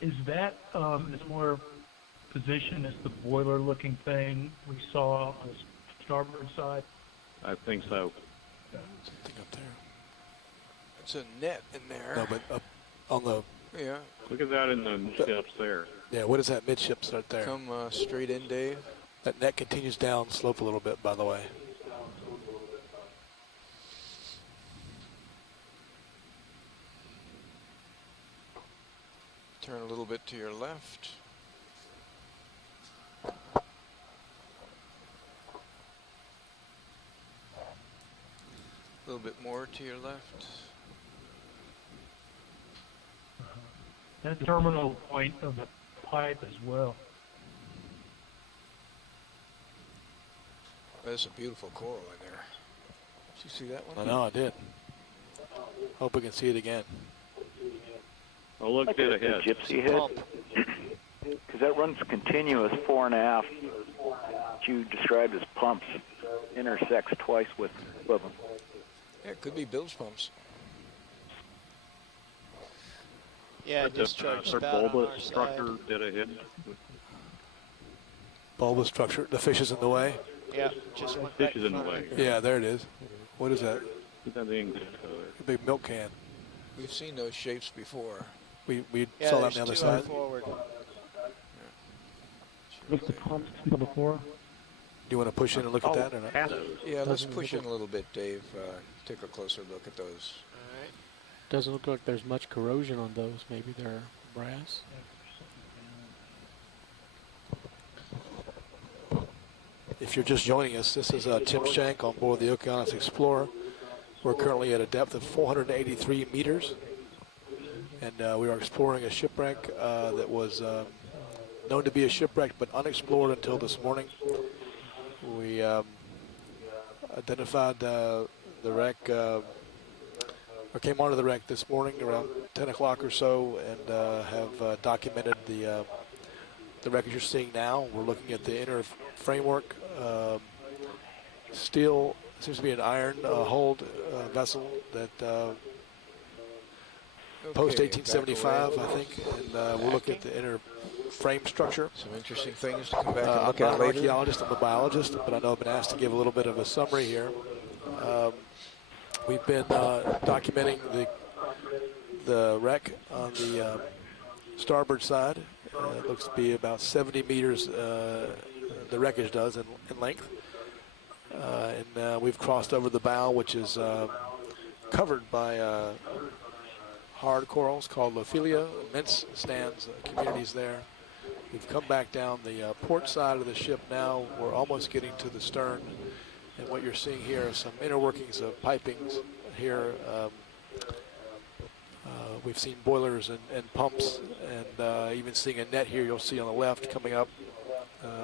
Is that is more position as the boiler-looking thing we saw on the starboard side? I think so. Something up there. It's a net in there. No, but up on the. Yeah. Look at that in the ships there. Yeah, what is that midships right there? Come straight in, Dave. That net continues down slope a little bit, by the way. Turn a little bit to your left. A little bit more to your left. That terminal point of the pipe as well. There's some beautiful coral in there. Did you see that one? I know, I did. Hope we can see it again. Oh, look Like dead a ahead. gypsy head. Because that runs continuous 4.5. That you described as pumps intersects twice with them. Yeah, it could be bilge pumps. Yeah, discharge spout on bulbous our side. structure dead ahead. Bulbous structure. The fish is in the way. Yeah, just went Fish right is in the front of way. me. Yeah, there it is. What is that? A big milk can. We've seen those shapes before. We Yeah, saw that on there's the other two out side. forward. What's the pump before? Do you want to push in and look at that or not? Yeah, let's push in a little bit, Dave. Take a closer look at those. All right. Doesn't look like there's much corrosion on those. Maybe they're brass. If you're just joining us, this is Tim Shank on board the Okeanos Explorer. We're currently at a depth of 483 meters, and we are exploring a shipwreck that was known to be a shipwreck but unexplored until this morning. We identified the wreck, or came onto the wreck this morning around 10 o'clock or so, and have documented the wreckage you're seeing now. We're looking at the inner framework. Steel, seems to be an iron hulled vessel that post 1875, I think, and we'll look at the inner frame structure. Some interesting things to come back and look I'm at not an later. archaeologist, I'm a biologist, but I know I've been asked to give a little bit of a summary here. We've been documenting the wreck on the starboard side. It looks to be about 70 meters, the wreckage does, in length. And we've crossed over the bow, which is covered by hard corals called Lophelia, immense stands, communities there. We've come back down the port side of the ship now. We're almost getting to the stern. And what you're seeing here are some inner workings of pipings here. We've seen boilers and pumps, and even seeing a net here you'll see on the left coming up,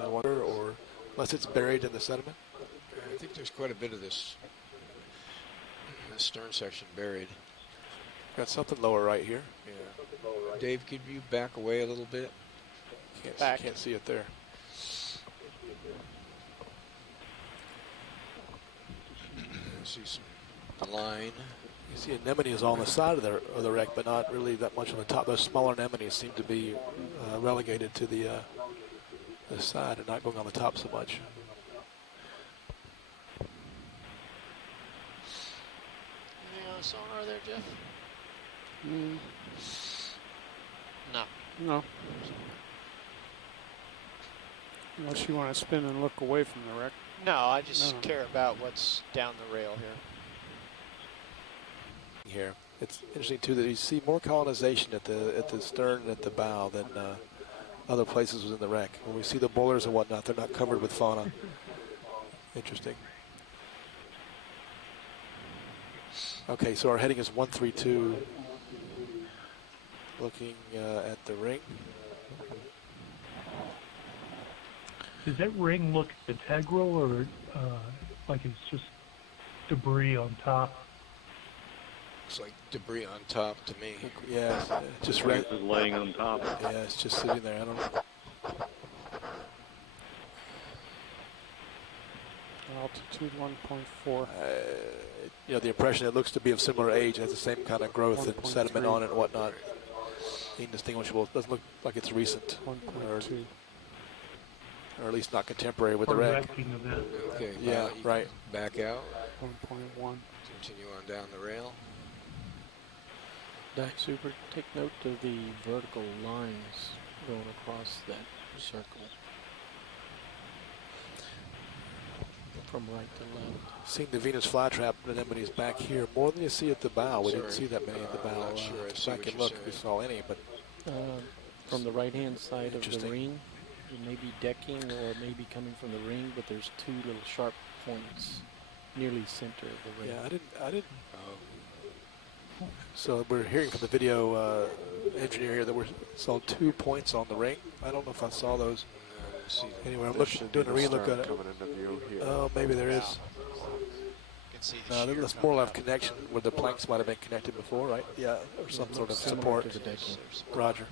or unless it's buried in the sediment. I think there's quite a bit of this stern section buried. Got something lower right here. Yeah. Dave, could you back away a little bit? Can't see it there. See some line. You see anemones on the side of the wreck, but not really that much on the top. Those smaller anemones seem to be relegated to the side and not going on the top so much. Anything on sonar there, Jeff? No. No. Unless you want to spin and look away from the wreck. No, I just care about what's down the rail Here, it's interesting too that you see more colonization at the stern and at the bow than other places within the wreck. When we see the boilers and whatnot, they're not covered with fauna. Interesting. Okay, so our heading is 132. Looking at the ring. Does that ring look integral, or like it's just debris on top? Looks like debris on top to me. Yeah, just It's laying on top. Yeah, it's just sitting there. I don't know. Altitude 1.4. You know, the impression it looks to be of similar age, has the same kind of growth and sediment on it and whatnot. Indistinguishable. It doesn't look like it's recent. 1.2. Or at least not contemporary with the wreck. Okay, Yeah, right. Back out. 1.1. Continue on down the rail. Dive Super, take note of the vertical lines going across that circle. From right to left. Seeing the Venus flytrap anemones back here more than you see at the bow. We didn't Sorry. see that many at the bow. Not sure I see Back what and you're look if we saying. saw any, but From the right-hand side of the Interesting. ring, it may be decking or maybe coming from the ring, but there's two little sharp points nearly center of the ring. yeah, I didn't. So we're hearing from the video engineer here that we saw 2 points on the ring. I don't know if I saw those. Anyway, I'm doing a relook at it. Coming into view here. Oh, maybe there is. can't see the No, shear there's more coming left up. connection where the planks might have been connected before, right? Yeah, or some sort of support. Roger.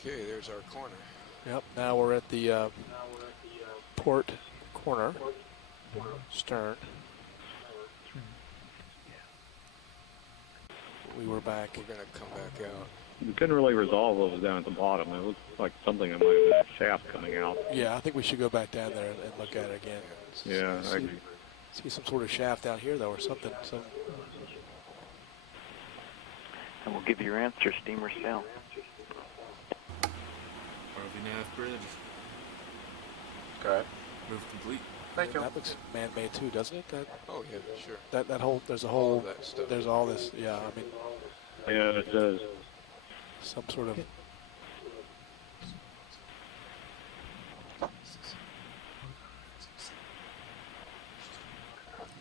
Okay, there's our corner. Yep, now we're at the port corner, stern. We were back. We're going to come back out. We couldn't really resolve what was down at the bottom. It looked like something that might have been a shaft coming out. Yeah, I think we should go back down there and look at it again. Yeah, I agree. See some sort of shaft down here, though, or something. And we'll give you your answer, steamer sail. RV nav bridge. Okay. Move complete. Thank you. That looks man-made too, doesn't it? Oh yeah, sure. That whole there's a All whole of that stuff. there's all this. Yeah, I mean. Yeah, it does. Some sort of.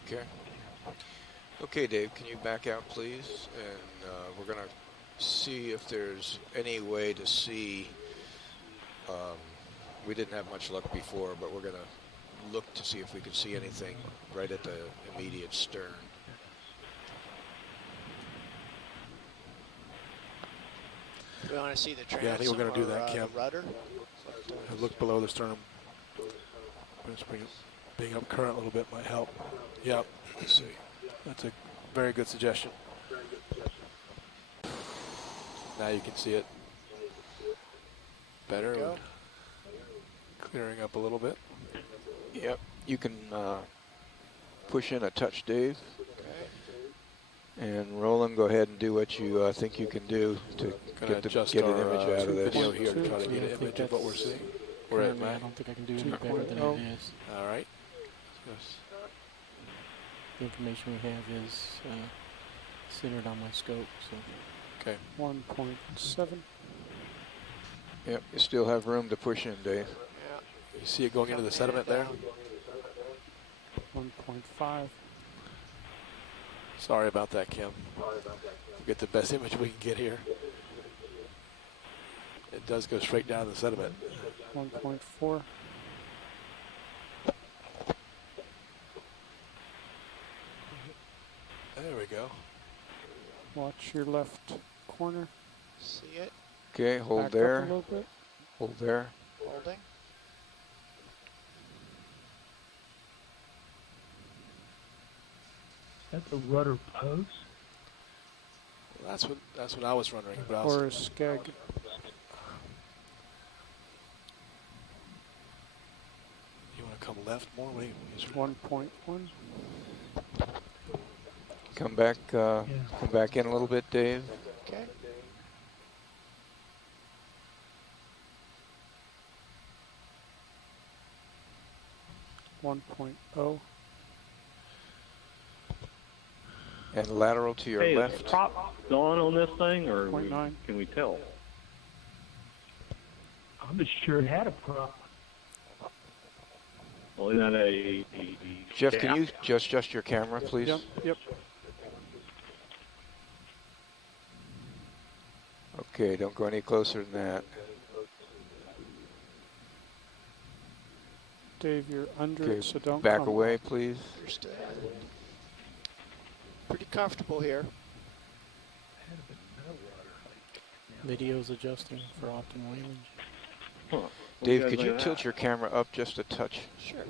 Okay. Okay, Dave, can you back out, please? And we're going to see if there's any way to see. We didn't have much luck before, but we're going to look to see if we can see anything right at the immediate stern. We want to see the transom. Yeah, I think we're going to do that, or, Kim. the rudder. Look below the sternum. Just being up current a little bit might help. Yep. Let's see. That's a very good suggestion. Now you can see it better. Go. Clearing up a little bit. Yep. You can push in a touch, Dave. And Roland, go ahead and do what you think you can do to get an image out of this. Video here to try to get an image of what we're seeing. We're at I don't think I can do any better than it is. All right. Yes. The information we have is centered on my scope. So. Okay. 1.7. Yep. You still have room to push in, Dave. Yeah. You see it going into the sediment there? 1.5. Sorry about that, Kim. We'll get the best image we can get here. It does go straight down the sediment. 1.4. There we go. Watch your left corner. See it? Okay, hold Back there. up a little bit. Hold there. Holding. That's a rudder post. Well, that's what I was wondering. But Or a skeg. You want to come left more? What do you, 1.1. Come back in a little bit, Dave. Okay. .0. And lateral to your Hey, left. is the prop on this thing, or 0.9. can we tell? I'm not sure it had a prop. Well, isn't that a Jeff, shaft? can you just adjust your camera, please? Yep. Okay, don't go any closer than that. Dave, you're under Okay, it, so don't back come away, up. please. Understood. Pretty comfortable here. Video's adjusting for optimal image. Huh. Dave, could you tilt your camera up just a touch? Sure.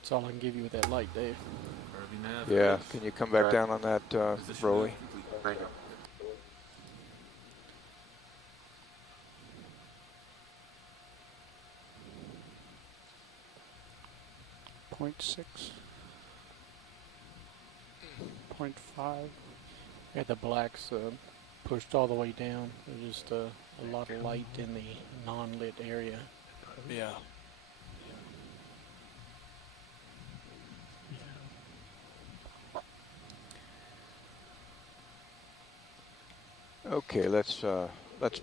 That's all I can give you with that light, Dave. RV nav. Yeah, can you come back down on that, Rolly? Thank you. 0.6. 0.5. Yeah, the black's pushed all the way down. There's just a lot of light in the non-lit area. yeah. Okay, let's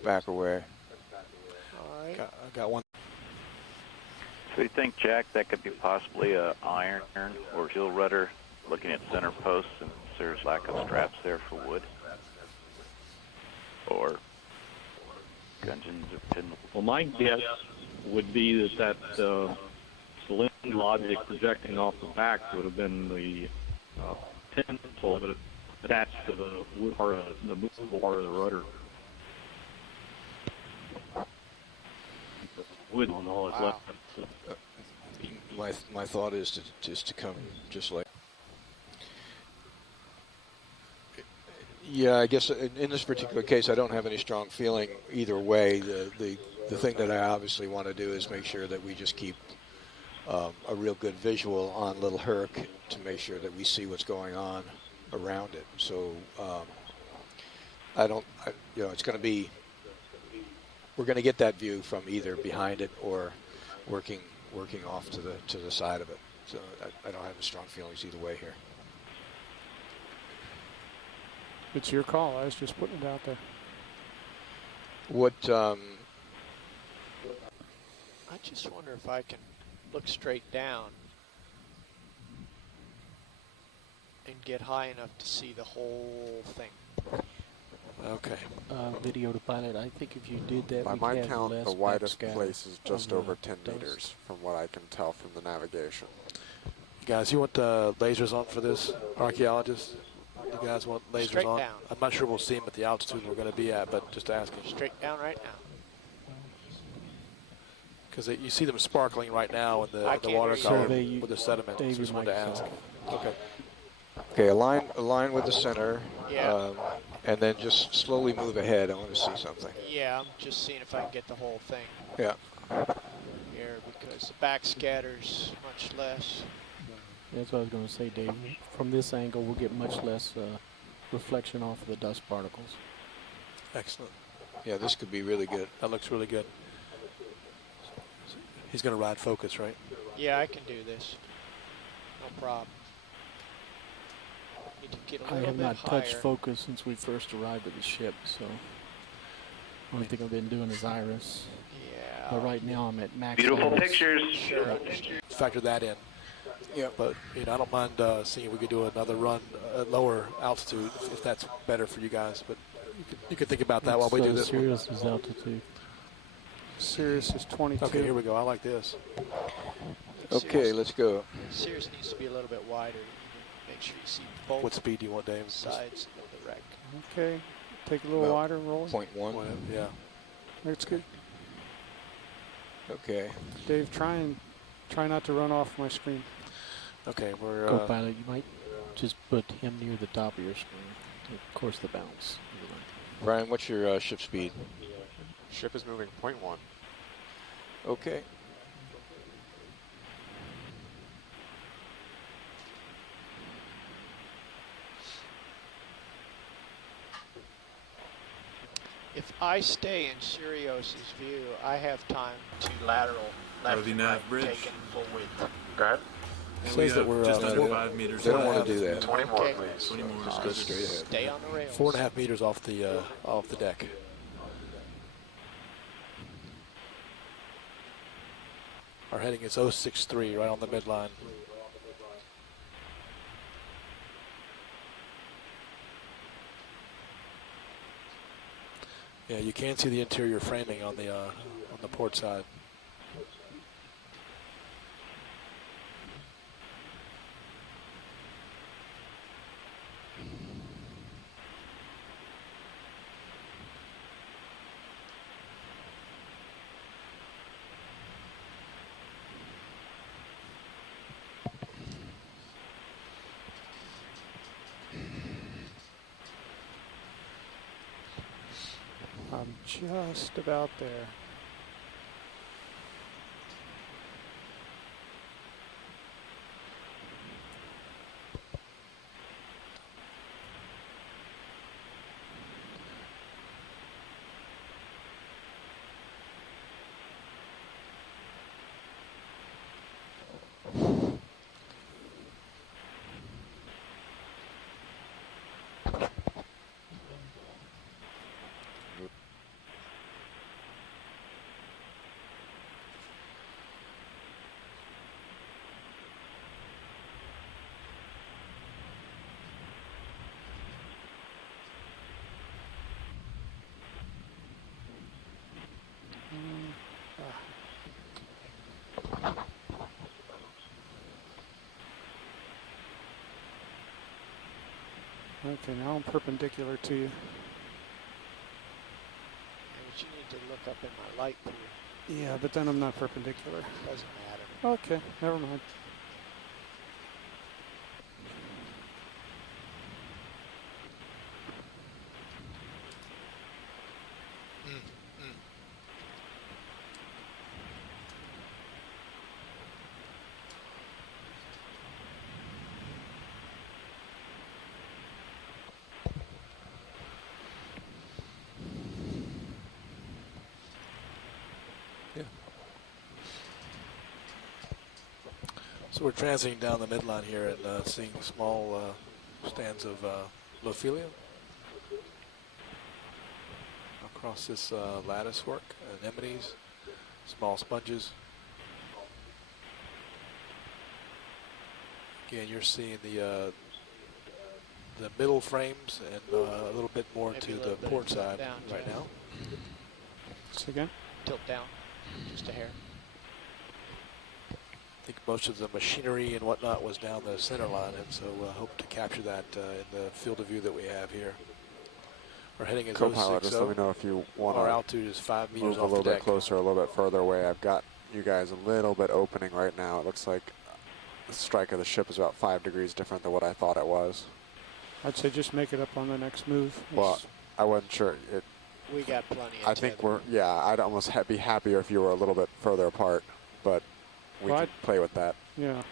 back away. All right. I got one. So you think, Jack, that could be possibly a iron or heel rudder looking at center posts and there's lack of straps there for wood? Or gudgeons or pin? Well, my guess would be that cylinder logic projecting off the back would have been the tinsel that attached to the wood part of the movable part of the rudder. Wood on all that's left. My thought is to come just like. Yeah, I guess in this particular case, I don't have any strong feeling either way. The thing that I obviously want to do is make sure that we just keep a real good visual on Little Herc to make sure that we see what's going on around it. So it's going to be, we're going to get that view from either behind it or working off to the side of it. So I don't have strong feelings either way here. It's your call. I was just putting it out there. What? I just wonder if I can look straight down and get high enough to see the whole thing. Okay. Video to pilot. I think if you did that, By we'd my have count, less the widest backscatter place is just of over 10 dust. meters, from what I can tell from the navigation. Guys, you want lasers on for this, archaeologists? You guys want lasers Straight on? down. I'm not sure we'll see them at the altitude we're going to be at, but just asking. Straight down right now. Because you see them sparkling right now in the can't water hear you. column Survey with the sediment. Dave, So just your wanted to mic's ask. off. Okay. Okay, align with the center, Yeah. and then just slowly move ahead. I want to see something. Yeah, I'm just seeing if I can get the whole thing Yeah. here because the backscatter's much less. That's what I was going to say, Dave. From this angle, we'll get much less reflection off of the dust particles. Excellent. Yeah, this could be really good. That looks really good. He's going to ride focus, right? Yeah, I can do this. No problem. Need to get a I little have bit not touched higher. focus since we first arrived at the ship, so only thing I've been doing is iris. Yeah. But right now I'm at max. Beautiful iris. pictures. Sure, I understand. Factor that in. Yeah. But I don't mind seeing if we could do another run at lower altitude if that's better for you guys. But you could think about that while we do this one. Sirius is altitude. Sirius is 22. Okay, here we go. I like this. Okay, let's go. Sirius needs to be a little bit wider. Make sure you see both What speed do you want, Dave? sides of the wreck. Okay. Take a little About wider, roll. 0.1. Yeah. That's good. Okay. Dave, try not to run off my screen. Okay, we're. Co-pilot, you might just put him near the top of your screen. Of course, the bounce. Brian, what's your ship speed? Ship is moving 0.1. Okay. If I stay in Sirius's view, I have time to lateral left Over the and nav right, bridge. taking full width. Go ahead. Says we that have we're just under four- 5 meters. They don't left. want to do that. 20 more, Okay. please. 20 more. Just go straight ahead. Stay on the rails. 4.5 meters off the deck. Our heading is 063, right on the midline. Yeah, you can see the interior framing on the port side. I'm just about there. Okay, now I'm perpendicular to you. But you need to look up in my light pool. Yeah, but then I'm not perpendicular. Doesn't matter. Okay, never mind. So we're transiting down the midline here and seeing small stands of Lophelium across this lattice work, anemones, small sponges. Again, you're seeing the middle frames and a little bit more to the port side right now. So again? Tilt down, just a hair. I think most of the machinery and whatnot was down the center line, and so hope to capture that in the field of view that we have here. Our heading is Co-pilot, 060. just let me know if you want Our to altitude is 5 meters move a off little the bit deck. closer, a little bit further away. I've got you guys a little bit opening right now. It looks like the strike of the ship is about 5 degrees different than what I thought it was. I'd say just make it up on the next move. Well, I wasn't sure. We got plenty of I think I'd almost be happier if you were a little bit further apart, but we can play with that. Yeah.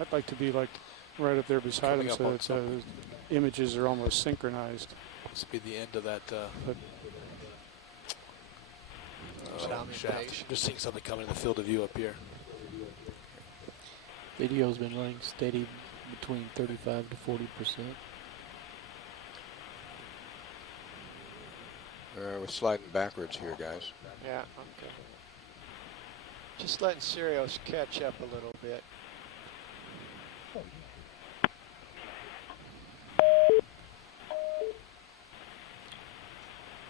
I'd like to be like right up there beside him so that the images are almost synchronized. This will be the end of that shaft. Just seeing something coming in the field of view up here. Video's been running steady between 35 to 40%. We're sliding backwards here, guys. Yeah, okay. Just letting Sirius catch up a little bit.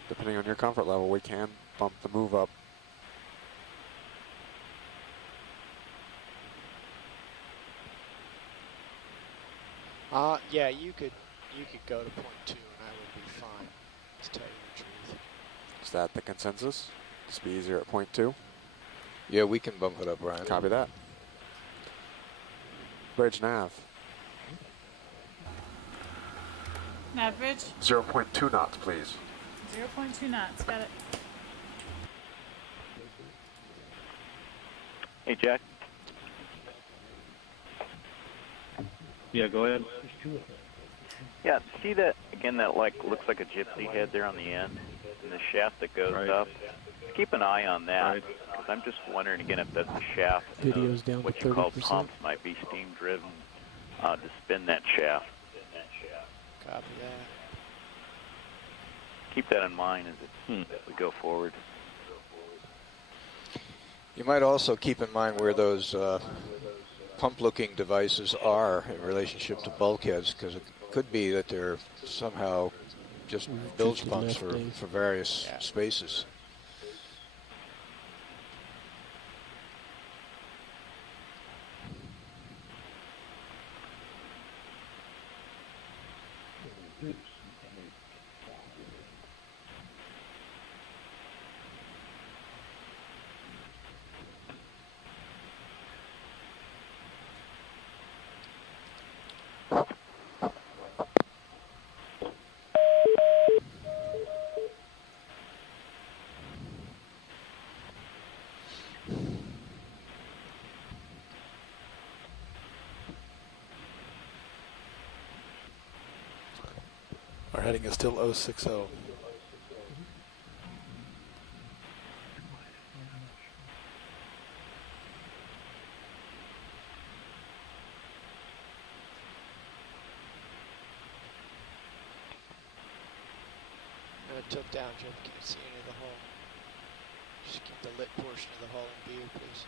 Depending on your comfort level, we can bump the move up. Yeah, you could go to .2 and I would be fine, to tell you the truth. Is that the consensus? Just be easier at .2? Yeah, we can bump it up, Ryan. Copy that. Bridge nav. Nav bridge. 0.2 knots, please. 0.2 knots. Got it. Hey, Jack. Yeah, go ahead. Yeah, see that, again, that looks like a gypsy head there on the end, and the shaft that goes up. Keep an eye on that, because I'm just wondering again if that's a shaft. Video's down what to you call 30%. pumps might be steam driven to spin that shaft. Copy that. Keep that in mind as we go forward. You might also keep in mind where those pump-looking devices are in relationship to bulkheads, because it could be that they're somehow just bilge pumps for various spaces. Our heading is still 060. Tilt down, Jeff. Can't see any of the hull. Just keep the lit portion of the hull in view, please.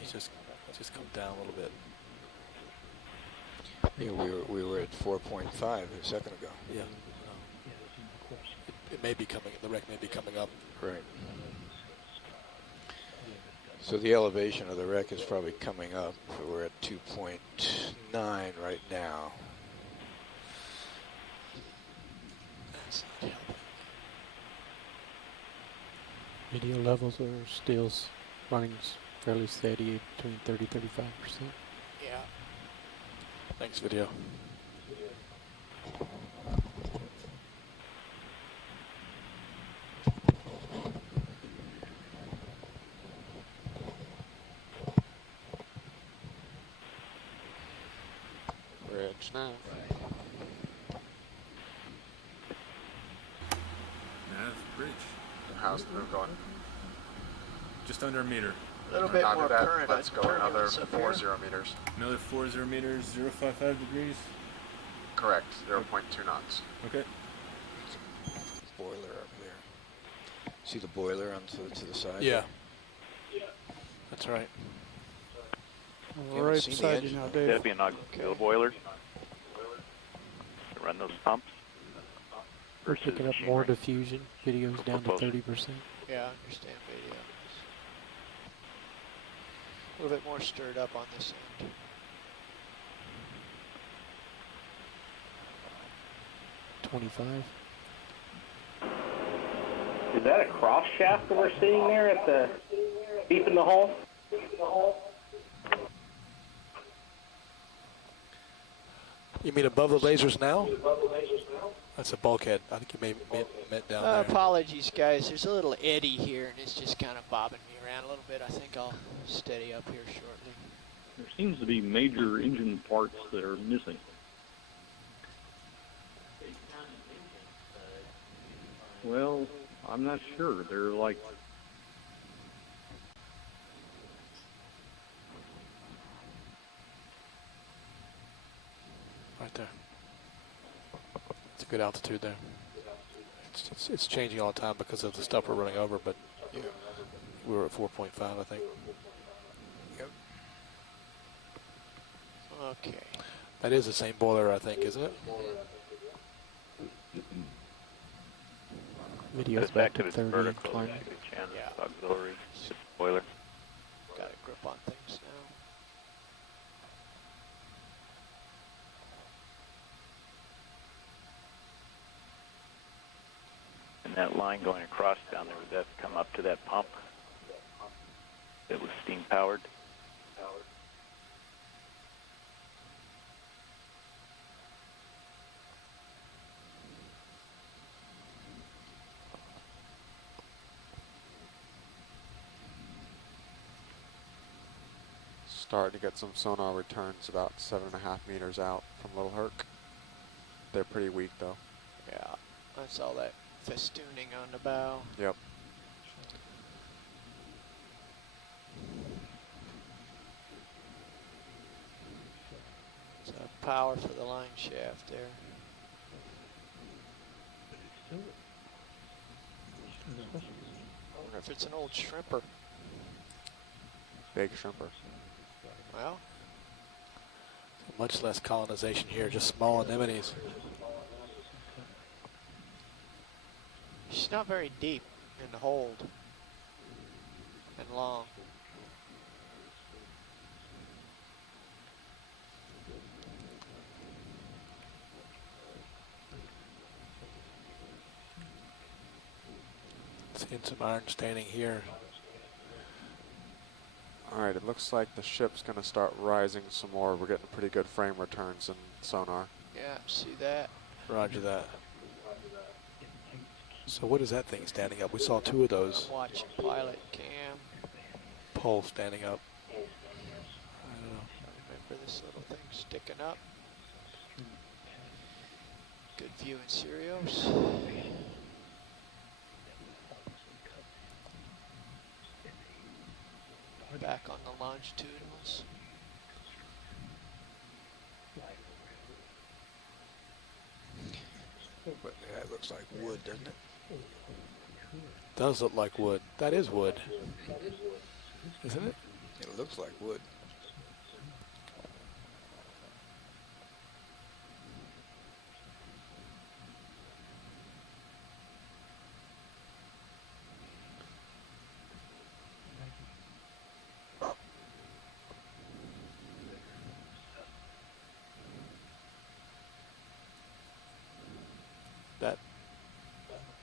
He's just come down a little bit. Yeah, we were at 4.5 a second ago. Yeah. It may be coming. The wreck may be coming up. Right. So the elevation of the wreck is probably coming up. So we're at 2.9 right now. That's not helping. Video levels are still running fairly steady between 30-35%. Yeah. Thanks, video. Bridge now. Nav bridge. How's the move going? Just under a meter. A little bit Not more bad. current. Let's go another 40 meters. Another 40 meters, 0.55 degrees. Correct. 0.2 knots. Okay. Boiler up there. See the boiler on to the side? Yeah. That's right. All right beside you now, Dave. That'd be an kill boiler. Run those pumps. Versus Picking up more diffusion. Videos down to 30%. Yeah, I understand video. A little bit more stirred up on this end. Is that a cross shaft that we're seeing there at the deep in the hull? You mean above the lasers now? That's a bulkhead. I think you may meant down there. Apologies, guys. There's a little eddy here, and it's just kind of bobbing me around a little bit. I think I'll steady up here shortly. There seems to be major engine parts that are missing. Well, I'm not sure. They're like right there. It's a good altitude there. It's changing all the time because of the stuff we're running over, but yeah, we were at 4.5, I think. Yep. Okay. That is the same boiler, I think, isn't it? Video's It's back to its 30 and vertical, climbing. yeah. Auxiliary boiler. Got a grip on things now. And that line going across down there, would that come up to that pump? It was steam powered. Starting to get some sonar returns about 7.5 meters out from Little Herc. They're pretty weak though. Yeah, that's all that festooning on the bow. Yep. So power for the line shaft there. I wonder if it's an old shrimper. Big shrimper. Well, Much less colonization here, just small anemones. she's not very deep in the hold and long. Seeing some iron staining here. Alright, it looks like the ship's going to start rising some more. We're getting pretty good frame returns in sonar. Yeah, see that? Roger that. So what is that thing standing up? We saw two of those. Watching pilot cam. Poles standing up. I don't know. Remember this little thing sticking up. Good view in Sirius. Back on the longitudinals. But that looks like wood, doesn't it? Does look like wood. That is wood. Isn't it? It looks like wood.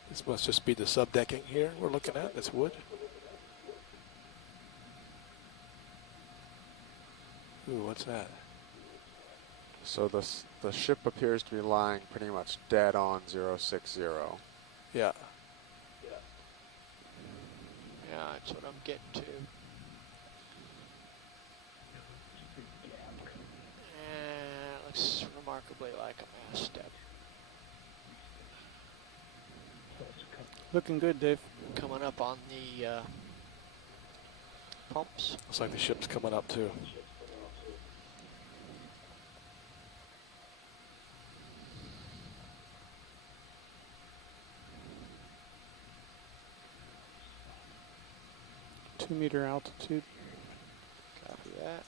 This must just be the subdecking here we're looking at. That's wood. Ooh, what's that? So the ship appears to be lying pretty much dead on 060. Yeah. Yeah, that's what I'm getting to. It looks remarkably like a mass step. Looking good, Dave. Coming up on the pumps. Looks like the ship's coming up too. Meter altitude. Copy that.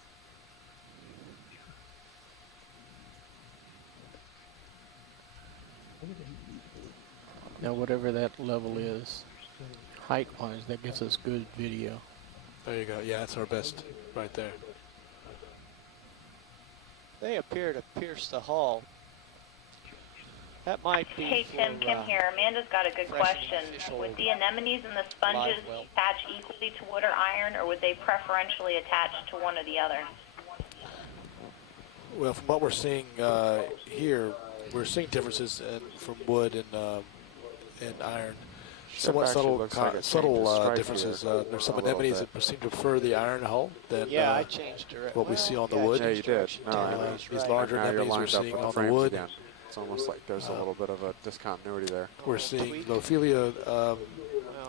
Now, whatever that level is, height-wise, that gives us good video. There you go. Yeah, that's our best right there. They appear to pierce the hull. That might be. Hey, Tim, for, Kim here. Amanda's got a good question. Would the anemones and the sponges well. attach equally to wood or iron, or would they preferentially attach to one or the other? Well, from what we're seeing here, we're seeing differences from wood and iron. Somewhat subtle, differences. There's some anemones that seem to prefer the iron hull than I changed what we see on the wood. Yeah, you did. These larger anemones we're seeing on the wood. Again. It's almost like there's a little bit of a discontinuity there. We're seeing Lophelia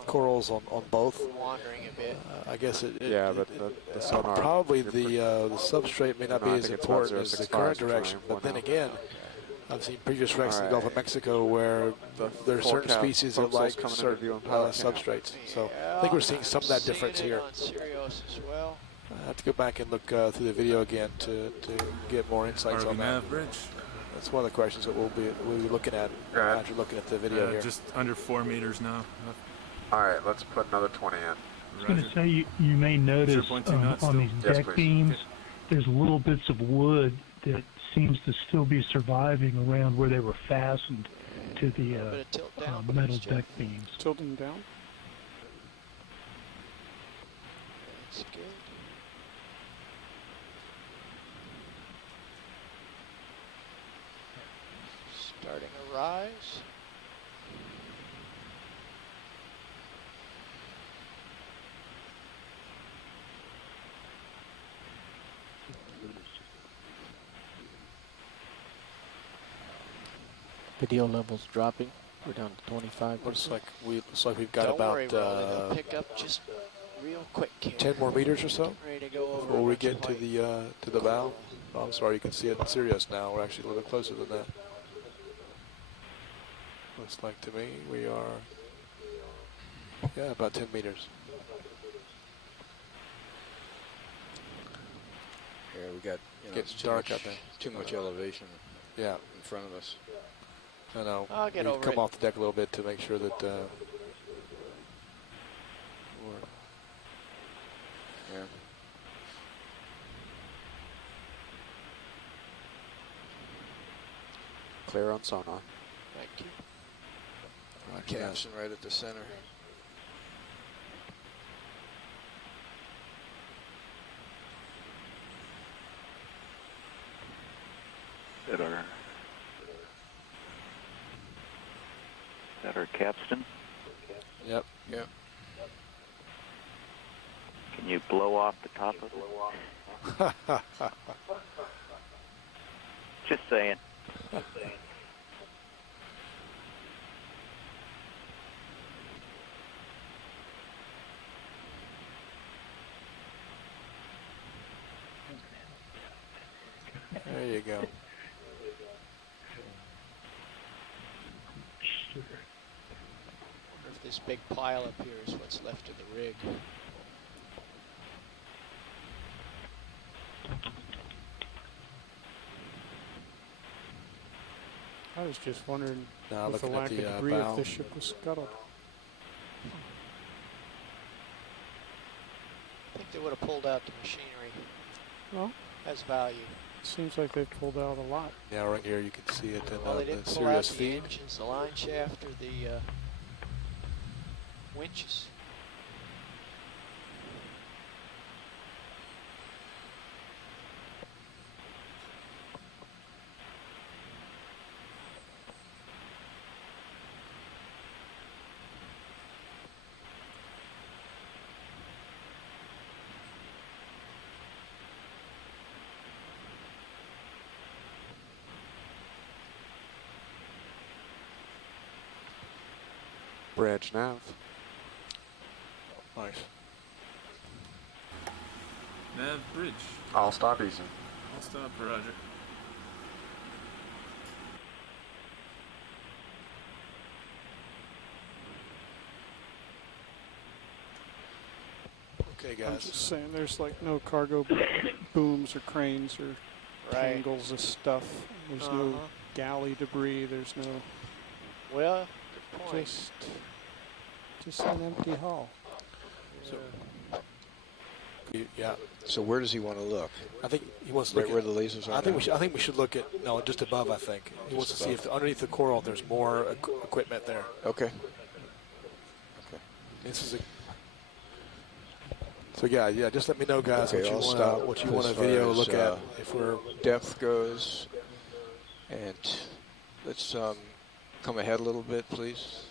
corals on both. Wandering a bit. I guess but the sonar. Probably the substrate may not be as important as the current direction, but then again, I've seen previous wrecks in the Gulf of Mexico where there are certain species that like certain substrates. So I think we're seeing some of that difference here. I have to go back and look through the video again to get more insights on that. Bridge. That's one of the questions that we'll be looking at after looking at the video here. Just under 4 meters now. All right, let's put another 20 in. I was going to say, you may notice on these deck beams, there's little bits of wood that seems to still be surviving around where they were fastened to the metal deck beams. Tilting down. That's good. Starting a rise. Video levels dropping. We're down to 25%. Looks like we've got Don't about worry, we're only gonna pick up just real quick here. 10 more meters or so Ready to go over before we get to the bow. Oh, I'm sorry, you can see it in Sirius now. We're actually a little bit closer than that. Looks like to me we are, about 10 meters. Yeah, we got Getting dark out there. Too much elevation. Yeah, in front of us. I know. I'll get we over come it. off the deck a little bit to make sure that we're. Yeah. Clear on sonar. Thank you. Capstan right at the center. Is that our capstan? Yep. Yep. Can you blow off the top of it? Just saying. There you go. Wonder if this big pile up here is what's left of the rig. I was just wondering Now with the looking at lack the, of debris bow. if the ship was scuttled. I think they would have pulled out the machinery. Well, Has value. seems like they pulled out a lot. Now right here you can see it in Well, they the didn't pull out Sirius the feed. engines, the line shaft, or the winches. Bridge nav. Nice. Nav bridge. I'll stop easy. I'll stop, Roger. Okay, I'm guys. just saying, there's like no cargo booms or cranes or Right. tangles of stuff. There's no galley debris. There's no. Well, good point. Just an empty hull. So, yeah. So where does he want to look? I think he wants to Right look where at, the lasers are. I think we should look at just above. I think he wants to see if underneath the coral there's more equipment there. Okay. This is a. So yeah. Just let me know, guys, Okay, what you want a video look at if we're depth goes, and let's come ahead a little bit, please.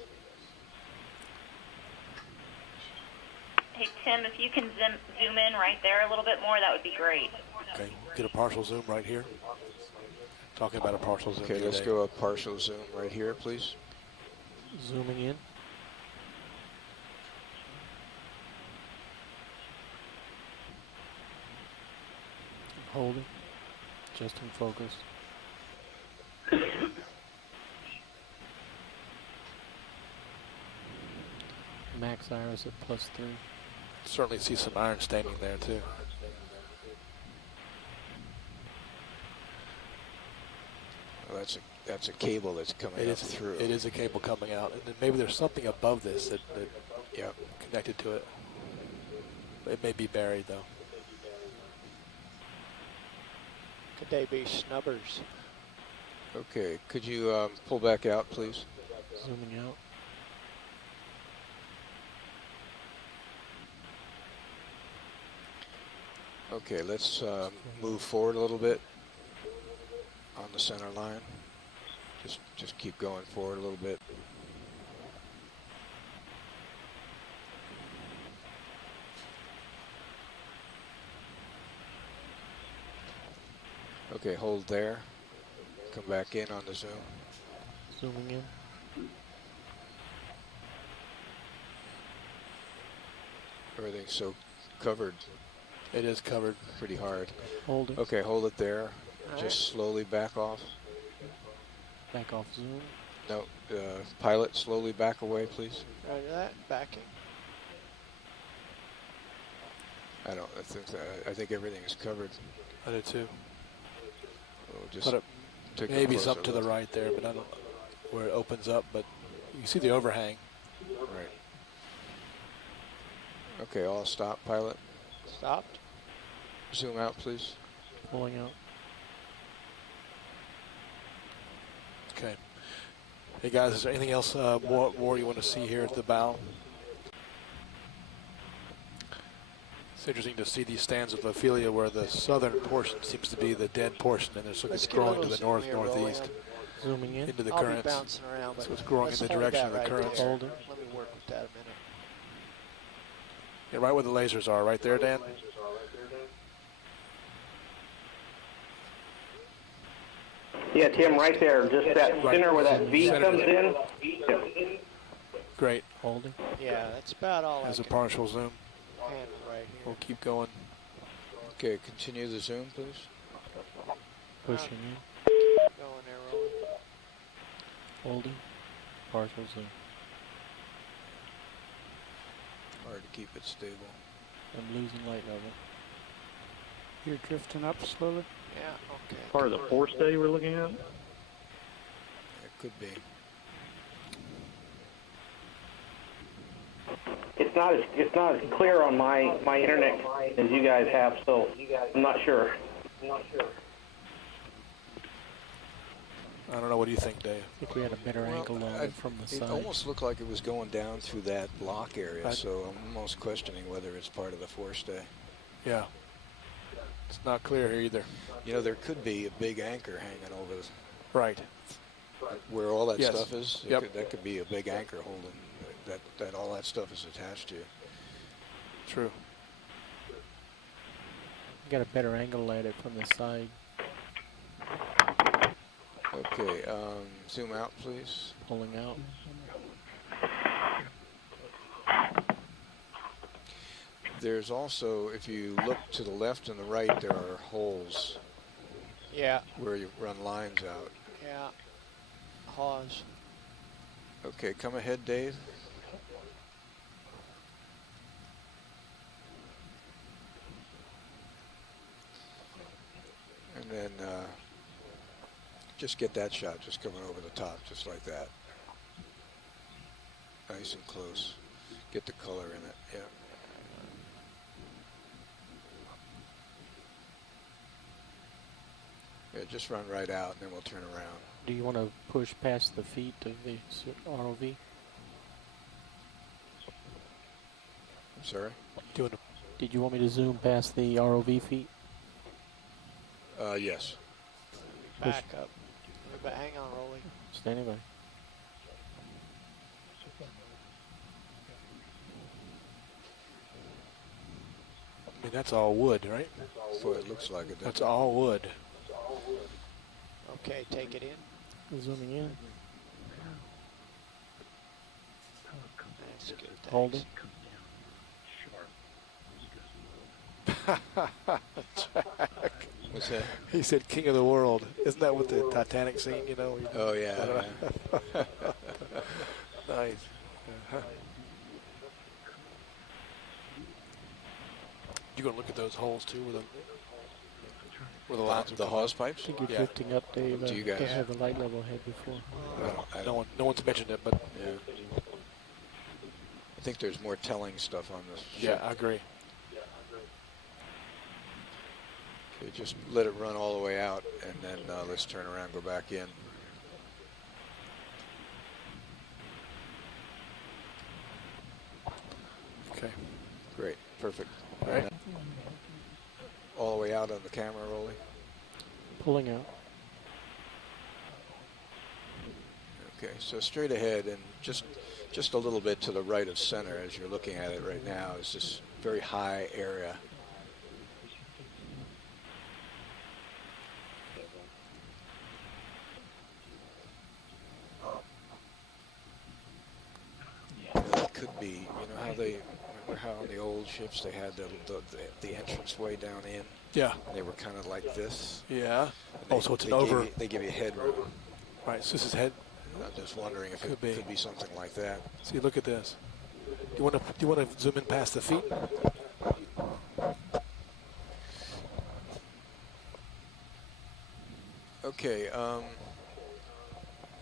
Hey, Tim, if you can zoom in right there a little bit more, that would be great. okay. Get a partial zoom right here. Talking about a partial zoom. Okay, let's go a partial zoom right here, please. Zooming in. Holding. Just in focus. Max iris at +3. Certainly see some iron staining there too. Well, that's a cable that's coming up through. It is a cable coming out, and then maybe there's something above this that connected to it. It may be buried though. Could they be snubbers? Okay, could you pull back out, please? Zooming out. Okay, let's move forward a little bit on the center line. Just keep going forward a little bit. Okay, hold there. Come back in on the zoom. Zooming in. Everything's so covered. It is covered pretty hard. Hold it. Okay, hold it there. All Just slowly back off. Back off zoom. No, pilot, slowly back away, please. Roger that. Backing. I think everything is covered. I do too. We'll just take a maybe closer something to the look. right there, but I don't where it opens up. But you see the overhang. Right. Okay, all stop, pilot. Stopped. Zoom out, please. Pulling out. Okay. Hey guys, is there anything else more you want to see here at the bow? It's interesting to see these stands of Ophelia where the southern portion seems to be the dead portion, and there's it's growing to the north-northeast. Zooming in. Into the I'll currents. Be bouncing around, So but it's growing in the hold direction that of the right currents. there. Hold it. Let me work with that a minute. Yeah, right where the lasers are, right there, Dan? Yeah, Tim, right there, just that center where that V Center. comes in. Great. Holding. Yeah, that's about all As I a can partial zoom. handle right here. We'll keep going. Okay, continue the zoom, please. Pushing in. Going there, rolling. Holding. Partial zoom. Hard to keep it stable. I'm losing light level. You're drifting up slowly. Yeah, okay. Part of the force day we're looking at? It could be. It's not as clear on my internet as you guys have, so I'm not sure. I don't know. What do you think, Dave? I think we had a better angle on it from the side. It almost looked like it was going down through that lock area, so I'm almost questioning whether it's part of the forestay. Yeah. It's not clear here either. You know, there could be a big anchor hanging over this. Right. Where all that Yes. stuff is. Yep. That could be a big anchor holding that all that stuff is attached to. True. Got a better angle at it from the side. Okay, zoom out, please. Pulling out. There's also, if you look to the left and the right, there are holes. Yeah. Where you run lines out. Yeah. Hawes. Okay, come ahead, Dave. And then just get that shot, just coming over the top, just like that. Nice and close. Get the color in it, yeah. Yeah, just run right out, and then we'll turn around. Do you want to push past the feet of the ROV? I'm sorry? Did you want me to zoom past the ROV feet? Yes. Back up. But hang on, Rolly. Standing by. I mean, that's all wood, right? Well, it looks like it. That's all wood. Okay, take it in. Zooming in. That's good. Holding. Jack. What's that? He said king of the world. Isn't that what the Titanic scene, you know? Oh, yeah. Nice. You gonna look at those holes too, where the lines are the hose pipes? I think you're drifting up, Dave. To you guys. I have the light level ahead before. No one's mentioned it, but yeah. I think there's more telling stuff on this. Yeah, I agree. Okay, just let it run all the way out, and then let's turn around, go back in. Okay. Great, perfect. All right. All the way out on the camera, Rolly. Pulling out. Okay, so straight ahead and just a little bit to the right of center as you're looking at it right now is this very high area. It could be, you know how they, remember how on the old ships they had the entranceway down in? Yeah. And they were kind of like this. Yeah. So it's they give you headroom. Right, so this is head. I'm just wondering if Could it be. could be something like that. See, look at this. Do you want to zoom in past the feet? Okay,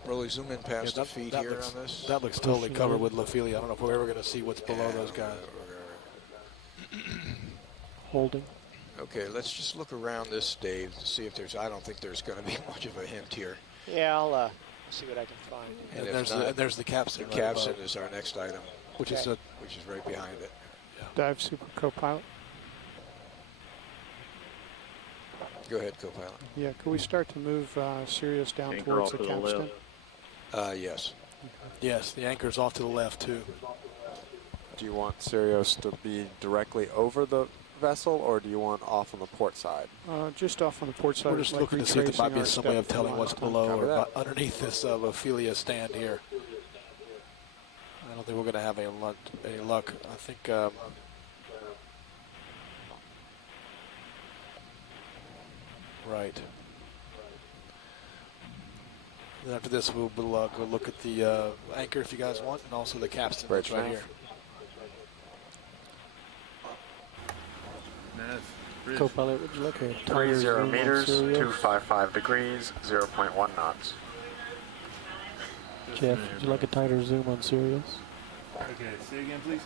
Rolly, zoom in past the feet here looks, on this. That looks totally covered with Lophelia. I don't know if we're ever going to see what's below those guys. Holding. Okay, let's just look around this, Dave, to see if there's, I don't think there's going to be much of a hint here. Yeah, I'll see what I can find. And there's the capstan. The capstan is our next item, which is right behind it. Yeah. Dive Super Co-Pilot. Go ahead, co-pilot. Yeah, could we start to move Sirius down Anchor towards off the to the capstan? Yes. Yes, the anchor's off to the left too. Do you want Sirius to be directly over the vessel, or do you want off on the port side? Just off on the port side. We're just looking to see if there might be some way of telling what's below or underneath this Lophelia stand here. I don't think we're going to have any luck. I think right. Then after this, we'll go look at the anchor if you guys want, and also the capstan that's right here. Co-pilot, would you like a 30 meters, 255 degrees, 0.1 knots. Jeff, would you like a tighter zoom on Sirius? Okay, say again, please.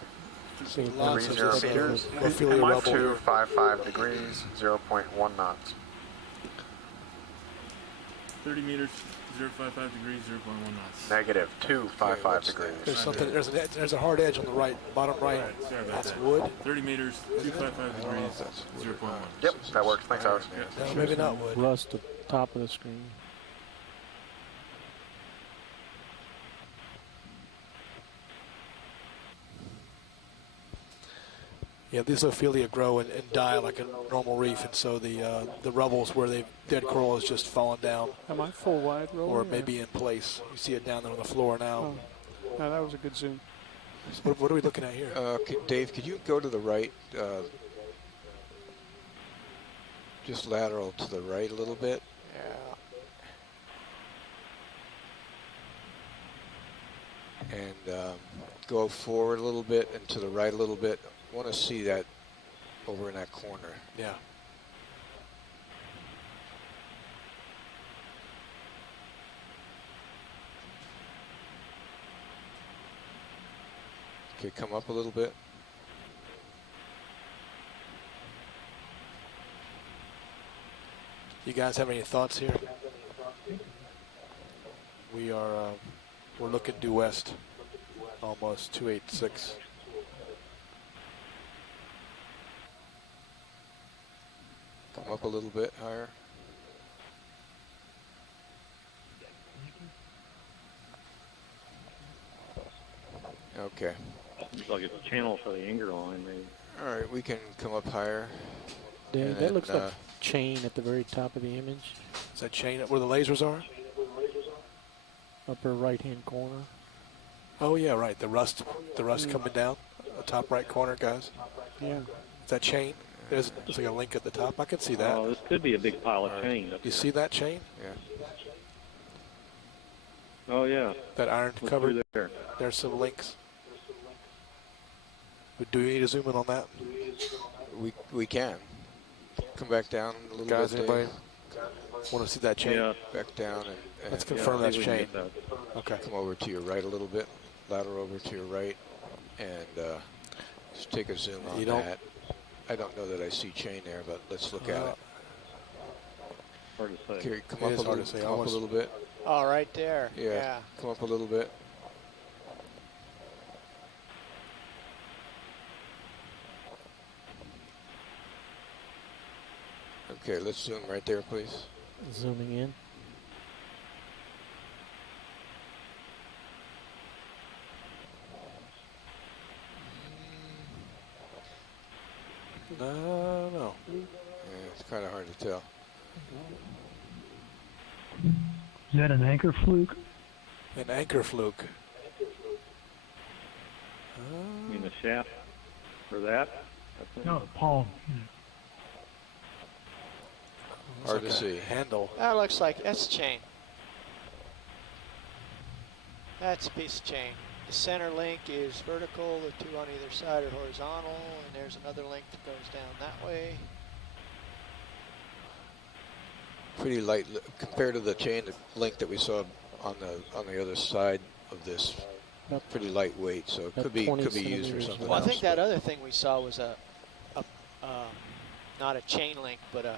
30 meters, 255 degrees, 0.1 knots. 30 meters, 055 degrees, 0.1 knots. Negative 255 degrees. There's something. There's a hard edge on the right, bottom right. Sorry about That's that. wood. 30 meters, 255 degrees, 0.1. Yep, that works. Thanks, Howard. No, maybe not wood. Rust at the top of the screen. Yeah, these Ophelia grow and die like a normal reef, and so the rubbles where the dead coral is just fallen down. Am I full wide rolling? Or maybe in place. You see it down there on the floor now. Oh. No, that was a good zoom. So what are we looking at here? Dave, could you go to the right? Just lateral to the right a little bit. Yeah. And go forward a little bit and to the right a little bit. I want to see that over in that corner. Yeah. Okay, come up a little bit. You guys have any thoughts here? We are, we're looking due west, almost 286. Come up a little bit higher. Okay. Looks like it's a channel for the anger line, maybe. All right, we can come up higher. Dave, that looks like chain at the very top of the image. Is that chain where the lasers are? Upper right-hand corner. Oh yeah, right. The rust coming down, the top right corner, guys. Yeah. Is that chain? There's like a link at the top. I can see that. Oh, this could be a big pile of chain. You see that chain? Yeah. Oh yeah. That iron Look covered. through there. There's some links. But do you need to zoom in on that? We can. Come back down a little Guys, bit. anybody want to see that chain? Yeah. Back down and Let's confirm that's chain. Okay. Come over to your right a little bit. Lateral over to your right, and just take a zoom on that. I don't know that I see chain there, but let's look at it. Hard to say. Okay, come up a little bit. Oh, right there. Yeah. Come up a little bit. Okay, let's zoom right there, please. Zooming in. No. Yeah, it's kind of hard to tell. Is that an anchor fluke? An anchor fluke. You mean the shaft for that? No, palm. Hard to see. Handle. That looks like that's chain. That's a piece of chain. The center link is vertical, the two on either side are horizontal, and there's another link that goes down that way. Pretty light compared to the chain link that we saw on the other side of this. Pretty lightweight, so it could be used for something Well, else. I think that other thing we saw was not a chain link, but a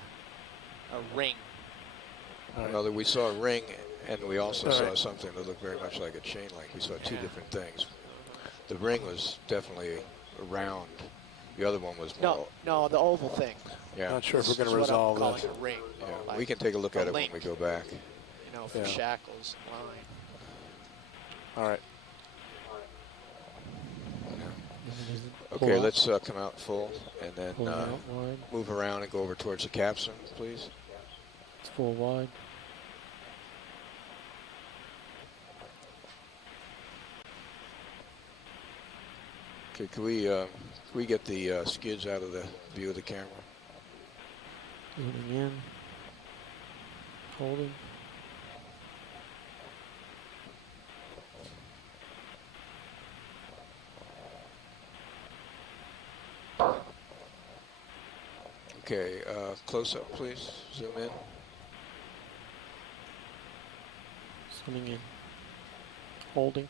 ring. Well, we saw a ring, and we also saw something that looked very much like a chain link. We saw two different things. The ring was definitely round. The other one was more. No, the oval thing. Yeah. Not sure if we're going to resolve this. this. A ring. Yeah, Like we can take a look at it link. when we go back. You know, for shackles line. All right. Okay, let's come out full and then Pull out wide. move around and go over towards the capstan, please. It's full wide. Okay, can we get the skids out of the view of the camera? Zooming in. Holding. Okay, close up, please. Zoom in. Zooming in. Holding.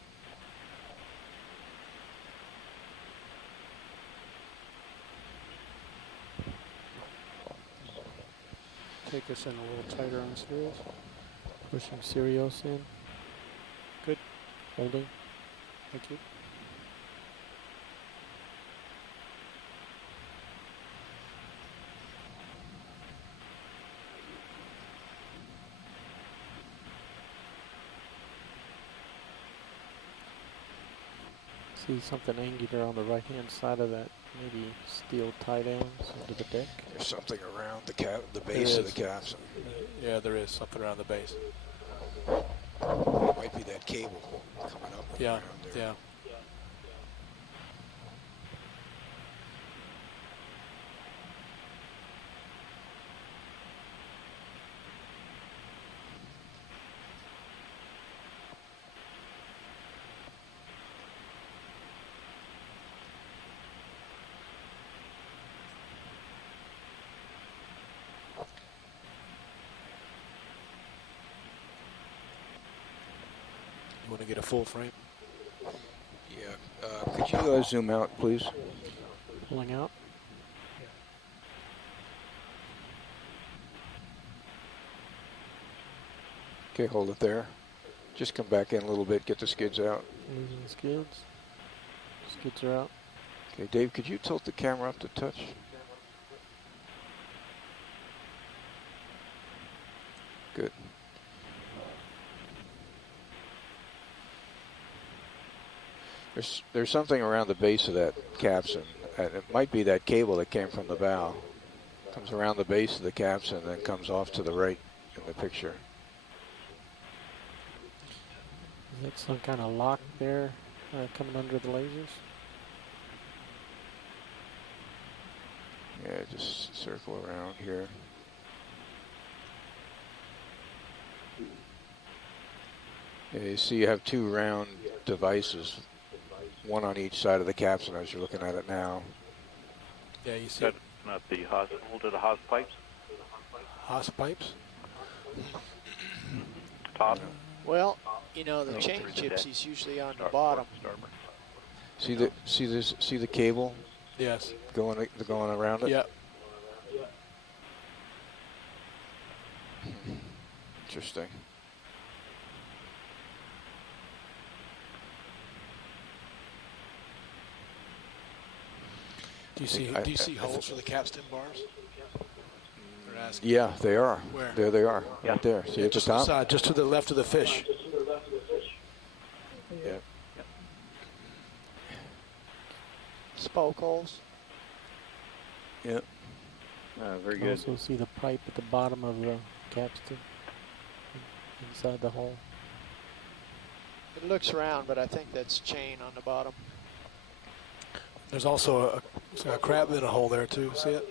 Take us in a little tighter on Sirius. Pushing Sirius in. Good. Holding. Thank you. See something angular on the right-hand side of that. Maybe steel tie downs into the deck. There's something around the base of the capstan. Yeah, there is something around the base. It might be that cable coming up. Yeah, around there. yeah. You want to get a full frame? Yeah. Could you zoom out, please? Pulling out. Okay, hold it there. Just come back in a little bit, get the skids out. Losing the skids. Skids are out. Okay, Dave, could you tilt the camera up to touch? Good. There's something around the base of that capstan. It might be that cable that came from the bow. Comes around the base of the capstan and then comes off to the right in the picture. Is that some kind of lock there coming under the lasers? Yeah, just circle around here. Yeah, you see you have two round devices, one on each side of the capstan as you're looking at it now. Yeah, you see. That's not the hold to the hose pipes? Hose pipes? Top? Well, you know, the chain gypsy's usually on the bottom. See the cable? Yes. Going around it? Yeah. Interesting. Do you see holes for the capstan bars? Yeah, they are. Where? There they are. Yeah. Right there. See at the Just top? inside, just to the left of the fish. Yeah. Spoke holes. Yep. Very You good. also see the pipe at the bottom of the capstan inside the hole. It looks round, but I think that's chain on the bottom. There's also a crab in a hole there too. See it?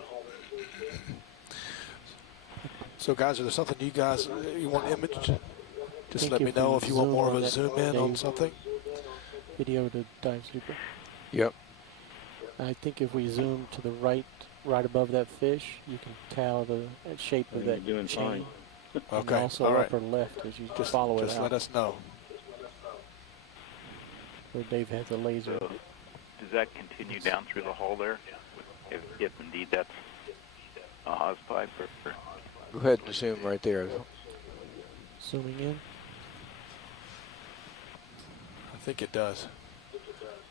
So guys, are there something you want imaged? Just let me know if you want more of a zoom in on something. Video to dive super. Yep. I think if we zoom to the right above that fish, you can tell the shape of that doing chain. fine. And Okay. also All right. upper left as you Just follow it Just out. let us know. Where Dave has a laser. So, does that continue down through the hole there? If indeed that's a hose pipe? Or Go ahead and zoom right there. Zooming in. I think it does.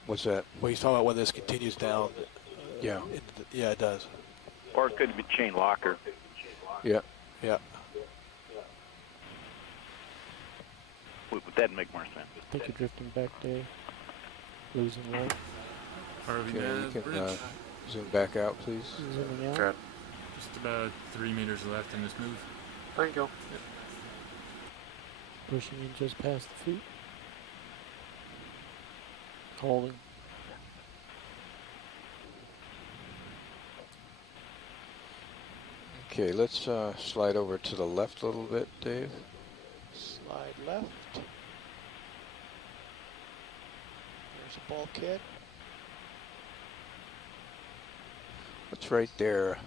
What's that? Well, he's talking about whether this continues down. Yeah. Yeah, it does. Or it could be chain locker. Yeah. Yeah. Would that make more sense? I think you're drifting back, Dave. Losing light. Okay, you can zoom back out, please. Zooming out. Good. Just about 3 meters left in this move. Thank you. Pushing in just past the feet. Holding. Okay, let's slide over to the left a little bit, Dave. Slide left. There's a bulkhead. It's right there,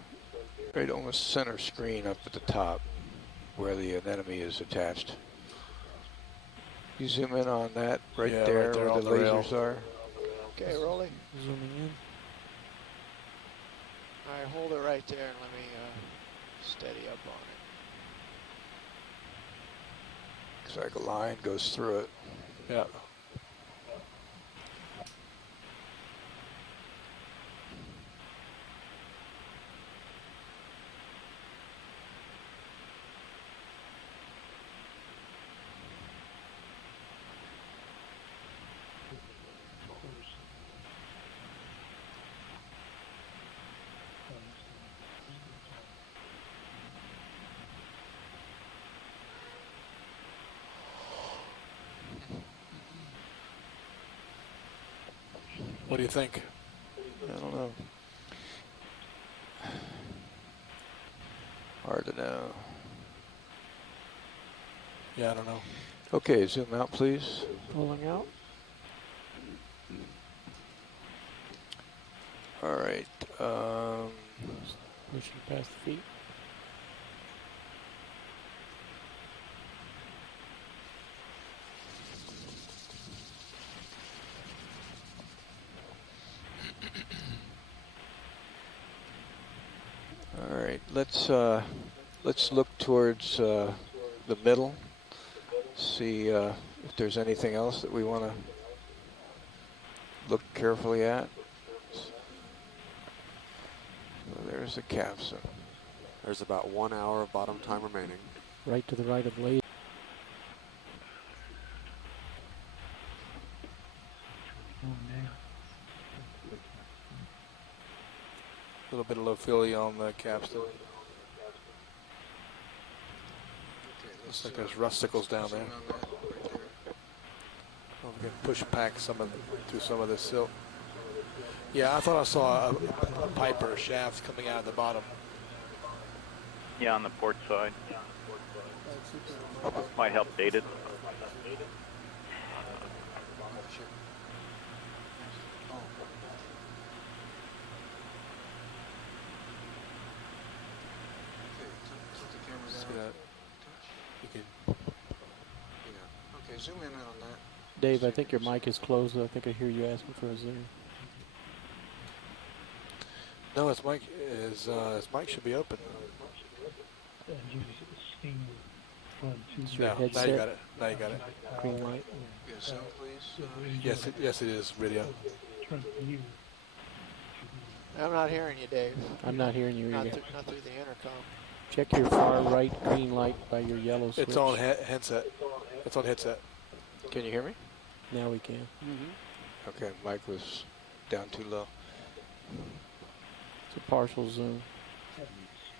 right on the center screen up at the top where the anemone is attached. You zoom in on that right there where the lasers are. Okay, rolling. Zooming in. All right, hold it right there and let me steady up on Looks like a line goes through it. Yeah. What do you think? I don't know. Hard to know. Yeah, I don't know. Okay, zoom out, please. Pulling out. All right. Pushing past the feet. All right. Let's look towards the middle. See if there's anything else that we want to look carefully at. So there's the capstan. There's about 1 hour of bottom time remaining. Right to the right of Lady. A little bit of low filly on the capstan. Looks like there's rusticles down there. Oh, we can push back through some of this silt. Yeah, I thought I saw a pipe or a shaft coming out of the bottom. Yeah, on the port side. Might help date it. See that? You can. Yeah. Okay, zoom in on that. Dave, I think your mic is closed. I think I hear you asking for a zoom. No, his mic should be open. Is your Now you headset? got it. Now you got it. Green light. Zoom, please. Yes, it is video. I'm not hearing you, Dave. I'm not hearing you either. Not through the intercom. Check your far right green light by your yellow switch. It's on headset. It's on headset. Can you hear me? Now we can. Okay, mic was down too low. It's a partial zoom.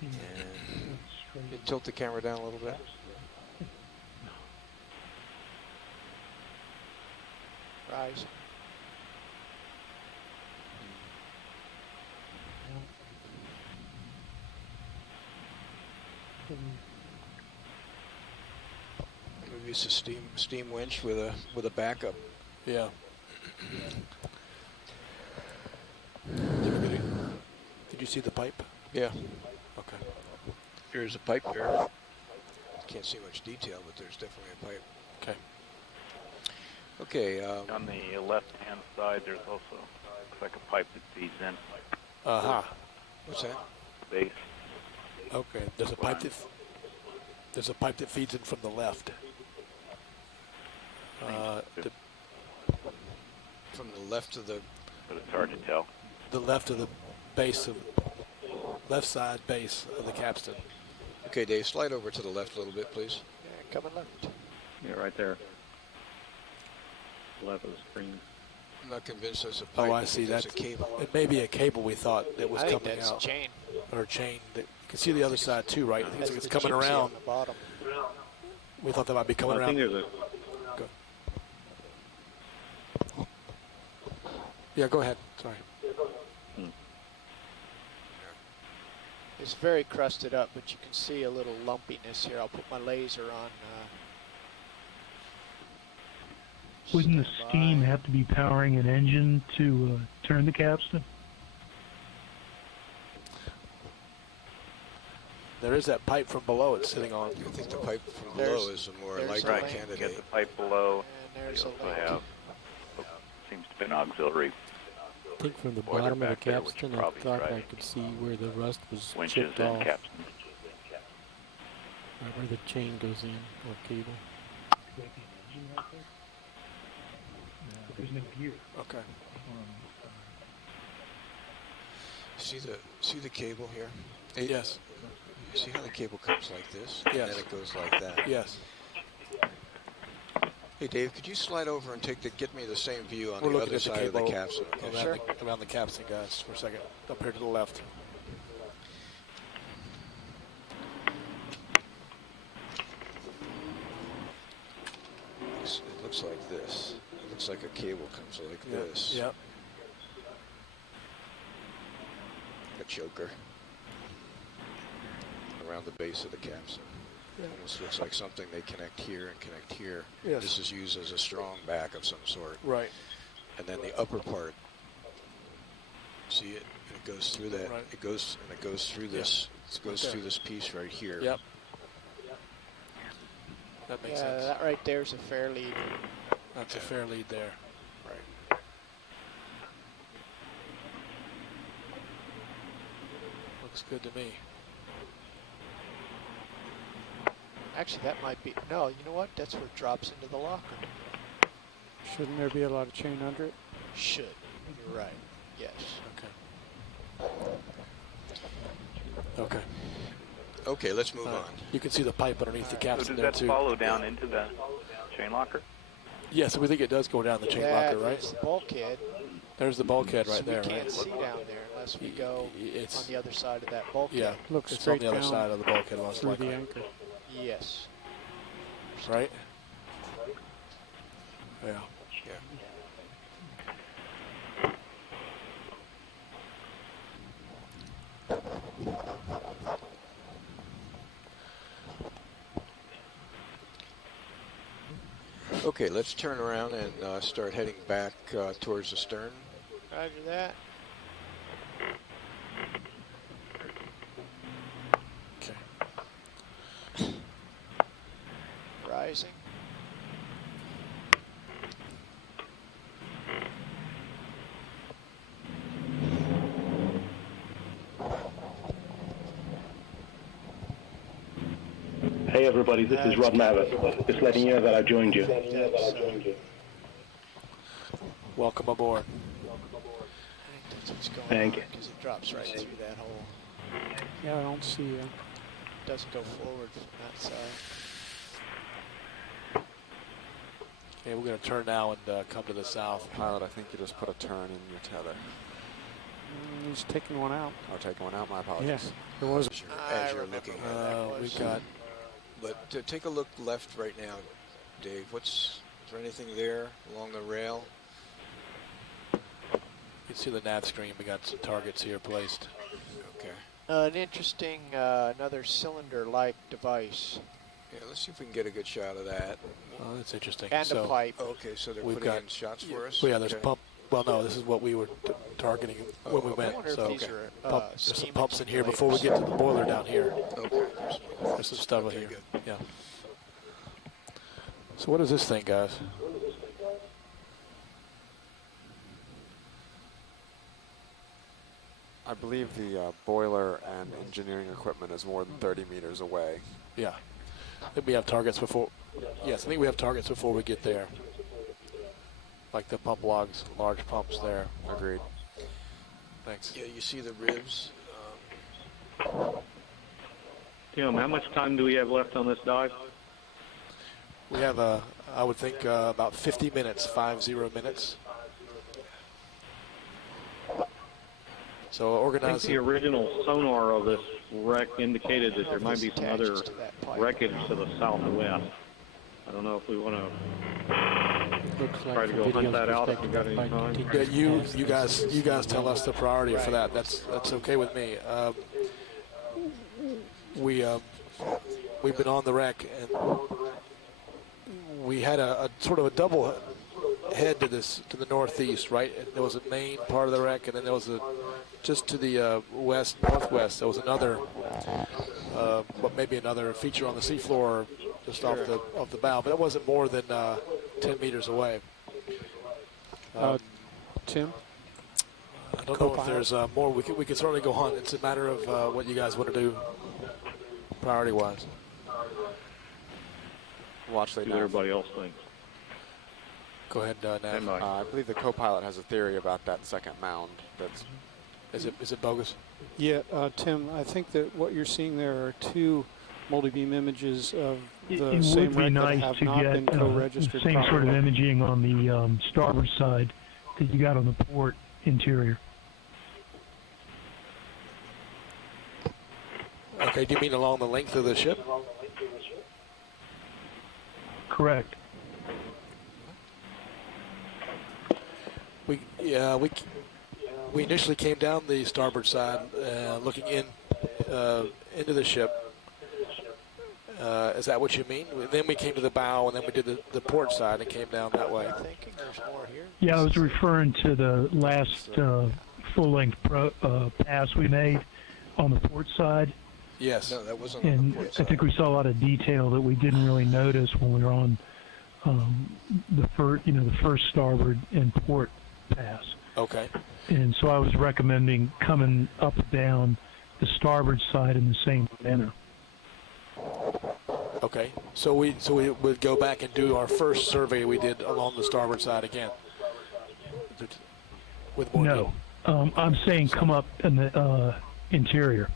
And you tilt the camera down a little bit. Rise. We use a steam winch with a backup. Yeah. Did you see the pipe? Yeah. Okay. Here's a pipe there. Can't see much detail, but there's definitely a pipe. Okay. Okay. On the left-hand side, there's also looks like a pipe that feeds in. What's that? Base. Okay. There's a pipe that feeds in from the left. From the left of the. But it's hard to tell. The left of the left side base of the capstan. Okay, Dave, slide over to the left a little bit, please. Yeah, coming left. Yeah, right there. Left of the screen. I'm not convinced there's a pipe. Oh, I see. That's That's a cable. It may be a cable we thought that was I think coming that's out. chain. Or chain. You can see the other side too, right? I think it's coming gypsy around. on the bottom. We thought that might be coming I around. think there's Yeah, go ahead. Sorry. It's very crusted up, but you can see a little lumpiness here. I'll put my laser on. Wouldn't the steam have to be powering an engine to turn the capstan? There is that pipe from below it's sitting on. I think the pipe from below is a more likely Right, candidate. get the pipe below. And there's You a also link. have, seems to be an auxiliary. I think from the Boiler bottom of the back there, which capstan, I probably thought I drives could see where the rust was winches chipped and off. capstan. Right where the chain goes in, or cable. breaking engine right there. But there's no gear. Okay. See the cable here? Yes. You see how the cable comes like this? Yes. And then it goes like that. Yes. Hey Dave, could you slide over and get me the same view on We're the looking other at the side of the cable capsule? Okay? around the capstan, guys, for a second. Up here to the left. It looks like this. It looks like a cable comes like this. Yep. A choker around the base of the capsule. Yeah. Almost looks like something they connect here and connect here. Yes. This is used as a strong back of some sort. Right. And then the upper part, see it? And it goes through that. Right. It goes through this. It goes through this piece right here. Yep. That makes sense. That right there is a fair lead. That's a fair lead there. Right. Looks good to me. Actually, that might be. No, you know what? That's where it drops into the locker. Shouldn't there be a lot of chain under it? Should. You're right. Yes. Okay. Okay, let's move on. You can see the pipe underneath the So capstan does there that too. follow down into the chain locker? Yes, we think it does go down the chain locker, right? It's the bulkhead. There's the bulkhead right So there, we can't right? see down there unless we go on the other side of that bulkhead. Yeah, Looks it's on straight the other down side of the bulkhead, most through likely. the anchor. Yes. Right? Yeah. Okay, let's turn around and start heading back towards the stern. Roger that. Okay. Rising. Hey everybody, this is Rod Mavett. Just letting you know that I joined you. Welcome aboard. That's what's going Thank on you. because it drops right through that hole. Yeah, I don't see Doesn't go forward from that side. Okay, we're going to turn now and come to the south. Pilot, I think you just put a turn in your tether. he's taking one out. Oh, taking one out, my apologies. Yes, there was. As you're looking at that. We got. But take a look left right now, Dave. Is there anything there along the rail? You can see the nav screen. We got some targets here placed. Okay. An interesting, another cylinder-like device. Yeah, let's see if we can get a good shot of that. Oh, that's interesting. And a pipe. Okay, so they're we've putting got in shots for us? Yeah, there's Okay. pump. Well, no, this is what we were targeting when we went. wonder if So these are, there's some steam pumps in here before we get to the boiler down here. Okay. There's some stuff in here. Yeah. So what is this thing, guys? I believe the boiler and engineering equipment is more than 30 meters away. Yeah. I think we have targets before. Yes, I think we have targets before we get there. Like the pump logs, large pumps there. Agreed. Thanks. Yeah, you see the ribs. Tim, how much time do we have left on this dive? We have, I would think, about 50 minutes, 50 minutes. So I think organizing. the original sonar of this wreck indicated that there might be some other wreckage to the southwest. I don't know if we want to try to go hunt that out if we've got any time. Yeah, you guys tell us the priority for that. That's okay with me. We've been on the wreck and we had a sort of a double head to the northeast, right? And there was a main part of the wreck, and then there was just to the northwest. There was another, but maybe another feature on the seafloor just off the bow, but it wasn't more than 10 meters away. Tim? I don't know if there's more. We could certainly go hunt. It's a matter of what you guys want to do priority-wise. Watch they See what everybody else thinks. Go ahead, Nav. I believe the co-pilot has a theory about that second mound. Is it bogus? Yeah, Tim, I think that what you're seeing there are two multi-beam images of the It same would be wreck that nice have to not get been the co-registered same sort of properly. imaging on the starboard side that you got on the port interior. Okay, do you mean along the length of the ship? Correct. We initially came down the starboard side, looking into the ship. Is that what you mean? Then we came to the bow, and then we did the port side and came down that way. Thinking there's more here. Yeah, I was referring to the last full-length pass we made on the port side. Yes. No, that wasn't And on the port side. I think we saw a lot of detail that we didn't really notice when we were on the first starboard and port pass. Okay. And so I was recommending coming up and down the starboard side in the same manner. Okay. So we would go back and do our first survey we did along the starboard side again. With more No, I'm saying come up in the interior.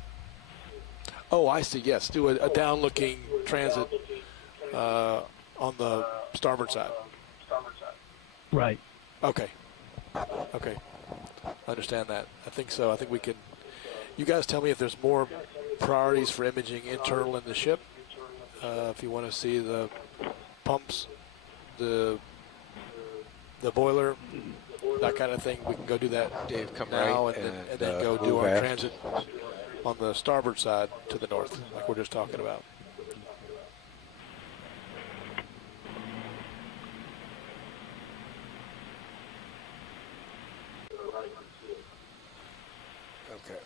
Oh, I see. Yes, do a down-looking transit on the starboard side. Right. Okay. Okay. Understand that. I think so. I think we can. You guys tell me if there's more priorities for imaging internal in the ship. If you want to see the pumps, the boiler, that kind of thing, we can go do that. Dave, come now right and then go do move our aft. transit on the starboard side to the north, like we're just talking about. Okay.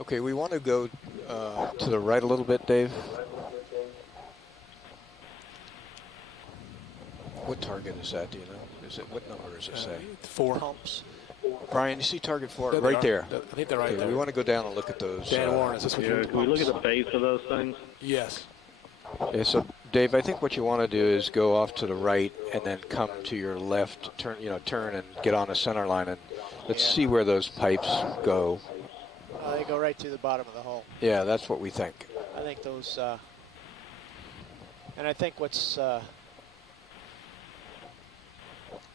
Okay, we want to go to the right a little bit, Dave. What target is that, do you know? Is it, what number does it say? 4. Pumps. Brian, you see target 4? There they Right are. there. I think they're right Okay, there. we want to go down and look at those. Dan Warren, is this what Yeah, you're can we look at the base of those things? Yes. Yeah, so Dave, I think what you want to do is go off to the right and then come to your left, turn and get on the center line, and let's see where those pipes go. They go right to the bottom of the hull. Yeah, that's what we think. I think those, and I think what's,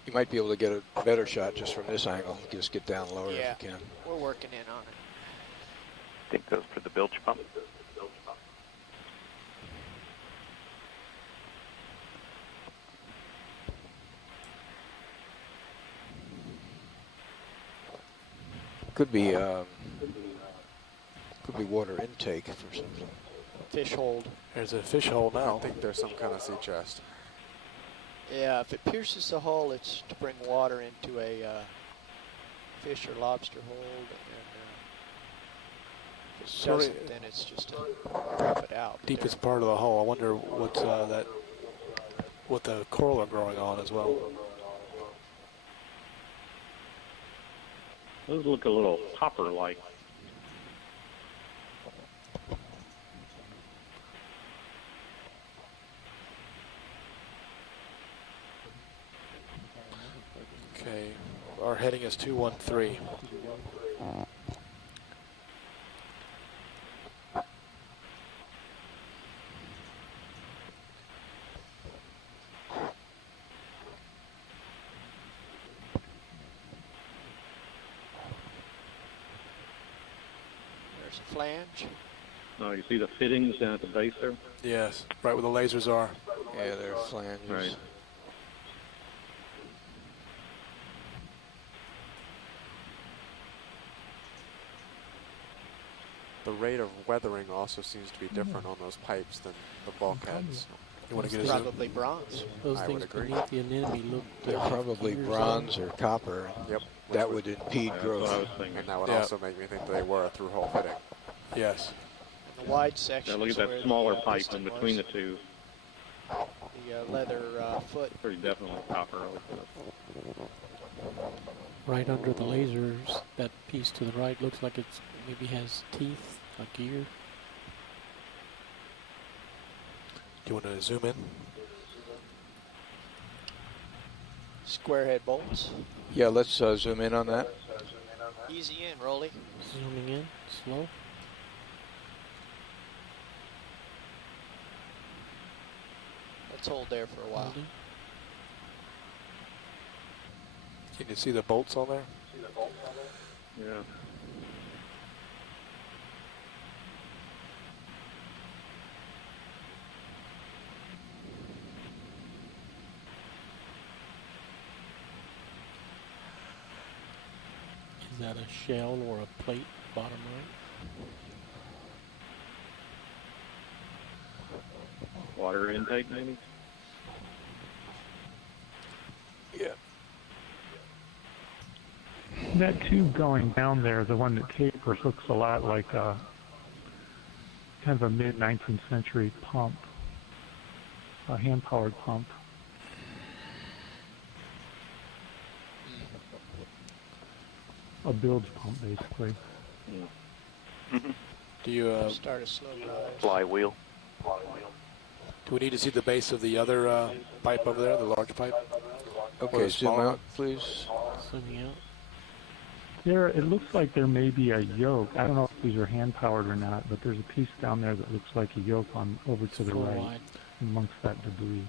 You might be able to get a better shot just from this angle. Just get down lower yeah, if you can. we're working in on it. I think those for the bilge pump. Could be water intake for something. Fish hold. There's a fish hole now. I think there's some kind of sea chest. Yeah, if it pierces the hull, it's to bring water into a fish or lobster hold, and if it Sorry. doesn't, then it's just to drop it out. Deepest part of the hull. I wonder what the coral are growing on as well. Those look a little copper-like. Okay, our heading is 213. There's a flange. No, you see the fittings down at the base there? Yes, right where the lasers are. Yeah, they're flanges. Right. The rate of weathering also seems to be different on those pipes than the bulkheads. You want to get Probably bronze. Those I things would agree. beneath the anemone look. They're probably years bronze old. or copper. Yep. That would impede That's growth. what I was thinking. And that would Yeah. also make me think that they were a through-hole fitting. Yes. And the wide section. Yeah, look at is that where smaller the, pipe piston in between was. the two. The leather foot. Pretty definitely copper. Right under the lasers, that piece to the right looks like it's maybe has teeth, a gear. Do you want to zoom in? Square head bolts. Yeah, let's zoom in on that. Easy in, Rolly. Zooming in, slow. Let's hold there for a while. Can you see the bolts on there? Yeah. Is that a shell or a plate bottom right? Water intake, maybe? Yeah. That tube going down there, the one that tapers, looks a lot like a kind of a mid-19th century pump, a hand-powered pump. A bilge pump, basically. Do you start a slow rise? Flywheel. Do we need to see the base of the other pipe over there, the large pipe? Okay, zoom out, please. Zooming out. There, it looks like there may be a yoke. I don't know if these are hand-powered or not, but there's a piece down there that looks like a yoke on over to the right, wide. amongst that debris.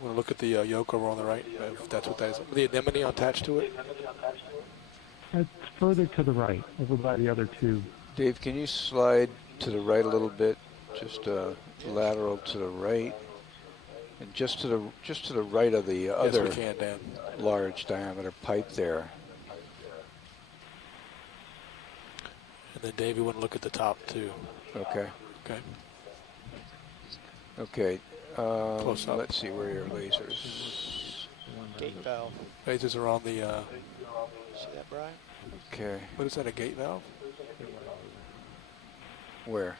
Want to look at the yoke over on the right, if that's what that is. The anemone attached to it? It's further to the right, over by the other tube. Dave, can you slide to the right a little bit? Just lateral to the right, and just to the right of the other we can, Dan. large diameter pipe there. And then Dave, you want to look at the top too. Okay. Okay. Okay. Close up. Let's see where are your lasers. Gate valve. Lasers are on the. See that, Brian? Okay. What is that? A gate valve? Where?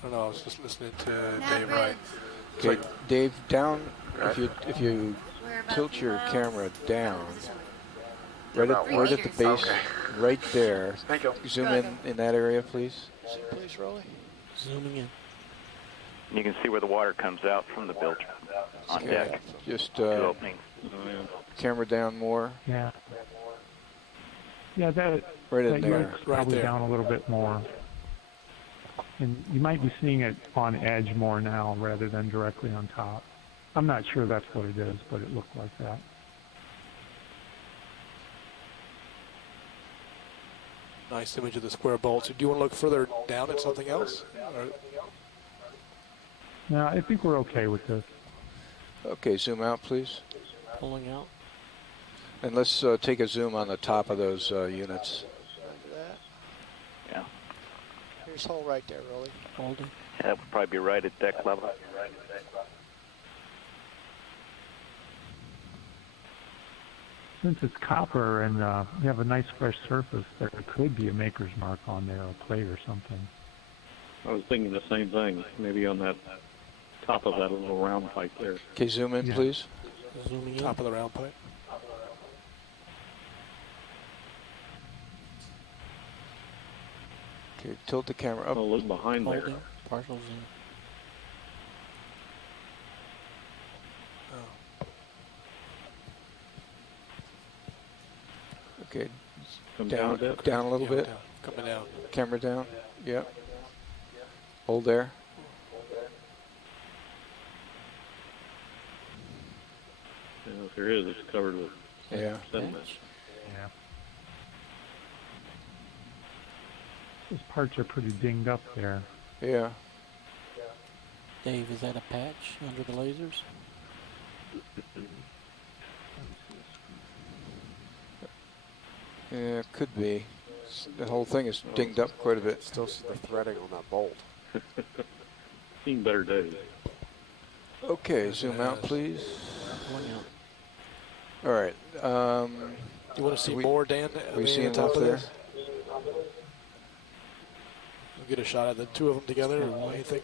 I don't know. I was just listening to Dave Wright. Okay, Dave, down. If you tilt your camera down, right at the base, right there. Thank you. Zoom in that area, please. Zoom, please, Rolly. Zooming in. You can see where the water comes out from the bilge on deck. Just Two openings. camera down more. Yeah. Yeah, that Right in that there. yoke's probably down a little bit more. And you might be seeing it on edge more now rather than directly on top. I'm not sure that's what it is, but it looked like that. Nice image of the square bolts. Do you want to look further down at something else? Or No, I think we're okay with this. Okay, zoom out, please. Pulling out. And let's take a zoom on the top of those units. Under that. Yeah. Here's hole right there, Rolly. Holding. Yeah, that would probably be right at deck level. Since it's copper and we have a nice fresh surface, there could be a maker's mark on there, a plate or something. I was thinking the same thing. Maybe on that top of that little round pipe there. Okay, zoom in, please. Zooming in. top of the round pipe? Okay, tilt the camera up. Oh, look behind there. Holding. Partial zoom. Okay, Come down a bit. down a little bit. Down. Coming down. Camera down. Yep. Hold there. Yeah, if there is, it's covered with Yeah. sediment. Yeah. Those parts are pretty dinged up there. Yeah. Dave, is that a patch under the lasers? Yeah, it could be. The whole thing is dinged up quite a bit. Still see the threading on that bolt. Seen better days. Okay, zoom out, please. Pulling out. All right. You want to see more, Dan? We see on enough top of there. this? We'll get a shot at the two of them together. What do you think?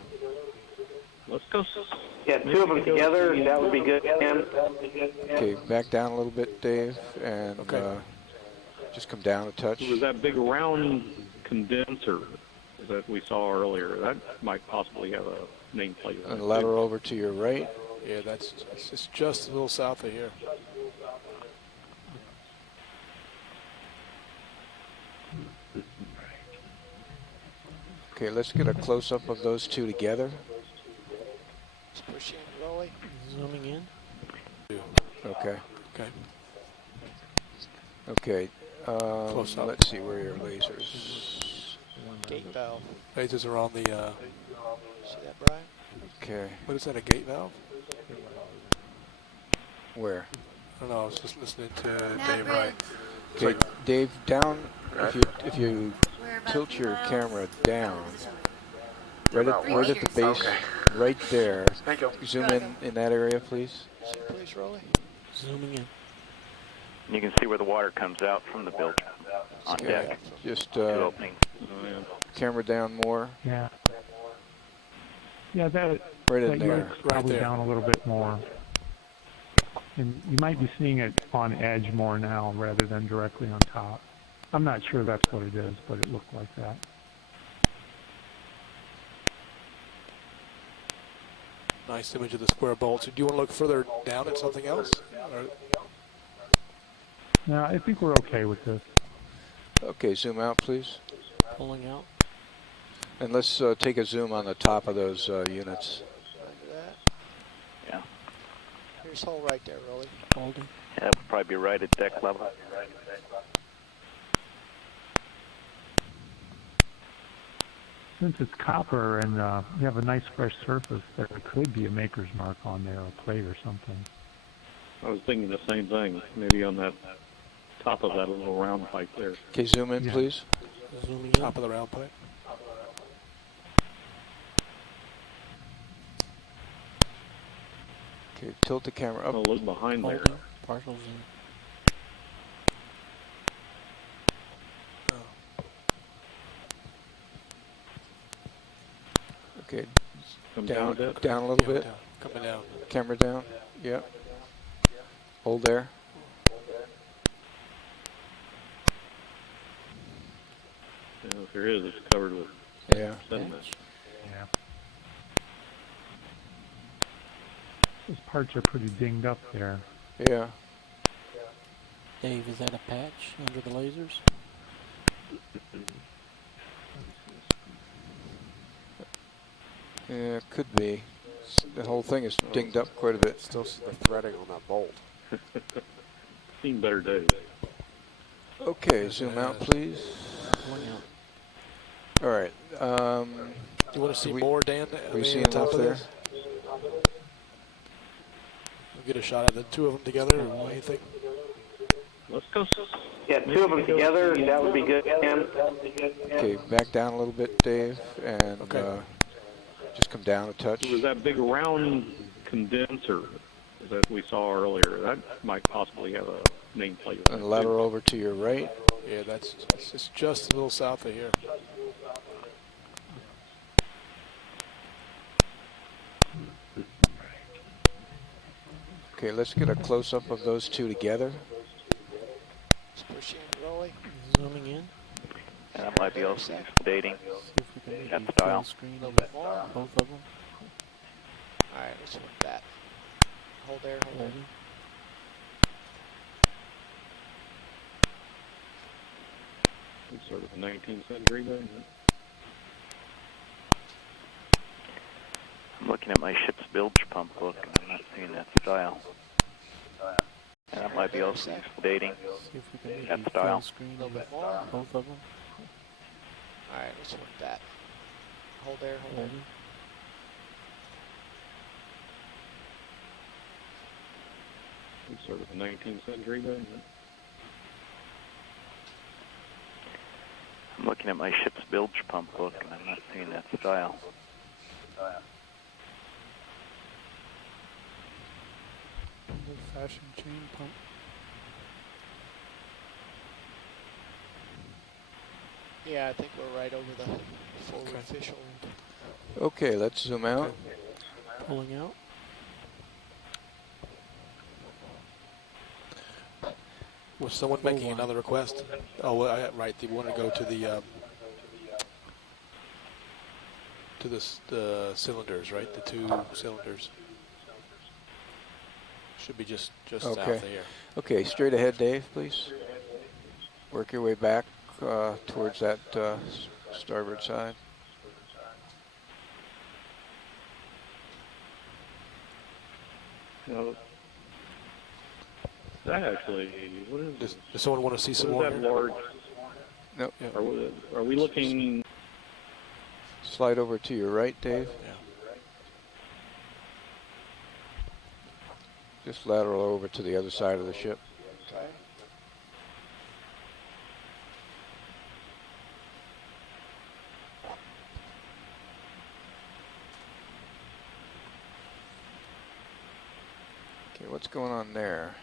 Let's go. Yeah, two of them together, that would be good, Tim. Okay, back down a little bit, Dave, and just come down a touch. It was that big round condenser that we saw earlier. That might possibly have a nameplate. And lateral over to your right. Yeah, it's just a little south of here. Okay, let's get a close-up of those two together. Let's push in, Rolly. Zooming in. Okay. Okay. Okay. Close up. Let's see where are your lasers. Gate valve. Lasers are on the. See that, Brian? Okay. What is that? A gate valve? Where? I don't know. I was just listening to Dave Wright. Okay, Dave, down. If you tilt your camera down, right at the base, right there. Thank you. Zoom in that area, please. Please, Rolly. Zooming in. And you can see where the water comes out from the bilge on deck. Just Two openings. camera down more. Yeah. Yeah, that Right in that there. unit's probably there. down a little bit more. And you might be seeing it on edge more now rather than directly on top. I'm not sure that's what it is, but it looked like that. Nice image of the square bolts. Do you want to look further down at something else? Or No, I think we're okay with this. Okay, zoom out, please. Pulling out. And let's take a zoom on the top of those units. Under that. Yeah. Here's hole right there, Rolly. Holding. Yeah, that would probably be right at deck level. Since it's copper and we have a nice fresh surface, there could be a maker's mark on there, a plate or something. I was thinking the same thing. Maybe on that top of that little round pipe there. Okay, zoom in, please. Zooming in. top of the round pipe? Okay, tilt the camera up. Oh, look behind there. Holding. Partial zoom. Okay, Come down a bit. down a little bit. Down. Coming down. Camera down. Yep. Hold there. Yeah, if there is, it's covered with Yeah. sediment. Yeah. Those parts are pretty dinged up there. Yeah. Dave, is that a patch under the lasers? Yeah, could be. The whole thing is dinged up quite a bit. Still see the threading on that bolt. Seen better days. Okay, zoom out, please. Pulling out. All right. Do you want to see more, Dan? We see on top enough of there? this? We'll get a shot at the two of them together. What do you think? Let's go. Yeah, two of them together, that would be good, Tim. Okay, back down a little bit, Dave, and just come down a touch. It was that big round condenser that we saw earlier. That might possibly have a nameplate. And lateral over to your right. Yeah, it's just a little south of here. Okay, let's get a close-up of those two together. Let's push in, Rolly. Zooming in. And that might be also dating. See if we can That maybe style. full screen A little bit more. both of them. All right, let's work that. Hold there, hold there. Holding. It's sort of a 19th century then. I'm looking at my ship's bilge pump book, and I'm not seeing that style. And that might be also dating. See if we can That maybe style. full screen A little bit more. both of them. All right, let's work that. Hold there, hold there. Holding. It's sort of a 19th century then. I'm looking at my ship's bilge pump book, and I'm not seeing that style. Old-fashioned chain pump. Yeah, I think we're right over the forward official. Okay, let's zoom out. Pulling out. Was someone making another request? Oh, well, right. They want to go to the to the cylinders, right? The 2 cylinders. Should be just south of here. Okay, straight ahead, Dave, please. Work your way back towards that starboard side. No. That actually, what is this? Does someone want to see some more? That large? Nope. Are we looking? Slide over to your right, Dave. Yeah. Just lateral over to the other side of the ship. Okay. Okay, what's going on there?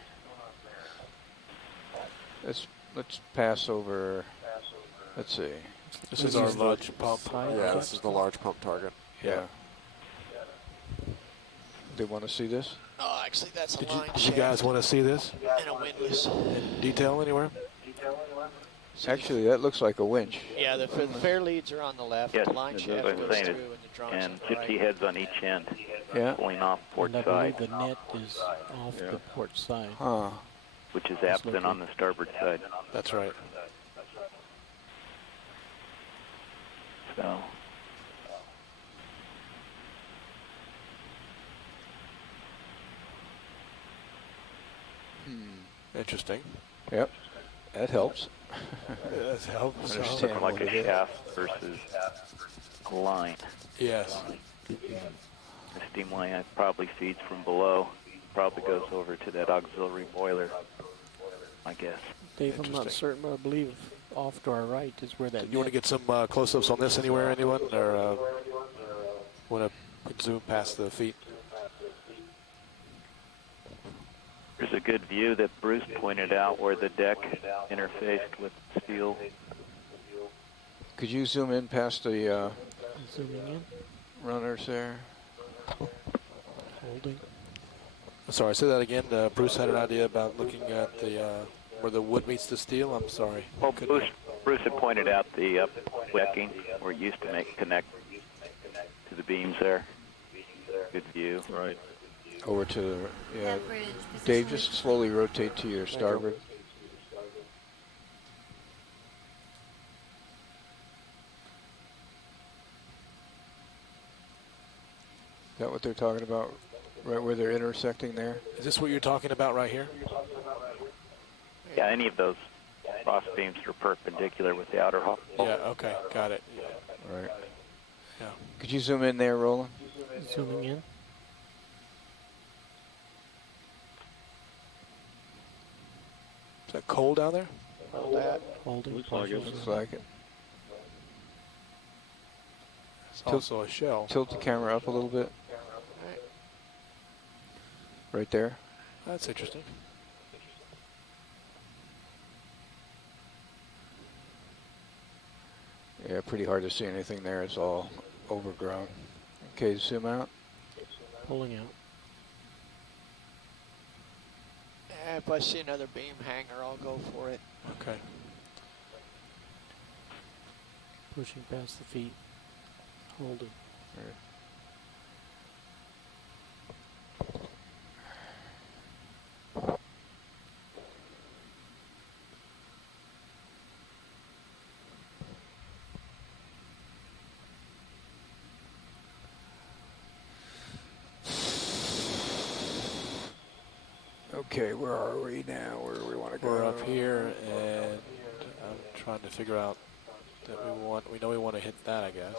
Let's pass over. Let's see. This is our large pump. Yeah, this is the large pump target. Yeah. They want to see this? Oh, actually, that's a line Did you guys want to see this? And a windlass. In detail anywhere? Actually, that looks like a winch. Yeah, the fair leads are on the left. Yes, the line that's shaft what I'm goes saying. through, and the drums And on the gypsy right. heads on each end. Yeah. Pulling off port And I side. believe the net is off the port side. Huh. Which is absent on the starboard side. That's right. So. Interesting. Yep. That helps. That helps. Understand Looks like what a it is. shaft versus a line. Yes. The steam line probably feeds from below. Probably goes over to that auxiliary boiler, I guess. Dave, I'm not certain, but I believe off to our right is where that. You want to get some close-ups on this anywhere, anyone? Or want to zoom past the feet? There's a good view that Bruce pointed out where the deck interfaced with steel. Could you zoom in past the Zooming in. runners there? Holding. Sorry, say that again. Bruce had an idea about looking at the where the wood meets the steel. I'm sorry. Well, Bruce had pointed out the decking where it used to connect to the beams there. Good view. Right. Over to the, yeah. Dave, just slowly rotate to your starboard. Is that what they're talking about? Right where they're intersecting there? Is this what you're talking about right here? Yeah, any of those cross beams are perpendicular with the outer hull. Yeah, okay, got it. All right. Yeah. Could you zoom in there, Roland? Zooming in. Is that cold down there? Hold that. Holding. Looks like it. Looks like it. It's also a shell. Tilt the camera up a little bit. Right there. That's interesting. Yeah, pretty hard to see anything there. It's all overgrown. Okay, zoom out. Pulling out. If I see another beam hanger, I'll go for it. Okay. Pushing past the feet. Holding. All right. Okay, where are we now? Where do we want to go? We're up here, and I'm trying to figure out that we know we want to hit that, I guess.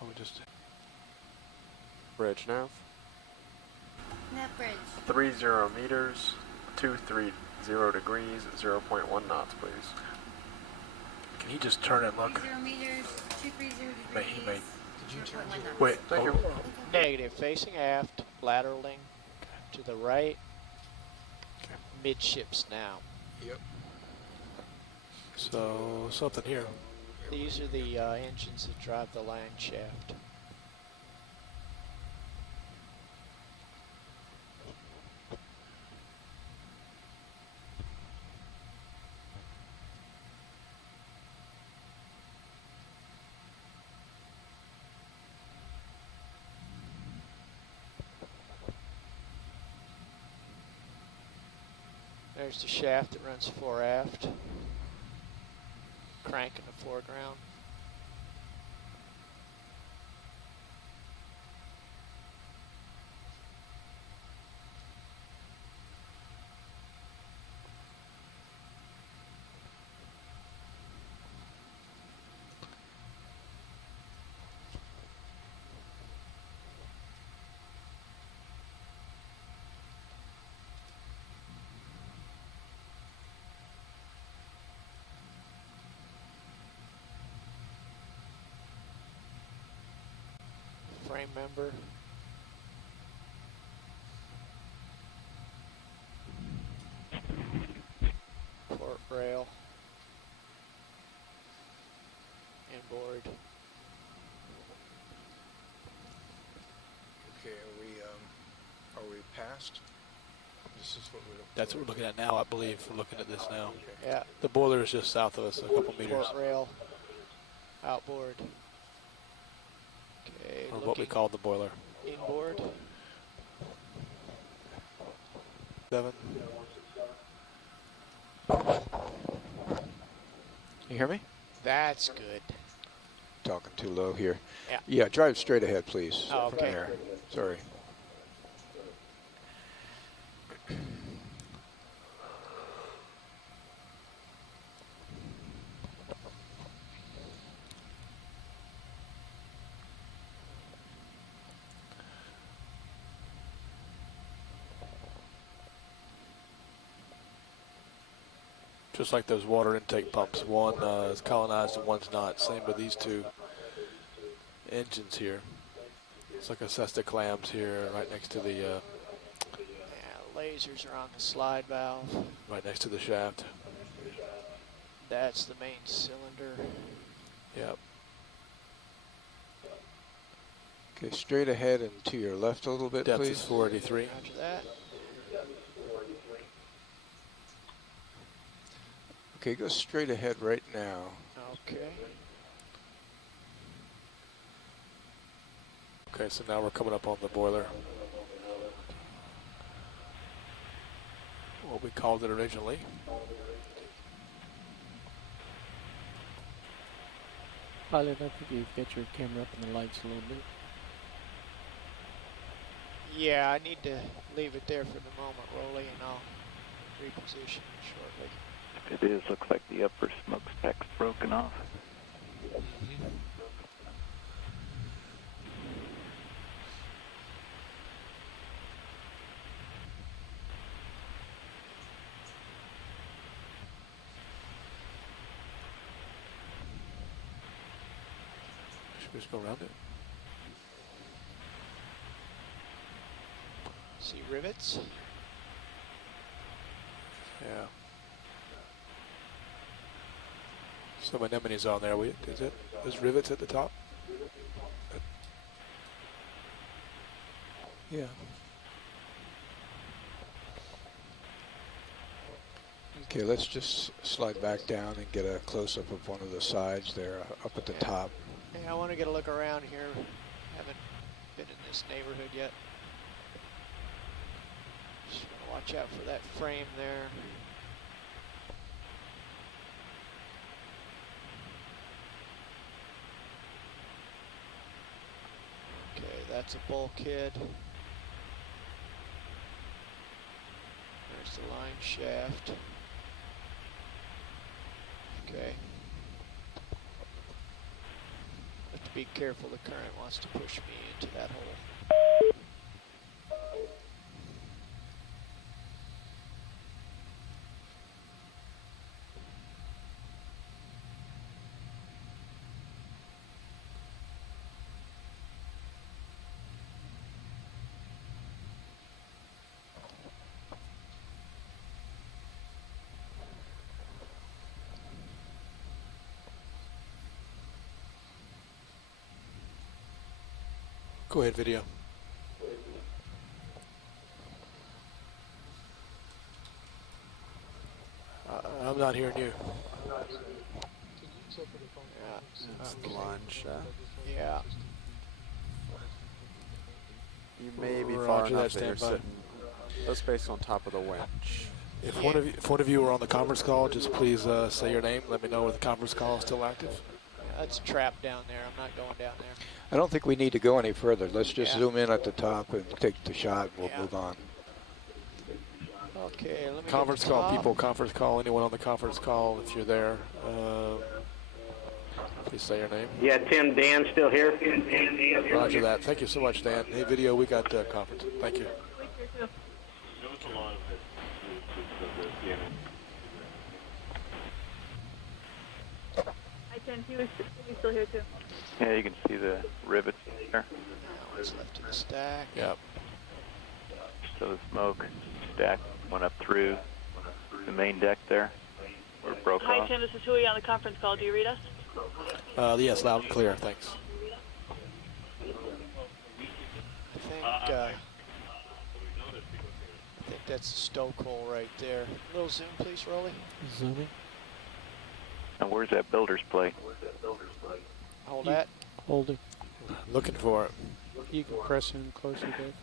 Oh, we just Bridge nav. Net bridge. 30 meters, 230 degrees, 0.1 knots, please. Can he just turn and look? 0 meters, 230 He may. degrees. Did you turn? Wait. Thank you. Negative, facing aft, lateraling to the right, midships now. Yep. So something here. These are the engines that drive the line shaft. There's the shaft that runs fore aft. Crank in the foreground. Frame member. Port rail. Inboard. Okay, are we past? This is what we're looking That's what we're looking at now, I believe. We're looking at this now. Yeah. The boiler is just south of us, a couple meters. Port rail. Outboard. Okay. Or what we call the boiler. Inboard. 7. You hear me? That's good. Talking too low here. Yeah. Yeah, drive straight ahead, please. Oh, From okay. there. Sorry. Just like those water intake pumps. One is colonized and one's not. Same with these two engines here. It's like a cesta clams here right next to the... Yeah, lasers are on the slide valve. Right next to the shaft. That's the main cylinder. Yep. Okay, straight ahead and to your left a little bit, Depth please. is 483. Roger that. Okay, go straight ahead right now. Okay. Okay, so now we're coming up on the boiler. What we called it originally. Pilot, I think you get your camera up and the lights a little bit. Yeah, I need to leave it there for the moment, Rolly, and I'll reposition it shortly. It is. Looks like the upper smokestack's broken off. Should we just go around it? See rivets? Yeah. Some anemones on there. Is it? There's rivets at the top? Yeah. Okay, let's just slide back down and get a close-up of one of the sides there up at the top. Yeah, I want to get a look around here. Haven't been in this neighborhood yet. Just want to watch out for that frame there. Okay, that's a bulkhead. There's the line shaft. Okay. Have to be careful, the current wants to push me into that hole. Go ahead, video. I'm not hearing you. That's the line shaft. Yeah. You may be Roger far that, enough that you're stand by. sitting. That's based on top of the winch. If one of you are on the conference call, just please say your name. Let me know if the conference call is still active. That's trapped down there. I'm not going down there. I don't think we need to go any further. Let's just zoom in at the top and take the shot. We'll move on. Okay, let me Conference call, people. Conference call. Anyone on the conference call, if you're there, please say your name. Yeah, Tim, Dan still here? Roger that. Thank you so much, Dan. Hey, video, we got conference. Thank you. Hi, Ken. He was still here, too. Yeah, you can see the rivets there. Now it's left in the stack. Yep. So the smoke stack went up through the main deck there, where it broke Hi, off. Tim. This is Hui on the conference call. Do you read us? Yes, loud and clear. Thanks. I think that's the stoke hole right there. A little zoom, please, Rolly. Zooming. And where's that builder's plate? Hold that. Hold it. Looking for it. You can press in closer, Dave.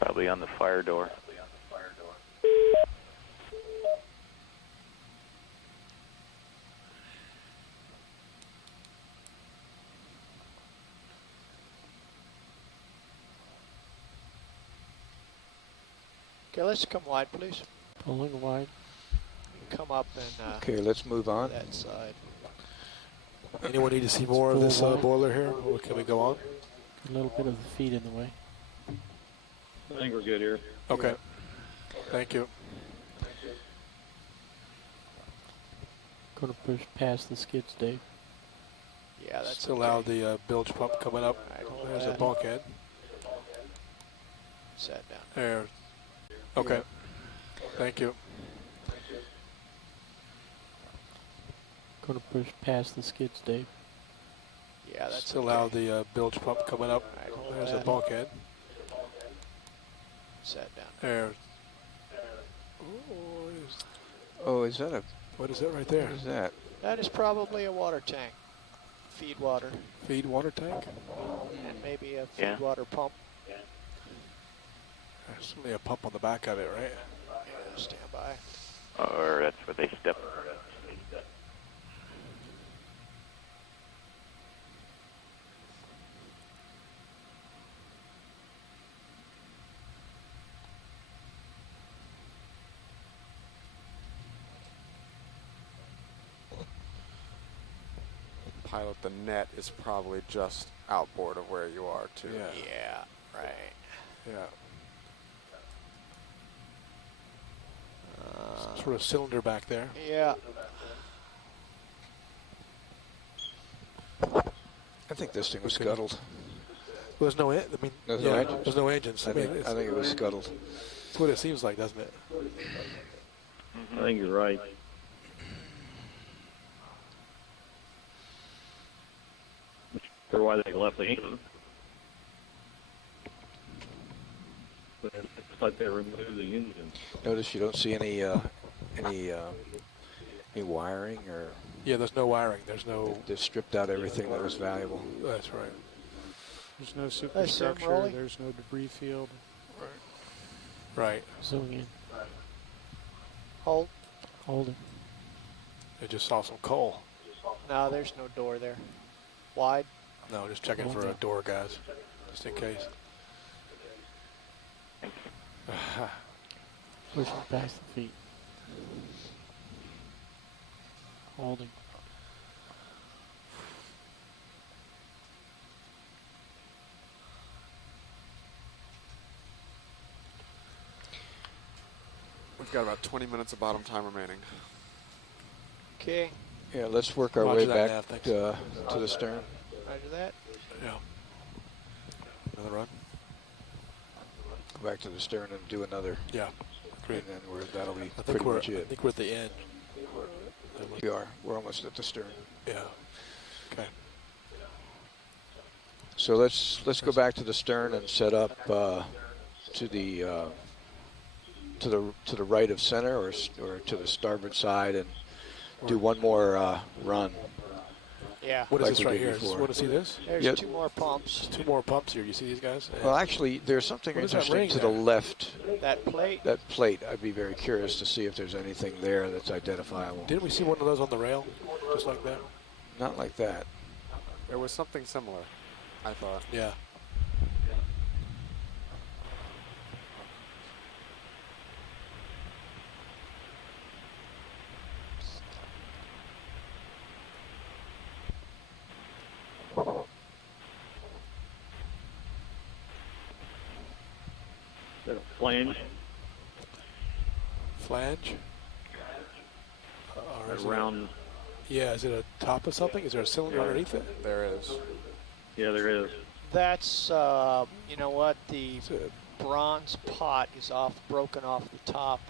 Probably on the fire door. Okay, let's come wide, please. Pulling wide. Come up and Okay, let's move on. that side. Anyone need to see more of this boiler here? Or can we go on? A little bit of the feed in the way. I think we're good here. Okay. Thank you. Going to push past the skids, Dave. Yeah, that's Still allow the bilge pump coming up. There's a bulkhead. Sat down. There. Okay. Thank you. Going to push past the skids, Dave. Yeah, that's Still allow the bilge pump coming up. There's a bulkhead. Sat down. There. Oh, is that a... What is that right there? What is that? That is probably a water tank. Feed water. Feed water tank? And maybe a feed water pump. There's only a pump on the back of it, right? Yeah, stand by. Or that's where they step. Pilot, the net is probably just outboard of where you are, too. Yeah, right. Yeah. Sort of cylinder back there. Yeah. I think this thing was scuttled. Well, there's no, There's no engines? There's no engines. I think it was scuttled. That's what it seems like, doesn't it? I think you're right. Or why they left the engine. But it's like they removed the engine. Notice you don't see any wiring or... Yeah, there's no wiring. There's no... They've stripped out everything that was valuable. That's right. There's no superstructure. There's no debris field. Right. Zooming in. Hold. Hold it. I just saw some coal. No, there's no door there. Wide. No, just checking for a door, guys, just in case. Pushing past the feet. Holding. We've got about 20 minutes of bottom time remaining. Okay. Yeah, let's work our way back to the stern. Roger that. Yeah. Another run. Go back to the stern and do another. Yeah. Great. And then that'll be I pretty much I it. think we're at the end. We are. We're almost at the stern. Yeah. Okay. So let's go back to the stern and set up to the to the right of center or to the starboard side and do one more run. Yeah. What is like this we right did here? before. Want to see this? There's Yep. 2 more pumps. There's 2 more pumps here. You see these guys? Well, actually, there's something What is that interesting ring to there? the left. That plate? That plate. I'd be very curious to see if there's anything there that's identifiable. Didn't we see one of those on the rail, just like that? Not like that. There was something similar, I thought. Yeah. Is that a flange? Flange? Or is it Around. yeah, is it a top of something? Is there a cylinder underneath it? There is. Yeah, there is. That's, you know what, the bronze pot is broken off the top.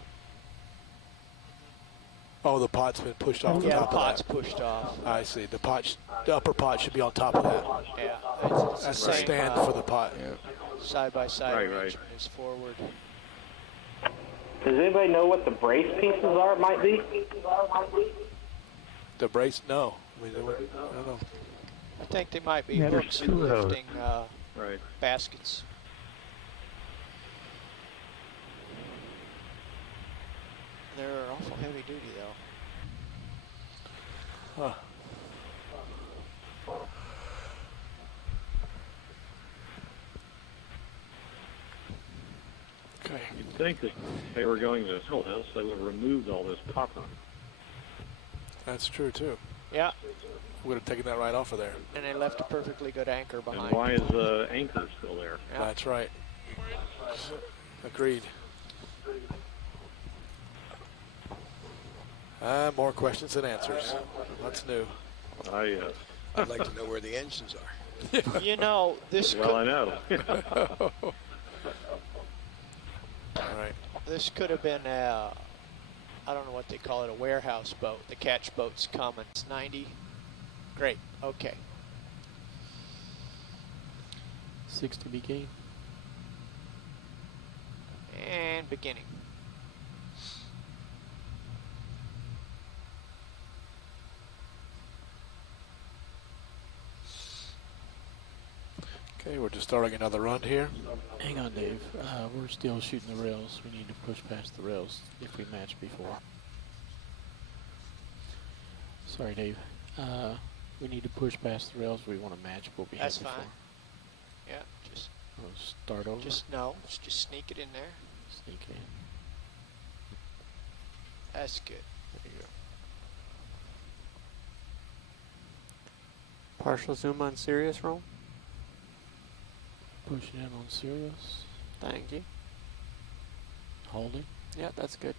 Oh, the pot's been pushed off the Yeah, top the pot's of that. pushed off. I see. The upper pot should be on top of that. Yeah. It's That's the the same, stand for the pot. Side-by-side Right, arrangement is forward. Does anybody know what the brace pieces might be? The brace? No. I mean, I don't know. I think they might be Yeah, there's hooks 2 and of those. lifting Right. baskets. They're awful heavy duty though. Huh. Okay. You'd think that if they were going to sell this, they would have removed all this copper. That's true, too. Yeah, We would have taken that right off of there. and they left a perfectly good anchor behind. And why is the anchor still there? Yeah. That's right. Agreed. More questions than answers. That's new. I'd like to know where the engines are. You know, this Well, I know. All right. This could have been a, I don't know what they call it, a warehouse boat. The catch boat's coming. It's 90. Great. Okay. 60 begin. And beginning. Okay, we're just starting another run here. Hang on, Dave. We're still shooting the rails. We need to push past the rails if we matched before. Sorry, Dave. We need to push past the rails. We want to match what we had That's before. fine. Yeah, just We'll start over. just sneak it in there. Sneak it in. That's good. There you go. Partial zoom on Sirius, Rome. Pushing in on Sirius. Thank you. Holding. Yeah, that's good.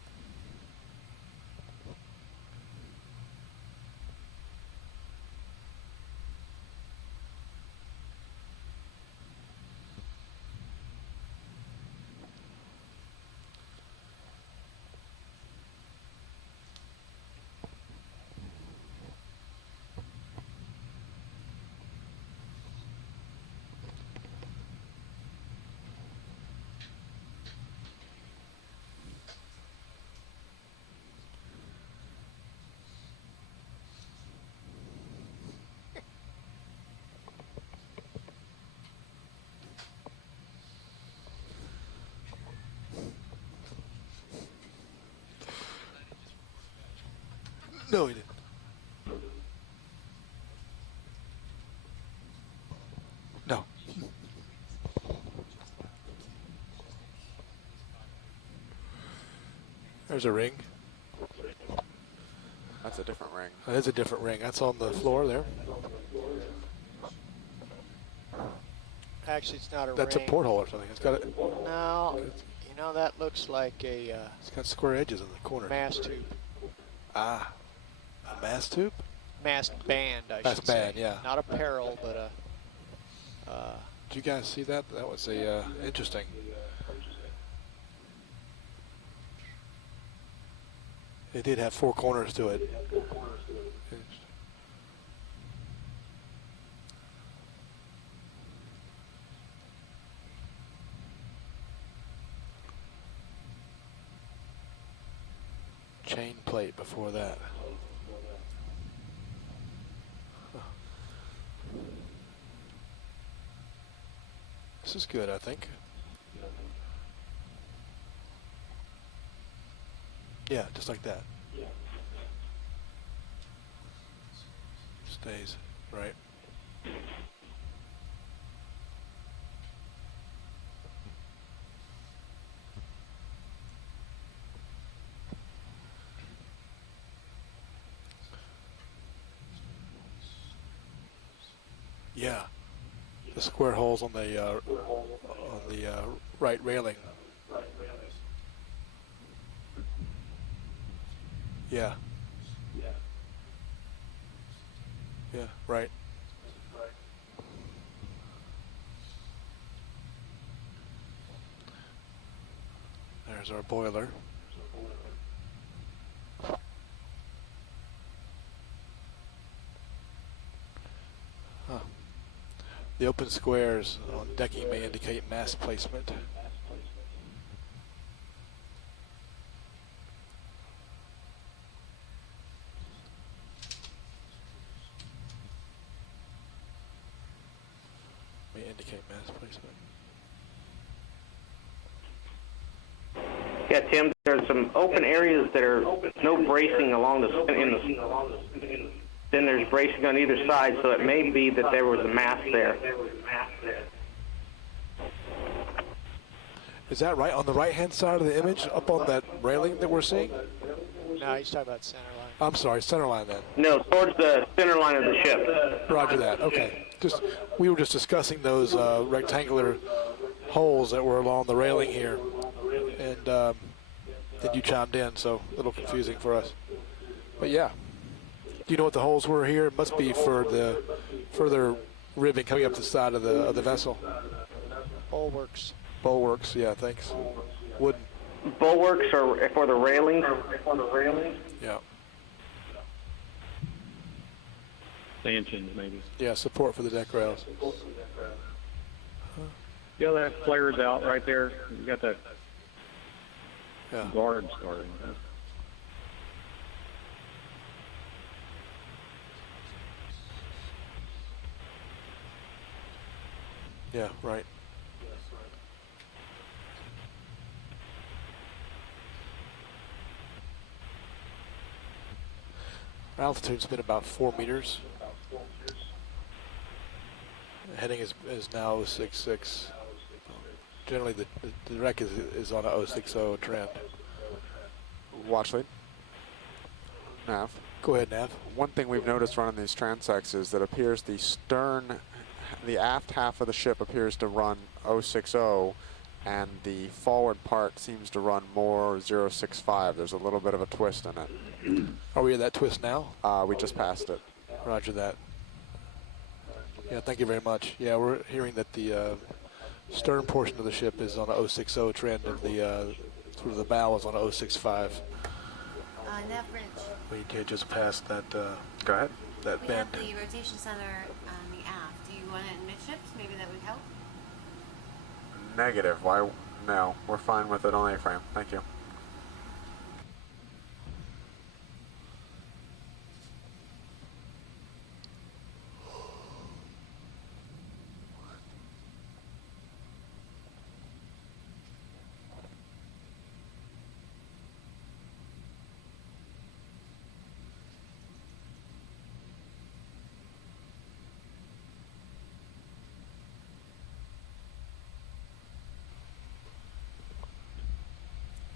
No, he didn't. No. There's a ring. That's a different ring. That is a different ring. That's on the floor there. Actually, it's not a That's ring. a porthole or something. It's got a, No, you know, that looks like a it's got square edges in the corner. mast tube. Ah, a mast tube? Mast band, I Mast should say. band, yeah. Not a peril, but a... Did you guys see that? That was a interesting. It did have 4 corners to it. chain plate before that. Huh. This is good, I think. Yeah, just like that. Stays, right. Yeah, the square holes on the right railing. Yeah. Yeah, right. There's our boiler. Huh. The open squares on decking may indicate mast placement. May indicate mast placement. Yeah, Tim, there's some open areas that are no bracing along then there's bracing on either side, so it may be that there was a mast there. Is that right? On the right-hand side of the image, up on that railing that we're seeing? No, he's talking about center line. I'm sorry, center line then. No, towards the center line of the ship. Roger that. Okay. We were just discussing those rectangular holes that were along the railing here, and then you chimed in, so a little confusing for us. But yeah, do you know what the holes were here? It must be for the further ribbing coming up the side of the vessel. Bulwarks. Bulwarks, yeah, thanks. Wooden. Bulwarks are for the railings. Yeah. Stanchions, maybe. Yeah, support for the deck rails. Yeah, that flares out right there. You got that guard starting. Yeah, right. Our altitude's been about 4 meters. Heading is now 066. Generally, the wreck is on a 060 trend. Watch lead. Nav. Go ahead, Nav. One thing we've noticed running these transects is that appears the aft half of the ship appears to run 060, and the forward part seems to run more 065. There's a little bit of a twist in it. Are we at that twist now? We just passed it. Roger that. Yeah, thank you very much. Yeah, we're hearing that the stern portion of the ship is on a 060 trend, and the sort of the bow is on a 065. Nav Bridge. We just passed that. Go ahead. That we bend. have the rotation center on the aft. Do you want it in midships? Maybe that would help. Negative. Why? No, we're fine with it on A-frame. Thank you.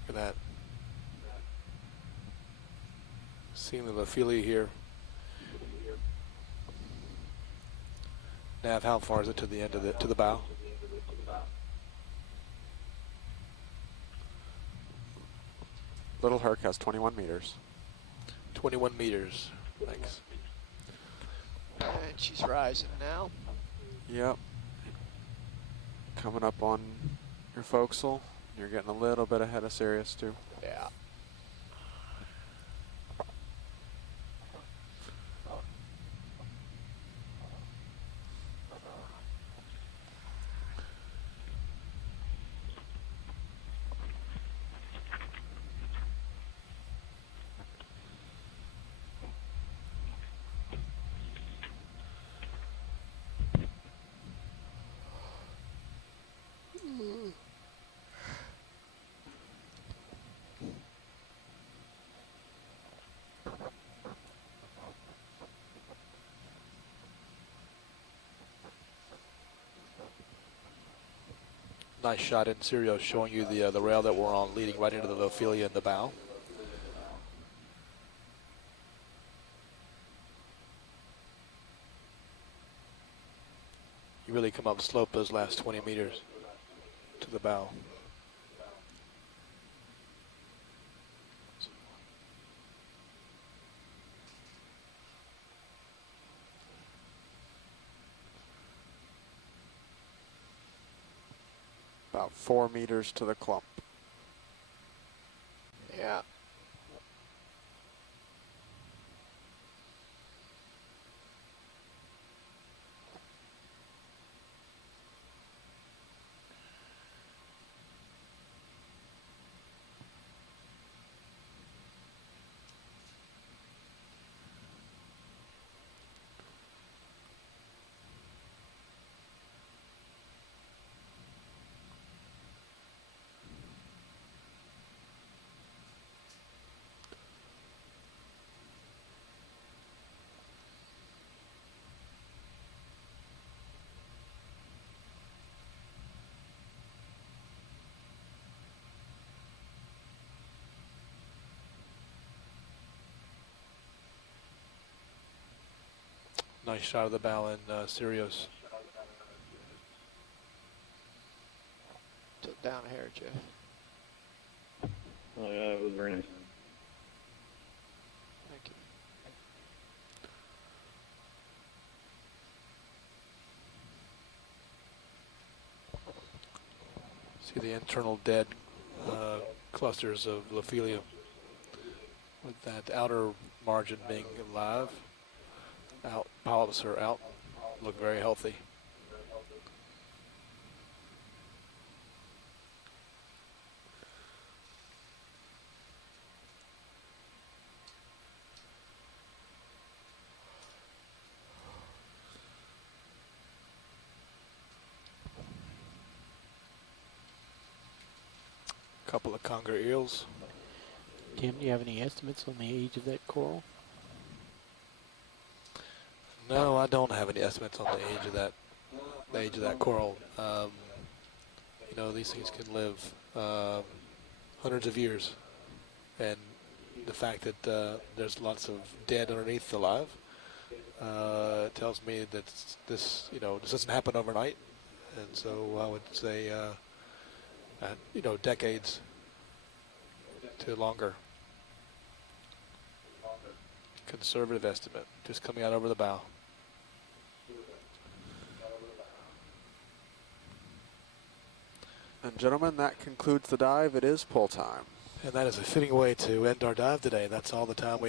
Look at that. Seeing the Ophelia here. Nav, how far is it to the end of to the bow? Little Herc has 21 meters. 21 meters. Thanks. And she's rising now. Yep. Coming up on your forecastle. You're getting a little bit ahead of Sirius too. Yeah. Nice shot in Serios showing you the rail that we're on, leading right into the Ophelia in the bow. You really come up slope those last 20 meters to the bow. About 4 meters to the clump. Yeah. Nice shot of the bow in Serios. Took down a hair, Jeff. Oh yeah, it was very nice. Thank you. See the internal dead clusters of Ophelia, with that outer margin being live. Out, polyps are out, look very healthy. Couple of conger eels. Tim, do you have any estimates on the age of that coral? No, I don't have any estimates on the age of that coral. You know, these things can live hundreds of years, and the fact that there's lots of dead underneath the live tells me that this doesn't happen overnight, and so I would say decades to longer. Conservative estimate, just coming out over the bow. And gentlemen, that concludes the dive. It is pull time. And that is a fitting way to end our dive today. That's all the time we